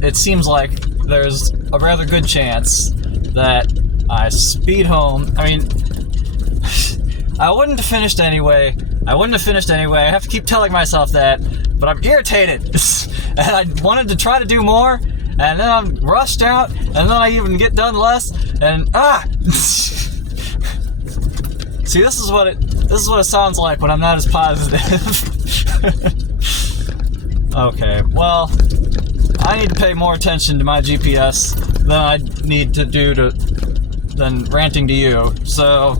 it seems like there's a rather good chance that I speed home. I mean, I wouldn't have finished anyway. I have to keep telling myself that, but I'm irritated. And I wanted to try to do more, and then I'm rushed out, and then I even get done less, and See, this is what it sounds like when I'm not as positive. Okay, well, I need to pay more attention to my GPS than I need to do than ranting to you. So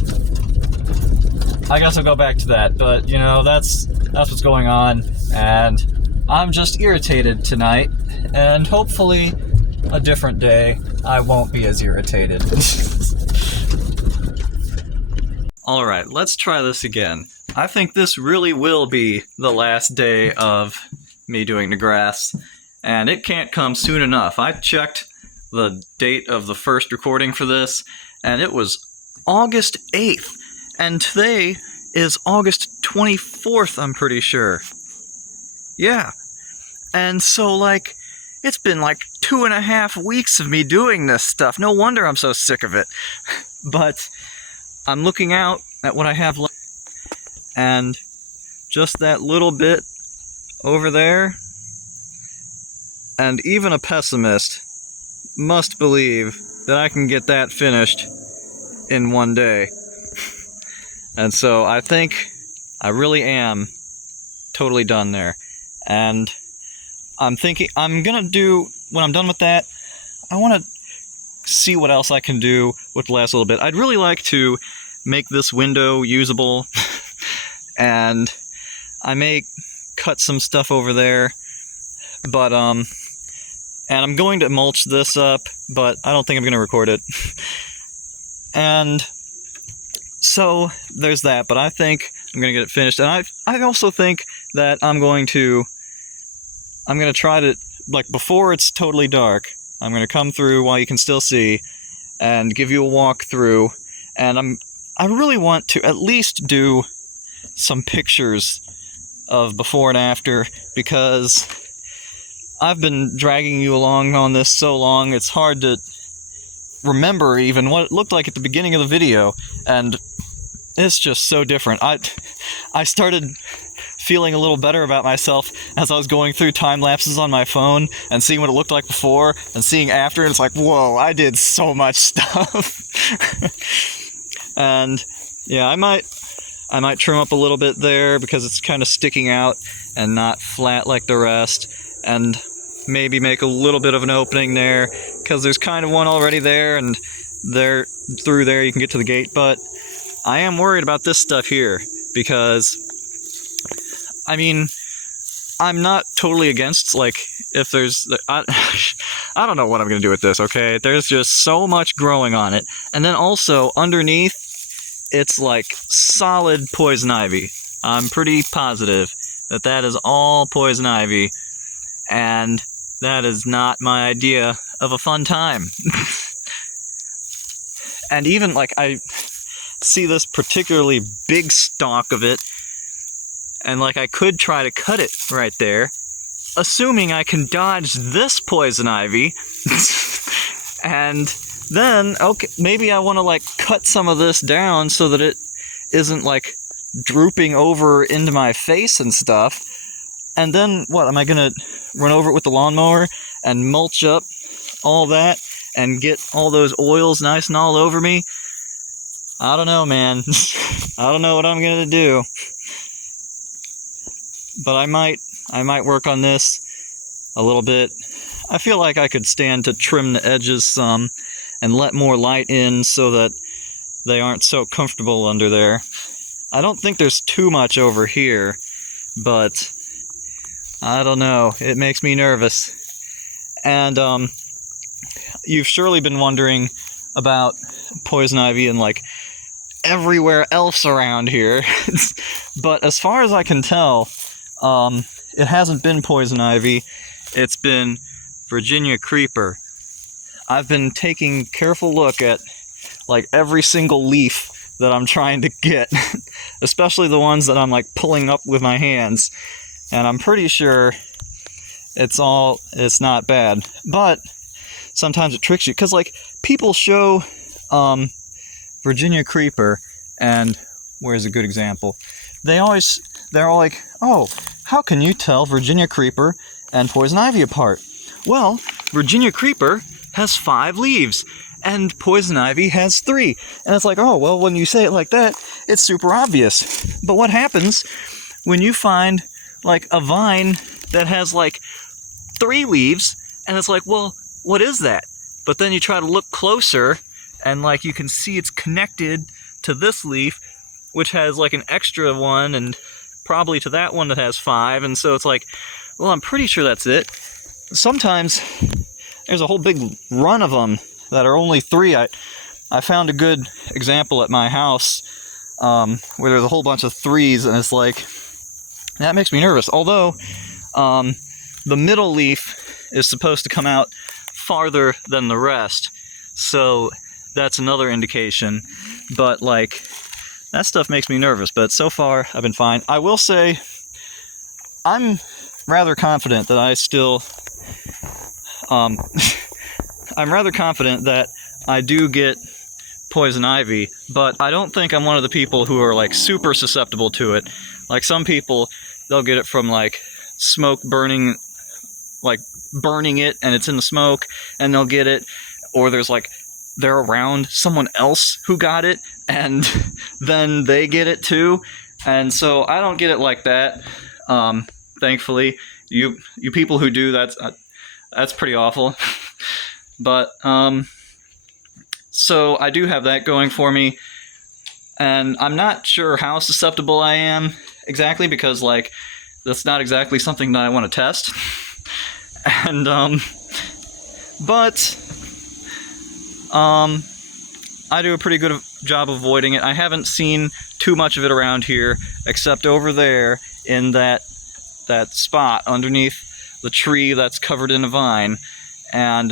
I guess I'll go back to that. But you know, that's what's going on, and I'm just irritated tonight. And hopefully, a different day, I won't be as irritated. All right, let's try this again. I think this really will be the last day of me doing the grass, and it can't come soon enough. I checked the date of the first recording for this, and it was August 8th, and today is August 24th, I'm pretty sure. Yeah, and so, like, it's been like 2.5 weeks of me doing this stuff. No wonder I'm so sick of it. But I'm looking out at what I have left, and just that little bit over there, and even a pessimist must believe that I can get that finished in one day. And so I think I really am totally done there. And I'm thinking, I'm gonna do, when I'm done with that, I want to see what else I can do with the last little bit. I'd really like to make this window usable, and I may cut some stuff over there, but and I'm going to mulch this up, but I don't think I'm going to record it. And so there's that, but I think I'm going to get it finished. And I also think that I'm going to try to, like, before it's totally dark, I'm going to come through while you can still see and give you a walk through. And I really want to at least do some pictures of before and after, because I've been dragging you along on this so long, it's hard to remember even what it looked like at the beginning of the video, and it's just so different. I started feeling a little better about myself as I was going through time lapses on my phone and seeing what it looked like before and seeing after, and it's like, whoa, I did so much stuff. And yeah, I might trim up a little bit there because it's kind of sticking out and not flat like the rest, and maybe make a little bit of an opening there because there's kind of one already there, and through there you can get to the gate. But I am worried about this stuff here because, I mean, I'm not totally against, like, if there's, I don't know what I'm going to do with this, okay? There's just so much growing on it. And then also, underneath, it's like solid poison ivy. I'm pretty positive that that is all poison ivy, and that is not my idea of a fun time. And even, like, I see this particularly big stalk of it, and, like, I could try to cut it right there, assuming I can dodge this poison ivy. And then, okay, maybe I want to, like, cut some of this down so that it isn't, like, drooping over into my face and stuff. And then, what, am I going to run over it with the lawnmower and mulch up all that and get all those oils nice and all over me? I don't know, man. I don't know what I'm going to do. But I might work on this a little bit. I feel like I could stand to trim the edges some and let more light in so that they aren't so comfortable under there. I don't think there's too much over here, but I don't know. It makes me nervous. And you've surely been wondering about poison ivy and, like, everywhere else around here. But as far as I can tell, it hasn't been poison ivy. It's been Virginia creeper. I've been taking careful look at, like, every single leaf that I'm trying to get, especially the ones that I'm, like, pulling up with my hands, and I'm pretty sure it's not bad. But sometimes it tricks you, because, like, people show Virginia creeper, and where's a good example? They're all like, oh, how can you tell Virginia creeper and poison ivy apart? Well, Virginia creeper has 5 leaves, and poison ivy has 3. And it's like, oh, well, when you say it like that, it's super obvious. But what happens when you find, like, a vine that has, like, 3 leaves, and it's like, well, what is that? But then you try to look closer, and, like, you can see it's connected to this leaf, which has, like, an extra one, and probably to that one that has 5, and so it's like, well, I'm pretty sure that's it. Sometimes there's a whole big run of them that are only 3. I found a good example at my house where there's a whole bunch of 3s, and it's like, that makes me nervous. Although the middle leaf is supposed to come out farther than the rest, so that's another indication. But, like, that stuff makes me nervous, but so far I've been fine. I will say I'm rather confident that I still I'm rather confident that I do get poison ivy, but I don't think I'm one of the people who are, like, super susceptible to it. Like, some people, they'll get it from, like, smoke burning, like, burning it and it's in the smoke, and they'll get it, or there's, like, they're around someone else who got it, and then they get it too. And so I don't get it like that. Thankfully, you people who do that's pretty awful. But so I do have that going for me, and I'm not sure how susceptible I am exactly, because like that's not exactly something that I want to test. And but I do a pretty good job avoiding it. I haven't seen too much of it around here, except over there in that spot underneath the tree that's covered in a vine. And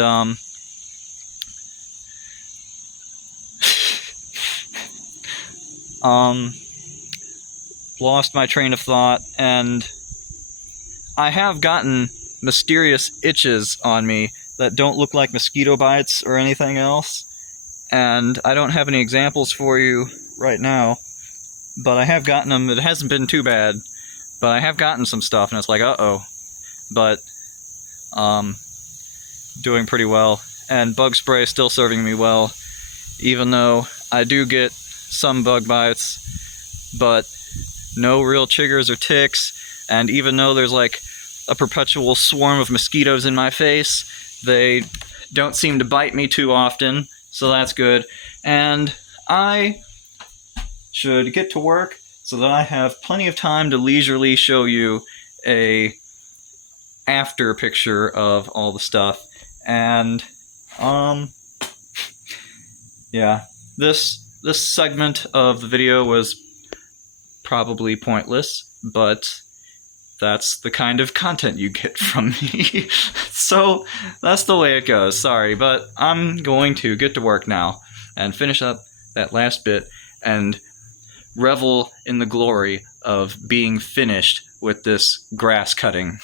lost my train of thought, and I have gotten mysterious itches on me that don't look like mosquito bites or anything else, and I don't have any examples for you right now, but I have gotten them. It hasn't been too bad, but I have gotten some stuff, and it's like, uh-oh. But doing pretty well, and bug spray is still serving me well, even though I do get some bug bites, but no real chiggers or ticks. And even though there's like a perpetual swarm of mosquitoes in my face, they don't seem to bite me too often, so that's good. And I should get to work so that I have plenty of time to leisurely show you a after picture of all the stuff. And yeah, this segment of the video was probably pointless, but that's the kind of content you get from me. So that's the way it goes. Sorry, but I'm going to get to work now and finish up that last bit and revel in the glory of being finished with this grass cutting.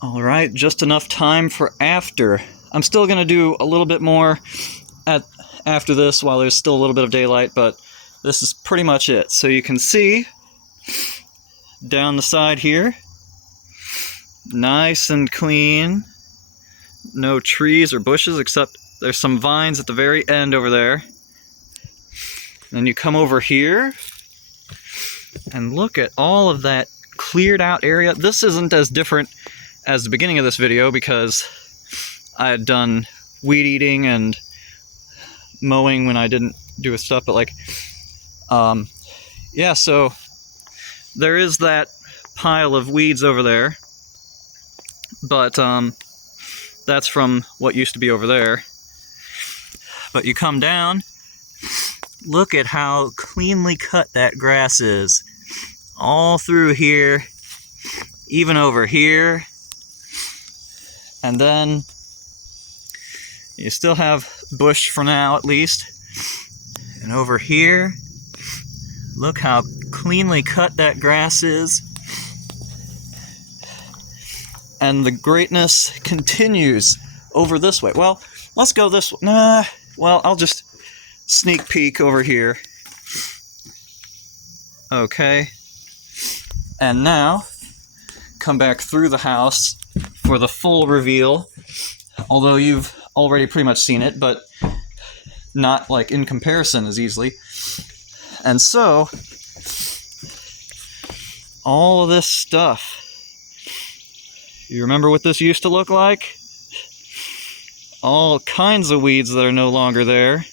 Alright, just enough time for after. I'm still going to do a little bit more after this while there's still a little bit of daylight, but this is pretty much it. So you can see down the side here, nice and clean. No trees or bushes, except there's some vines at the very end over there. Then you come over here and look at all of that cleared out area. This isn't as different as the beginning of this video because I had done weed eating and mowing when I didn't do with stuff, but like, yeah, so there is that pile of weeds over there, but that's from what used to be over there. But you come down, look at how cleanly cut that grass is. All through here, even over here. And then you still have bush for now, at least. And over here, look how cleanly cut that grass is. And the greatness continues over this way. Well, let's go this way. Nah, well, I'll just sneak peek over here. Okay. And now, come back through the house for the full reveal. Although you've already pretty much seen it, but not like in comparison as easily. And so, all of this stuff. You remember what this used to look like? All kinds of weeds that are no longer there.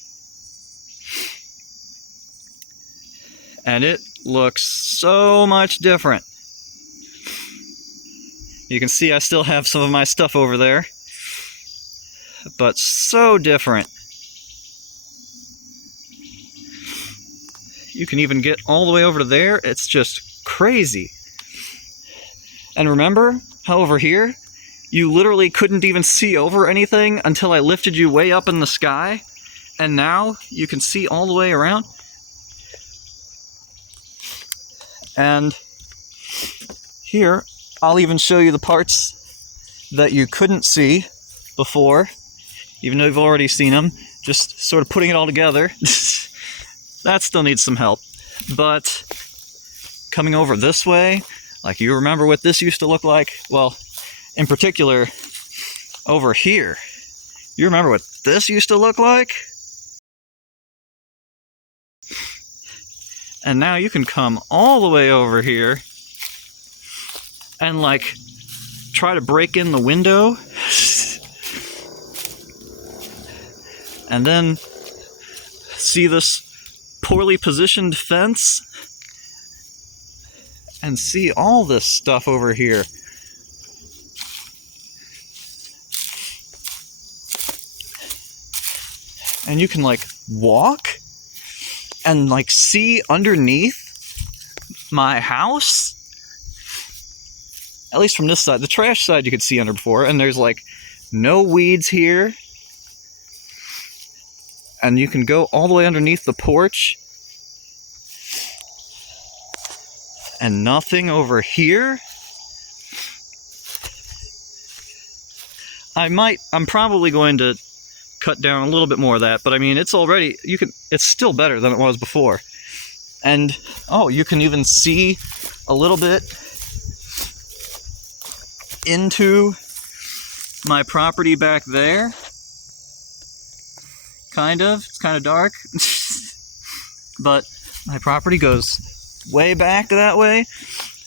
And it looks so much different. You can see I still have some of my stuff over there, but so different. You can even get all the way over to there. It's just crazy. And remember how over here, you literally couldn't even see over anything until I lifted you way up in the sky? And now you can see all the way around? And here, I'll even show you the parts that you couldn't see before, even though you've already seen them. Just sort of putting it all together. That still needs some help. But coming over this way, like you remember what this used to look like? Well, in particular, over here. You remember what this used to look like? And now you can come all the way over here and like try to break in the window. And then see this poorly positioned fence and see all this stuff over here. And you can like walk and like see underneath my house. At least from this side. The trash side you could see under before, and there's like no weeds here. And you can go all the way underneath the porch. And nothing over here. I'm probably going to cut down a little bit more of that, but I mean, it's already, it's still better than it was before. And, oh, you can even see a little bit into my property back there. Kind of. It's kind of dark. But my property goes way back that way.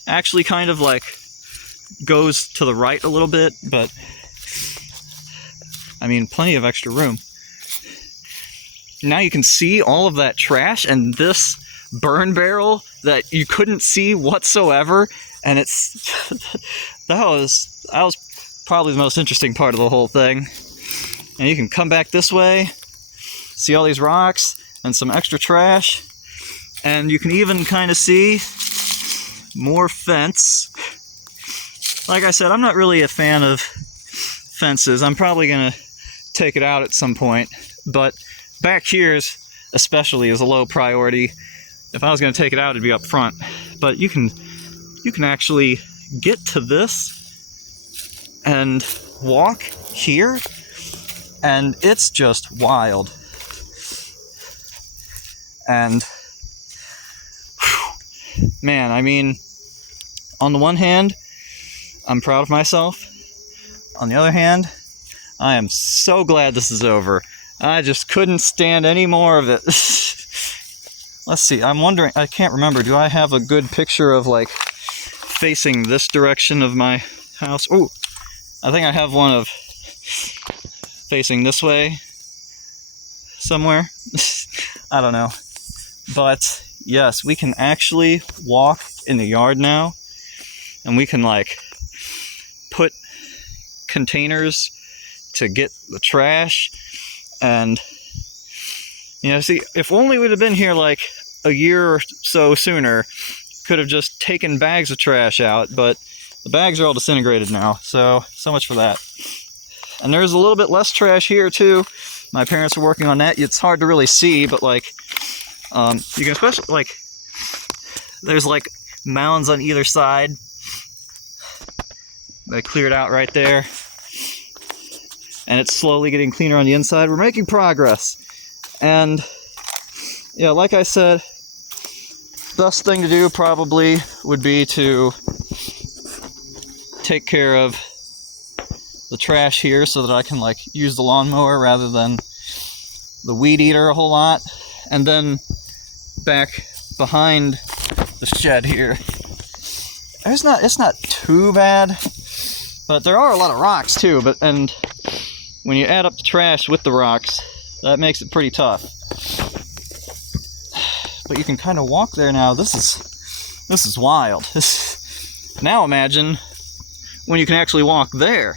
Actually kind of like goes to the right a little bit, but I mean, plenty of extra room. Now you can see all of that trash and this burn barrel that you couldn't see whatsoever, and it's that was probably the most interesting part of the whole thing. And you can come back this way, see all these rocks and some extra trash, and you can even kind of see more fence. Like I said, I'm not really a fan of fences. I'm probably gonna take it out at some point, but back here especially is a low priority. If I was going to take it out, it'd be up front. But you can actually get to this and walk here, and it's just wild. And man, I mean, on the one hand, I'm proud of myself. On the other hand, I am so glad this is over. I just couldn't stand any more of it. Let's see, I'm wondering, I can't remember, do I have a good picture of like facing this direction of my house? Oh, I think I have one of facing this way somewhere. I don't know. But yes, we can actually walk in the yard now, and we can like put containers to get the trash. And you know, see, if only we'd have been here like a year or so sooner, could have just taken bags of trash out, but the bags are all disintegrated now, so much for that. And there's a little bit less trash here too. My parents are working on that. It's hard to really see, but like you can especially like, there's like mounds on either side. They cleared out right there, and it's slowly getting cleaner on the inside. We're making progress. And yeah, like I said, best thing to do probably would be to take care of the trash here so that I can like use the lawnmower rather than the weed eater a whole lot. And then back behind the shed here, it's not too bad, but there are a lot of rocks too. And when you add up the trash with the rocks, that makes it pretty tough. But you can kind of walk there now. This is wild. Now imagine when you can actually walk there.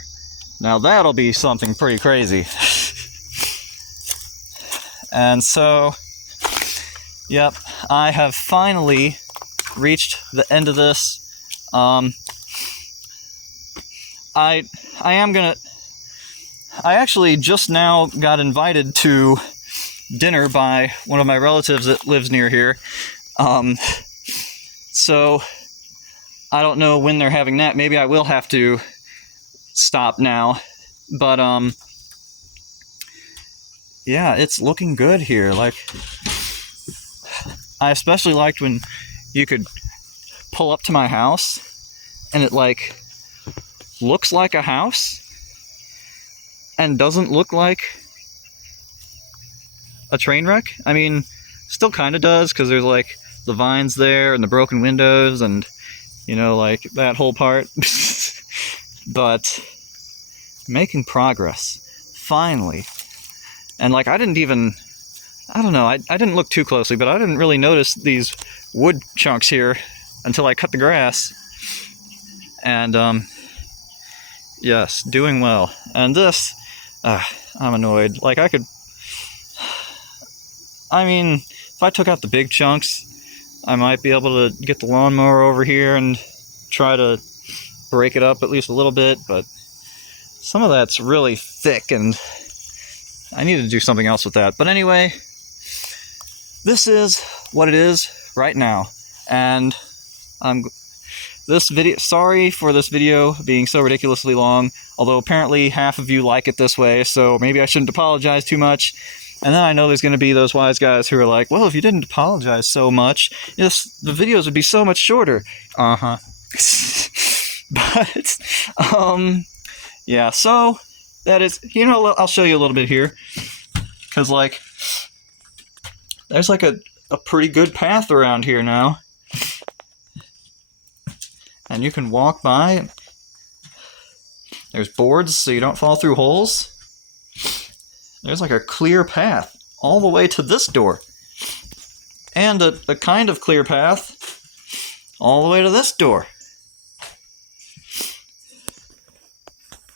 Now that'll be something pretty crazy. And so, yep, I have finally reached the end of this. I actually just now got invited to dinner by one of my relatives that lives near here. So I don't know when they're having that. Maybe I will have to stop now. But yeah, it's looking good here. Like, I especially liked when you could pull up to my house and it like looks like a house and doesn't look like a train wreck. I mean, still kind of does, because there's like the vines there and the broken windows and, you know, like that whole part. But making progress, finally. And like, I don't know, I didn't look too closely, but I didn't really notice these wood chunks here until I cut the grass. And yes, doing well. And this, I'm annoyed. Like, I mean, if I took out the big chunks, I might be able to get the lawnmower over here and try to break it up at least a little bit, but some of that's really thick and I need to do something else with that. But anyway, this is what it is right now. And sorry for this video being so ridiculously long, although apparently half of you like it this way, so maybe I shouldn't apologize too much. And then I know there's going to be those wise guys who are like, well, if you didn't apologize so much, the videos would be so much shorter. Uh-huh. But, yeah, so that is, you know, I'll show you a little bit here. Because, like, there's like a pretty good path around here now. And you can walk by. There's boards so you don't fall through holes. There's like a clear path all the way to this door. And a kind of clear path all the way to this door.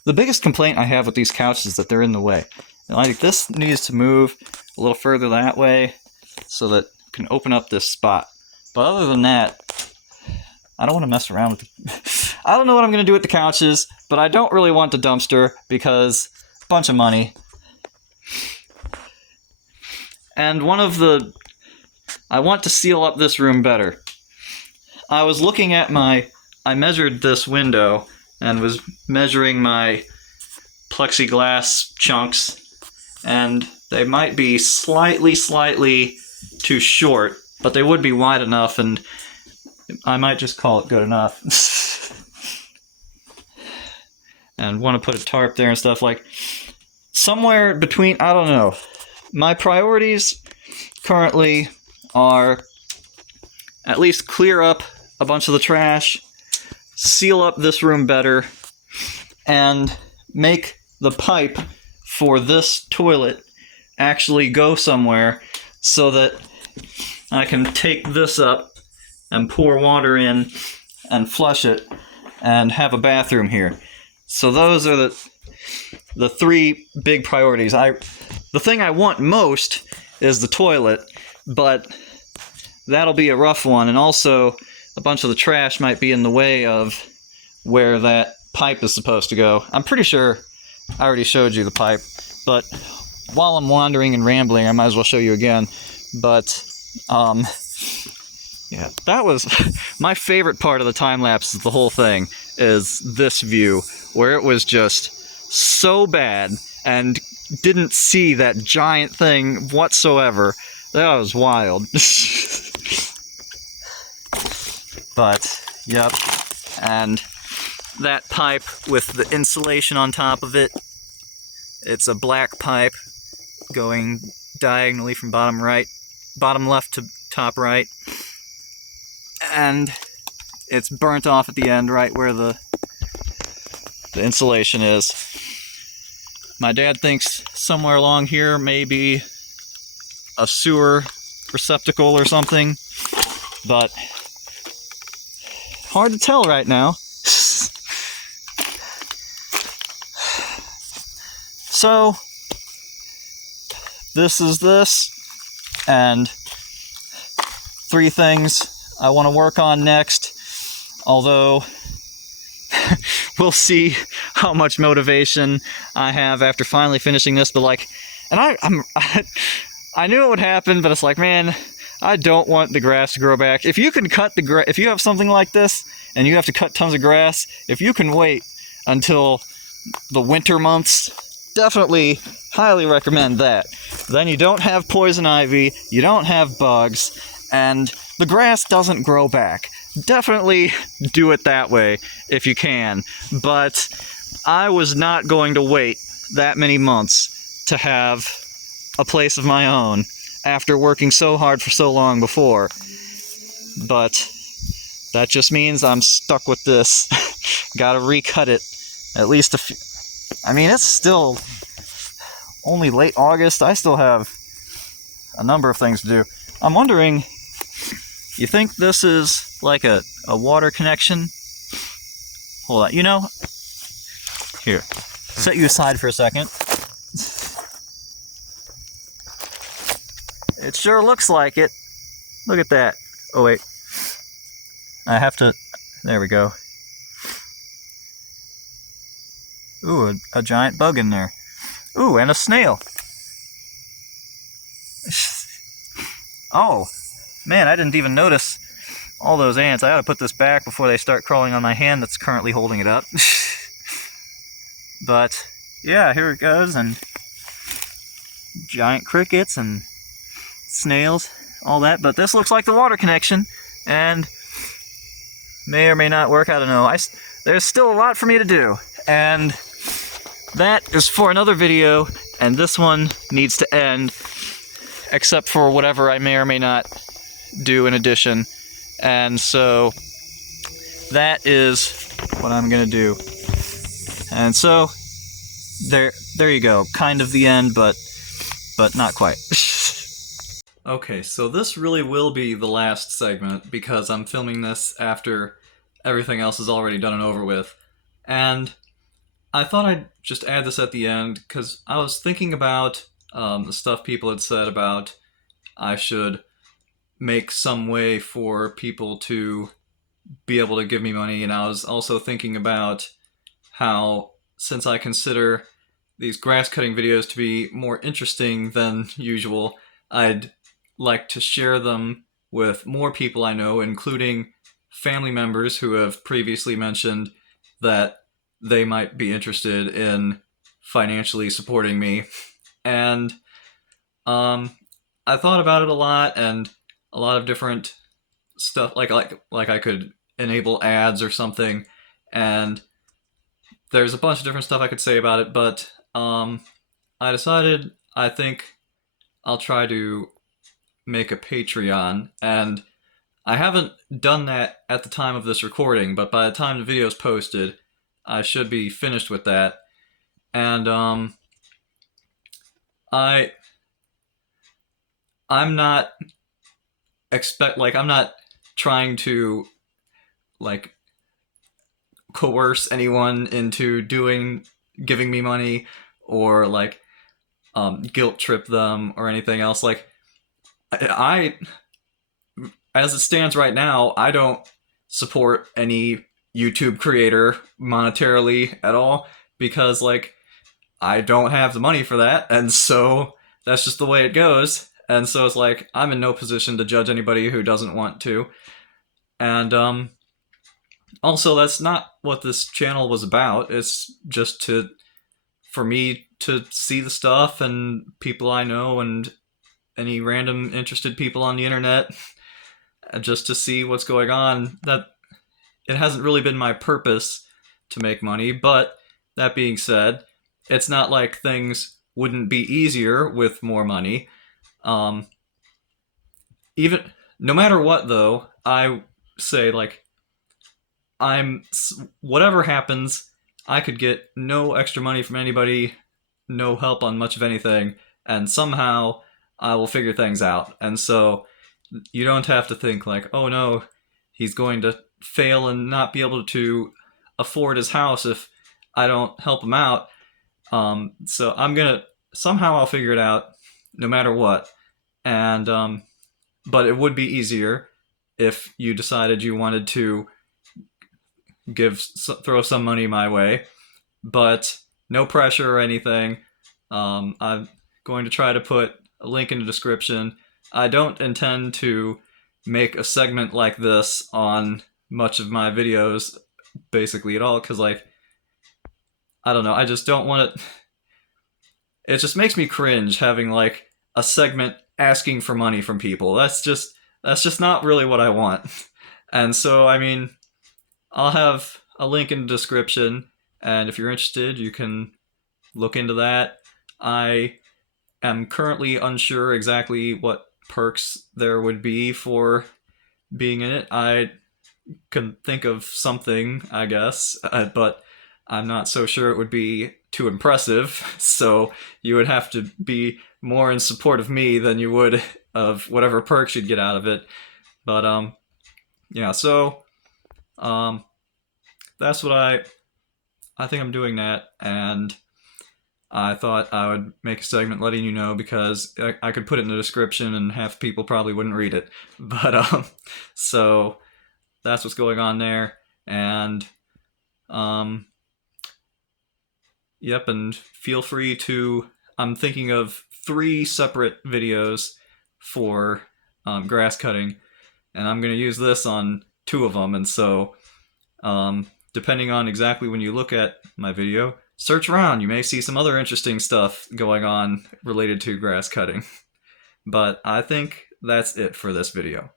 The biggest complaint I have with these couches is that they're in the way. Like, this needs to move a little further that way so that you can open up this spot. But other than that, I don't want to mess around with the... I don't know what I'm going to do with the couches, but I don't really want the dumpster because a bunch of money. And I want to seal up this room better. I was looking at I measured this window, and was measuring my plexiglass chunks, and they might be slightly too short, but they would be wide enough, and I might just call it good enough. And want to put a tarp there and stuff, like somewhere between, I don't know. My priorities currently are at least clear up a bunch of the trash, seal up this room better, and make the pipe for this toilet actually go somewhere so that I can take this up and pour water in and flush it and have a bathroom here. So those are the three big priorities. The thing I want most is the toilet, but that'll be a rough one, and also a bunch of the trash might be in the way of where that pipe is supposed to go. I'm pretty sure I already showed you the pipe, but while I'm wandering and rambling, I might as well show you again. But yeah, that was my favorite part of the time lapse of the whole thing, is this view where it was just so bad and didn't see that giant thing whatsoever. That was wild. But yep, and that pipe with the insulation on top of it, it's a black pipe going diagonally from bottom left to top right, and it's burnt off at the end right where the insulation is. My dad thinks somewhere along here maybe a sewer receptacle or something, but hard to tell right now. So this is this, and 3 things I want to work on next, although we'll see how much motivation I have after finally finishing this. But like, and I knew it would happen, but it's like, man, I don't want the grass to grow back. If you can cut the grass, if you have something like this and you have to cut tons of grass, if you can wait until the winter months, definitely highly recommend that. Then you don't have poison ivy, you don't have bugs, and the grass doesn't grow back. Definitely do it that way if you can. But I was not going to wait that many months to have a place of my own after working so hard for so long before. But that just means I'm stuck with this. Gotta recut it at least a few. I mean, it's still only late August. I still have a number of things to do. I'm wondering, you think this is like a water connection? Hold on, you know, here, set you aside for a second. It sure looks like it. Look at that. Oh wait, I have to, there we go. Ooh, a giant bug in there. Ooh, and a snail. Oh, man, I didn't even notice all those ants. I gotta put this back before they start crawling on my hand that's currently holding it up. But, yeah, here it goes, and giant crickets and snails, all that. But this looks like the water connection, and may or may not work, I don't know. There's still a lot for me to do, and that is for another video, and this one needs to end, except for whatever I may or may not do in addition. And so that is what I'm gonna do. And so there you go. Kind of the end, but not quite. Okay, so this really will be the last segment because I'm filming this after everything else is already done and over with. And I thought I'd just add this at the end because I was thinking about the stuff people had said about I should make some way for people to be able to give me money, and I was also thinking about how, since I consider these grass cutting videos to be more interesting than usual, I'd like to share them with more people I know, including family members who have previously mentioned that they might be interested in financially supporting me. And I thought about it a lot, and a lot of different stuff, like I could enable ads or something, and there's a bunch of different stuff I could say about it, but I decided I think I'll try to make a Patreon, and I haven't done that at the time of this recording, but by the time the video is posted, I should be finished with that. And I I'm not I'm not trying to like coerce anyone into giving me money, or like guilt trip them or anything else. Like I as it stands right now, I don't support any YouTube creator monetarily at all, because like I don't have the money for that, and so that's just the way it goes. And so it's like I'm in no position to judge anybody who doesn't want to. And also, that's not what this channel was about. It's just for me to see the stuff and people I know and any random interested people on the internet, just to see what's going on. That it hasn't really been my purpose to make money, but that being said, it's not like things wouldn't be easier with more money. Even no matter what, though, I say like whatever happens, I could get no extra money from anybody, no help on much of anything, and somehow I will figure things out. And so you don't have to think like, oh no, he's going to fail and not be able to afford his house if I don't help him out. So somehow I'll figure it out no matter what. And but it would be easier if you decided you wanted to throw some money my way, but no pressure or anything. I'm going to try to put a link in the description. I don't intend to make a segment like this on much of my videos basically at all, because like I don't know, I just don't want it. It just makes me cringe having like a segment asking for money from people. That's just not really what I want. And so I mean, I'll have a link in the description, and if you're interested, you can look into that. I am currently unsure exactly what perks there would be for being in it. I can think of something, I guess, but I'm not so sure it would be too impressive. So you would have to be more in support of me than you would of whatever perks you'd get out of it. But yeah, so that's what I think I'm doing that, and I thought I would make a segment letting you know, because I could put it in the description and half people probably wouldn't read it. But so that's what's going on there. And yep, and feel free to, I'm thinking of 3 separate videos for grass cutting, and I'm going to use this on 2 of them. And so depending on exactly when you look at my video, search around. You may see some other interesting stuff going on related to grass cutting. But I think that's it for this video.